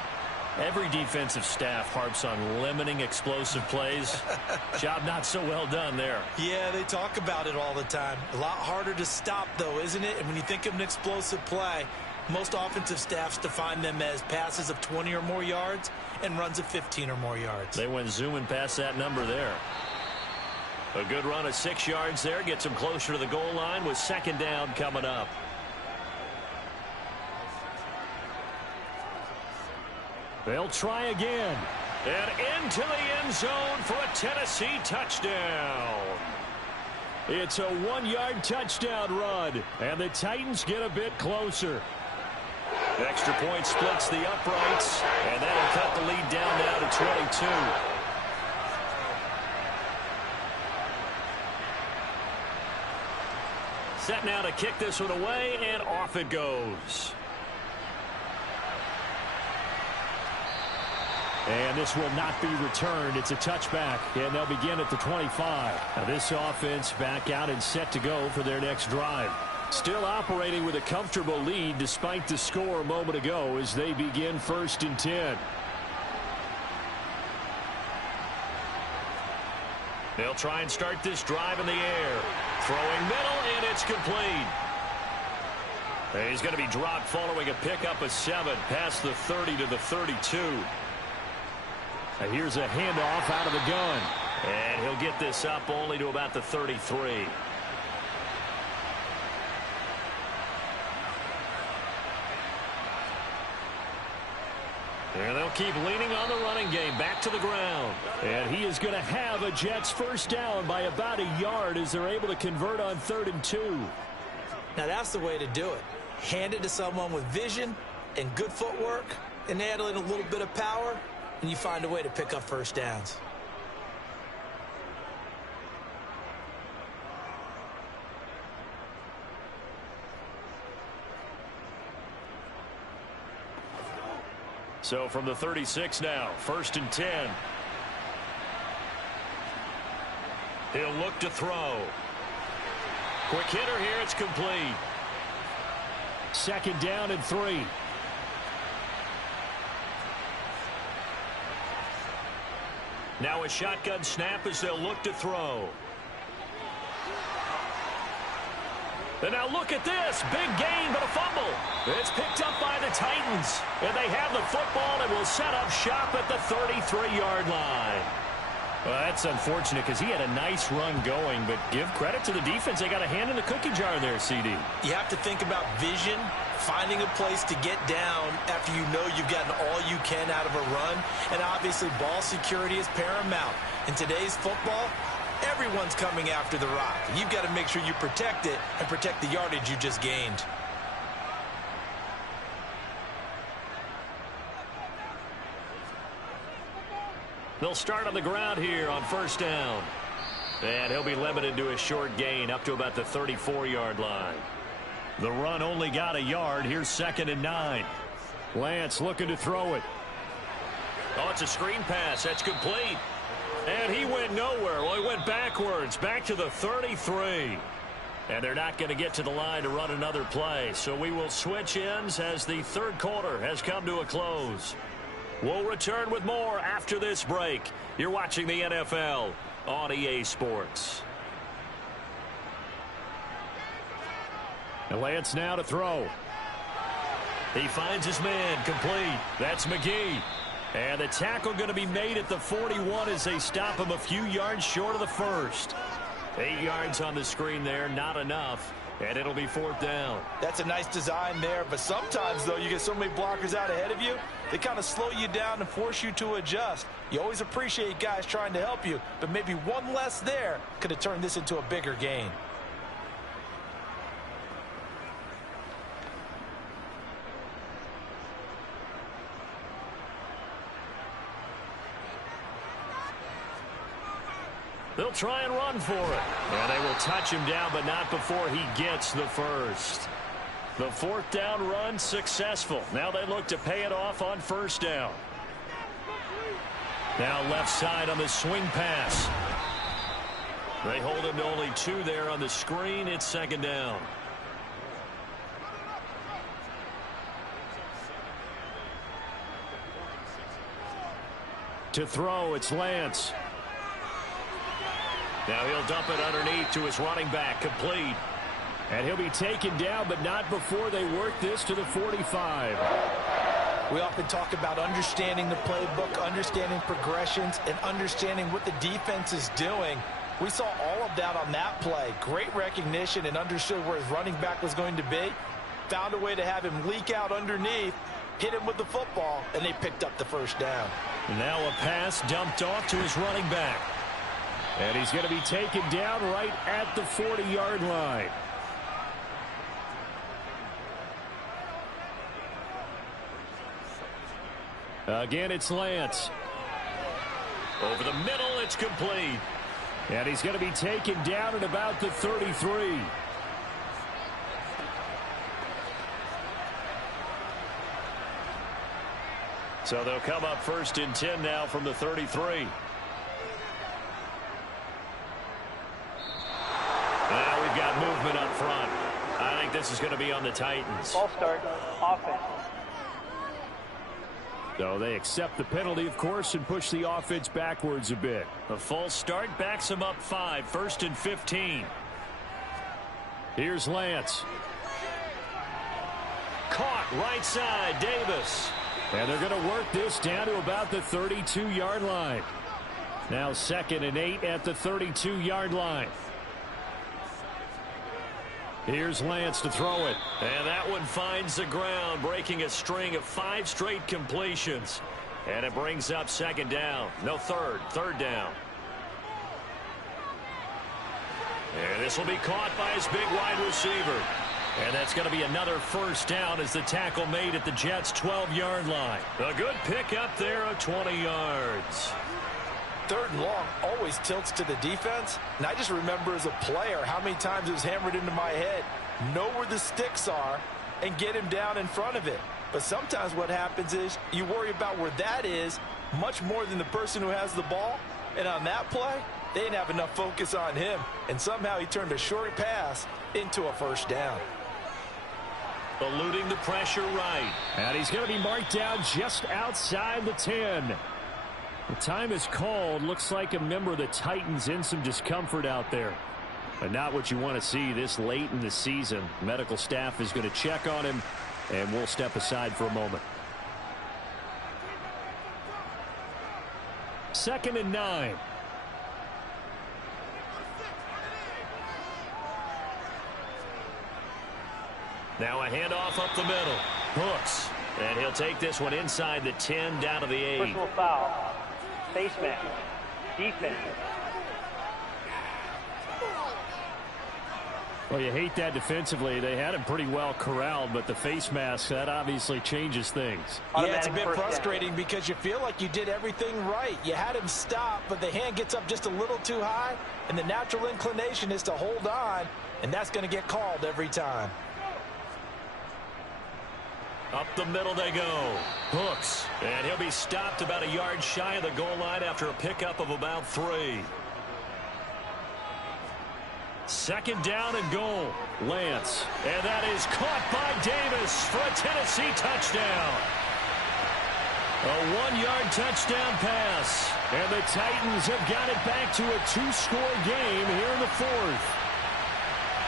Every defensive staff harps on limiting explosive plays. Job not so well done there. Yeah, they talk about it all the time. A lot harder to stop, though, isn't it? And when you think of an explosive play, most offensive staffs define them as passes of 20 or more yards and runs of 15 or more yards. They went zooming past that number there. A good run of 6 yards there gets them closer to the goal line with 2nd down coming up. They'll try again. And into the end zone for a Tennessee touchdown. It's a 1-yard touchdown run, and the Titans get a bit closer. Extra point splits the uprights, and that'll cut the lead down now to 22. Set now to kick this one away, and off it goes. And this will not be returned. It's a touchback, and they'll begin at the 25. Now this offense back out and set to go for their next drive. Still operating with a comfortable lead despite the score a moment ago as they begin 1st and 10. They'll try and start this drive in the air. Throwing middle, and it's complete. He's going to be dropped following a pickup of 7 past the 30 to the 32. And here's a handoff out of the gun. And he'll get this up only to about the 33. And they'll keep leaning on the running game. Back to the ground. And he is going to have a Jets first down by about a yard as they're able to convert on 3rd and 2. Now that's the way to do it. Hand it to someone with vision and good footwork, and add in a little bit of power, and you find a way to pick up first downs. So from the 36 now, 1st and 10. He'll look to throw. Quick hitter here, it's complete. 2nd down and 3. Now a shotgun snap as they'll look to throw. And now look at this. Big gain, but a fumble. It's picked up by the Titans. And they have the football and will set up shop at the 33-yard line. Well, that's unfortunate because he had a nice run going, but give credit to the defense. They got a hand in the cookie jar there, CD. You have to think about vision, finding a place to get down after you know you've gotten all you can out of a run, and obviously ball security is paramount. In today's football, everyone's coming after the rock. You've got to make sure you protect it and protect the yardage you just gained. They'll start on the ground here on 1st down. And he'll be limited to a short gain up to about the 34-yard line. The run only got a yard. Here's 2nd and 9. Lance looking to throw it. Oh, it's a screen pass. That's complete. And he went nowhere. Well, he went backwards, back to the 33. And they're not going to get to the line to run another play. So we will switch ends as the 3rd quarter has come to a close. We'll return with more after this break. You're watching the NFL on EA Sports. And Lance now to throw. He finds his man, complete. That's McGee. And the tackle going to be made at the 41 as they stop him a few yards short of the 1st. 8 yards on the screen there, not enough. And it'll be 4th down. That's a nice design there, but sometimes, though, you get so many blockers out ahead of you, they kind of slow you down and force you to adjust. You always appreciate guys trying to help you, but maybe one less there could have turned this into a bigger gain. They'll try and run for it. And they will touch him down, but not before he gets the 1st. The 4th down run successful. Now they look to pay it off on 1st down. Now left side on the swing pass. They hold him to only 2 there on the screen. It's 2nd down. To throw, it's Lance. Now he'll dump it underneath to his running back, complete. And he'll be taken down, but not before they work this to the 45. We often talk about understanding the playbook, understanding progressions, and understanding what the defense is doing. We saw all of that on that play. Great recognition and understood where his running back was going to be. Found a way to have him leak out underneath, hit him with the football, and they picked up the 1st down. Now a pass dumped off to his running back. And he's going to be taken down right at the 40-yard line. Again, it's Lance. Over the middle, it's complete. And he's going to be taken down at about the 33. So they'll come up 1st and 10 now from the 33. Now we've got movement up front. I think this is going to be on the Titans. Ball start, offense. So they accept the penalty, of course, and push the offense backwards a bit. A false start backs them up 5, 1st and 15. Here's Lance. Caught right side, Davis. And they're going to work this down to about the 32-yard line. Now 2nd and 8 at the 32-yard line. Here's Lance to throw it. And that one finds the ground, breaking a string of 5 straight completions. And it brings up 2nd down. No, 3rd down. And this will be caught by his big wide receiver. And that's going to be another 1st down as the tackle made at the Jets' 12-yard line. A good pick up there of 20 yards. 3rd and long always tilts to the defense. And I just remember as a player how many times it was hammered into my head. Know where the sticks are and get him down in front of it. But sometimes what happens is you worry about where that is much more than the person who has the ball. And on that play, they didn't have enough focus on him. And somehow he turned a short pass into a 1st down. Eluding the pressure right. And he's going to be marked down just outside the 10. The time is called. Looks like a member of the Titans in some discomfort out there. But not what you want to see this late in the season. Medical staff is going to check on him, and we'll step aside for a moment. 2nd and 9. Now a handoff up the middle. Hooks. And he'll take this one inside the 10 down to the 8. Personal foul. Face mask. Defense. Well, you hate that defensively. They had him pretty well corralled, but the face mask, that obviously changes things. Yeah, it's a bit frustrating because you feel like you did everything right. You had him stop, but the hand gets up just a little too high, and the natural inclination is to hold on, and that's going to get called every time. Up the middle they go. Hooks. And he'll be stopped about a yard shy of the goal line after a pickup of about 3. 2nd down and goal. Lance. And that is caught by Davis for a Tennessee touchdown. A 1-yard touchdown pass. And the Titans have got it back to a 2-score game here in the 4th.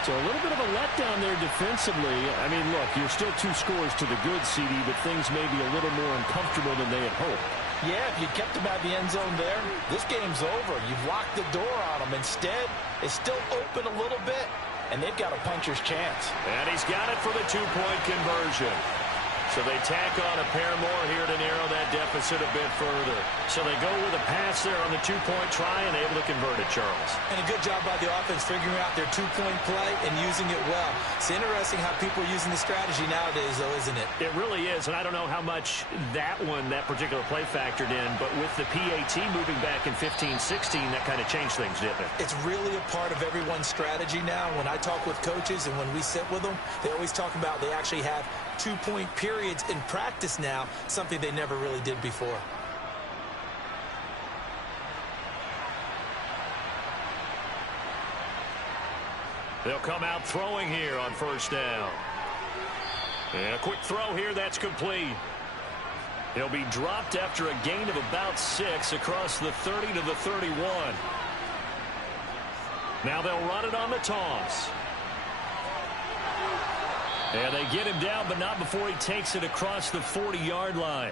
So a little bit of a letdown there defensively. I mean, look, you're still 2 scores to the good, CD, but things may be a little more uncomfortable than they had hoped. Yeah, if you kept him out of the end zone there, this game's over. You've locked the door on him. Instead, it's still open a little bit, and they've got a puncher's chance. And he's got it for the 2-point conversion. So they tack on a pair more here to narrow that deficit a bit further. So they go with a pass there on the 2-point try and able to convert it, Charles. And a good job by the offense figuring out their 2-point play and using it well. It's interesting how people are using the strategy nowadays, though, isn't it? It really is, and I don't know how much that particular play factored in, but with the PAT moving back in 15-16, that kind of changed things, didn't it? It's really a part of everyone's strategy now. When I talk with coaches and when we sit with them, they always talk about they actually have 2-point periods in practice now, something they never really did before. They'll come out throwing here on 1st down. And a quick throw here, that's complete. He'll be dropped after a gain of about 6 across the 30 to the 31. Now they'll run it on the toss. And they get him down, but not before he takes it across the 40-yard line.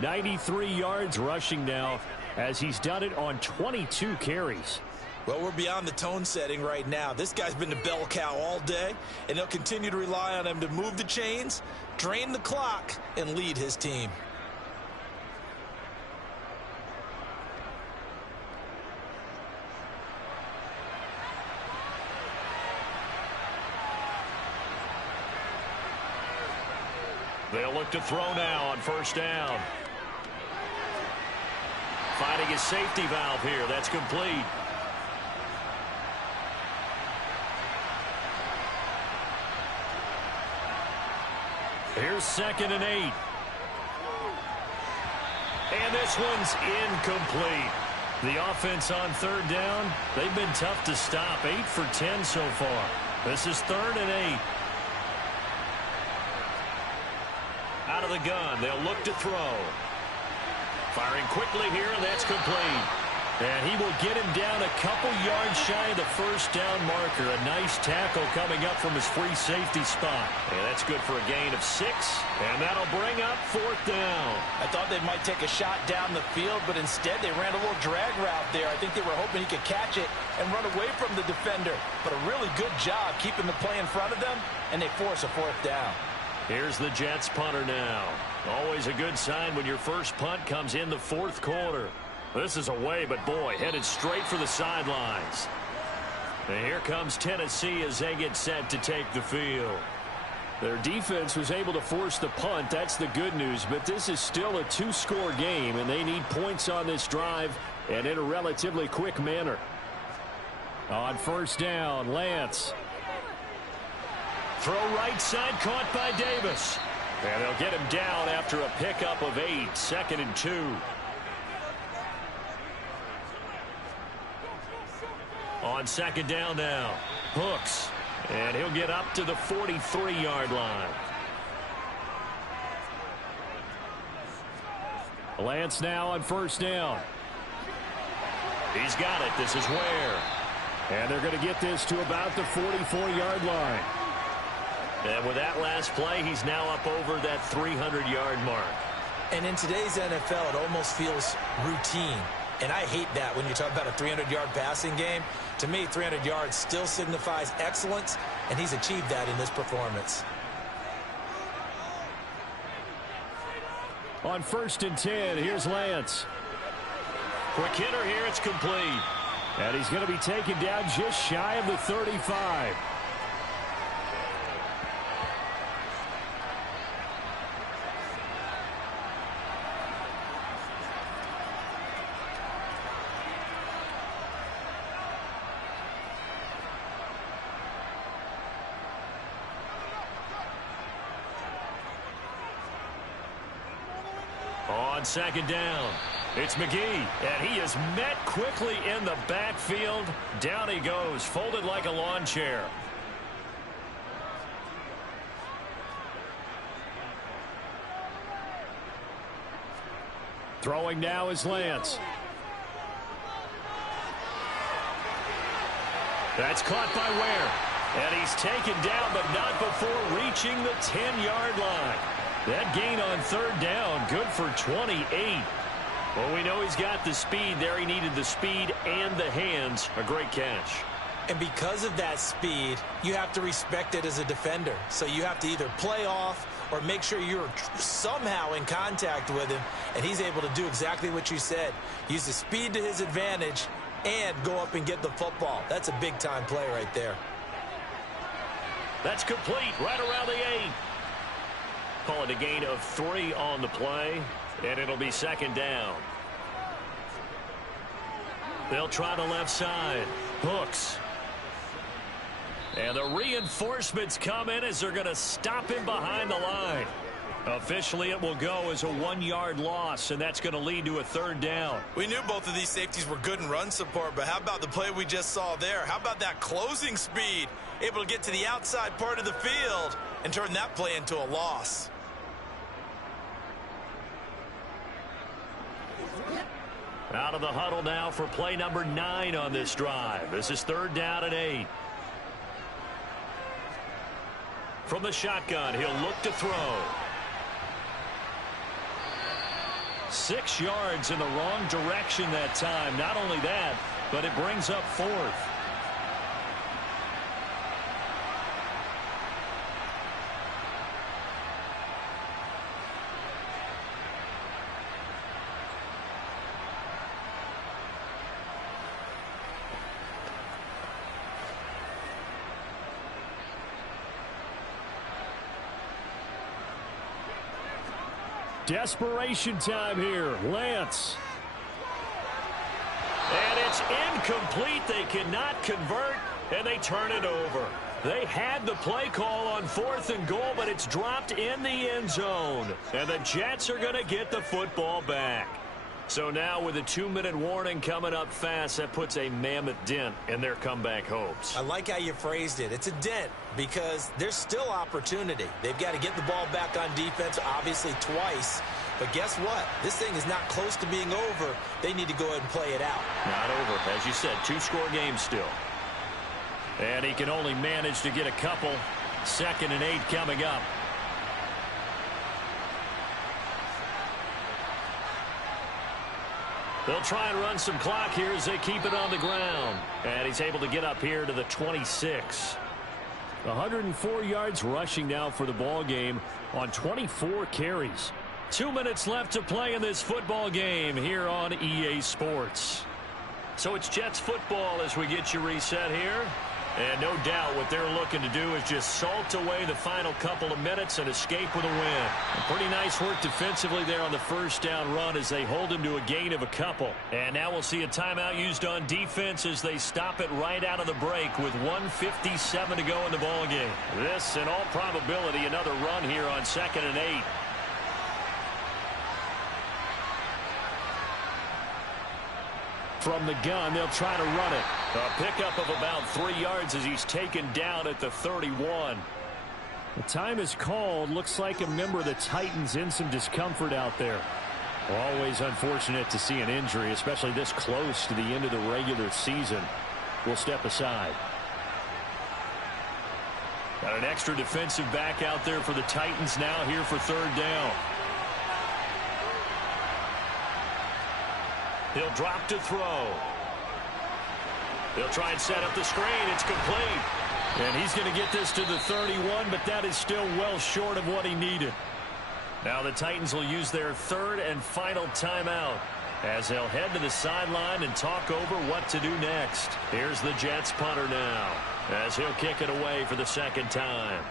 93 yards rushing now as he's done it on 22 carries. Well, we're beyond the tone setting right now. This guy's been the bell cow all day, and they'll continue to rely on him to move the chains, drain the clock, and lead his team. They'll look to throw now on first down. Finding his safety valve here. That's complete. Here's 2nd and 8. And this one's incomplete. The offense on 3rd down, they've been tough to stop. 8 for 10 so far. This is 3rd and 8. Out of the gun, they'll look to throw. Firing quickly here, and that's complete. And he will get him down a couple yards shy of the first down marker. A nice tackle coming up from his free safety spot. And that's good for a gain of 6. And that'll bring up 4th down. I thought they might take a shot down the field, but instead they ran a little drag route there. I think they were hoping he could catch it and run away from the defender. But a really good job keeping the play in front of them, and they force a 4th down. Here's the Jets punter now. Always a good sign when your first punt comes in the 4th quarter. This is away, but boy, headed straight for the sidelines. And here comes Tennessee as they get set to take the field. Their defense was able to force the punt. That's the good news. But this is still a 2-score game, and they need points on this drive and in a relatively quick manner. On first down, Lance. Throw right side, caught by Davis. And they'll get him down after a pickup of 8. 2nd and 2. On 2nd down now, Hooks. And he'll get up to the 43-yard line. Lance now on first down. He's got it. This is Ware. And they're going to get this to about the 44-yard line. And with that last play, he's now up over that 300-yard mark. And in today's NFL, it almost feels routine. And I hate that when you talk about a 300-yard passing game. To me, 300 yards still signifies excellence, and he's achieved that in this performance. On 1st and 10, here's Lance. Quick hitter here, it's complete. And he's going to be taken down just shy of the 35. On 2nd down, it's McGee, and he is met quickly in the backfield. Down he goes, folded like a lawn chair. Throwing now is Lance. That's caught by Ware, and he's taken down, but not before reaching the 10-yard line. That gain on 3rd down, good for 28. Well, we know he's got the speed there. He needed the speed and the hands. A great catch. And because of that speed, you have to respect it as a defender. So you have to either play off or make sure you're somehow in contact with him. And he's able to do exactly what you said. Use the speed to his advantage and go up and get the football. That's a big-time play right there. That's complete right around the 8. Call it a gain of 3 on the play, and it'll be 2nd down. They'll try the left side. Hooks. And the reinforcements come in as they're going to stop him behind the line. Officially, it will go as a 1-yard loss, and that's going to lead to a 3rd down. We knew both of these safeties were good in run support, but how about the play we just saw there? How about that closing speed? Able to get to the outside part of the field and turn that play into a loss. Out of the huddle now for play number 9 on this drive. This is 3rd down and 8. From the shotgun, he'll look to throw. 6 yards in the wrong direction that time. Not only that, but it brings up 4th. Desperation time here. Lance. And it's incomplete. They cannot convert, and they turn it over. They had the play call on 4th and goal, but it's dropped in the end zone. And the Jets are going to get the football back. So now with a 2-minute warning coming up fast, that puts a mammoth dent in their comeback hopes. I like how you phrased it. It's a dent because there's still opportunity. They've got to get the ball back on defense, obviously twice. But guess what? This thing is not close to being over. They need to go ahead and play it out. Not over. As you said, 2-score game still. And he can only manage to get a couple. 2nd and 8 coming up. They'll try and run some clock here as they keep it on the ground. And he's able to get up here to the 26. 104 yards rushing now for the ball game on 24 carries. 2 minutes left to play in this football game here on EA Sports. So it's Jets football as we get you reset here. And no doubt what they're looking to do is just salt away the final couple of minutes and escape with a win. And pretty nice work defensively there on the first down run as they hold him to a gain of a couple. And now we'll see a timeout used on defense as they stop it right out of the break with 1:57 to go in the ball game. This, in all probability, another run here on 2nd and 8. From the gun, they'll try to run it. A pickup of about 3 yards as he's taken down at the 31. The time is called. Looks like a member of the Titans in some discomfort out there. Always unfortunate to see an injury, especially this close to the end of the regular season. We'll step aside. Got an extra defensive back out there for the Titans now here for 3rd down. He'll drop to throw. They'll try and set up the screen. It's complete. And he's going to get this to the 31, but that is still well short of what he needed. Now the Titans will use their 3rd and final timeout as they'll head to the sideline and talk over what to do next. Here's the Jets punter now as he'll kick it away for the 2nd time.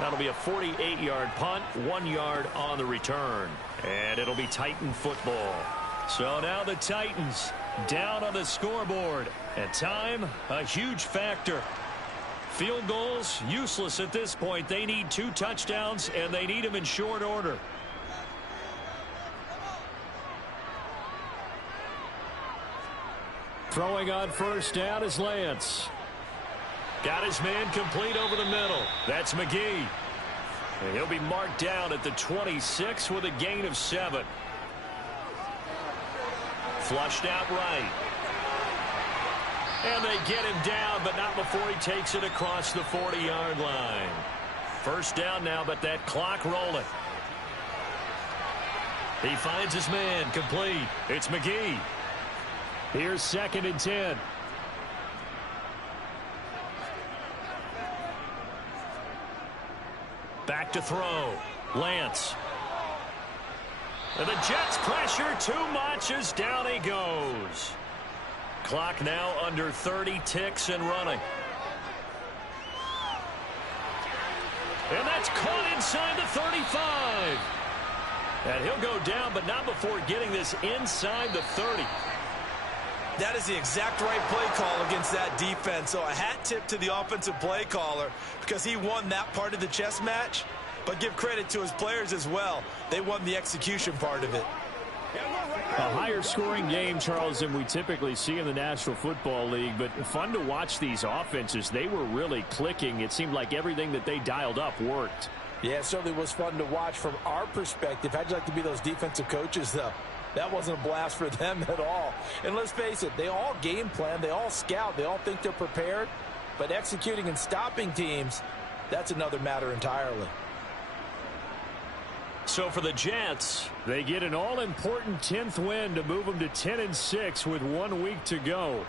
That'll be a 48-yard punt, 1 yard on the return. And it'll be Titan football. So now the Titans down on the scoreboard. And time, a huge factor. Field goals, useless at this point. They need 2 touchdowns, and they need them in short order. Throwing on 1st down is Lance. Got his man complete over the middle. That's McGee. And he'll be marked down at the 26 with a gain of 7. Flushed out right. And they get him down, but not before he takes it across the 40-yard line. 1st down now, but that clock rolling. He finds his man complete. It's McGee. Here's 2nd and 10. Back to throw. Lance. And the Jets pressure too much as down he goes. Clock now under 30 ticks and running. And that's caught inside the 35. And he'll go down, but not before getting this inside the 30. That is the exact right play call against that defense. So a hat tip to the offensive play caller because he won that part of the chess match. But give credit to his players as well. They won the execution part of it. A higher scoring game, Charles, than we typically see in the National Football League. But fun to watch these offenses. They were really clicking. It seemed like everything that they dialed up worked. Yeah, it certainly was fun to watch from our perspective. How'd you like to be those defensive coaches, though? That wasn't a blast for them at all. And let's face it, they all game plan, they all scout, they all think they're prepared. But executing and stopping teams, that's another matter entirely. So for the Jets, they get an all-important 10th win to move them to 10-6 with 1 week to go.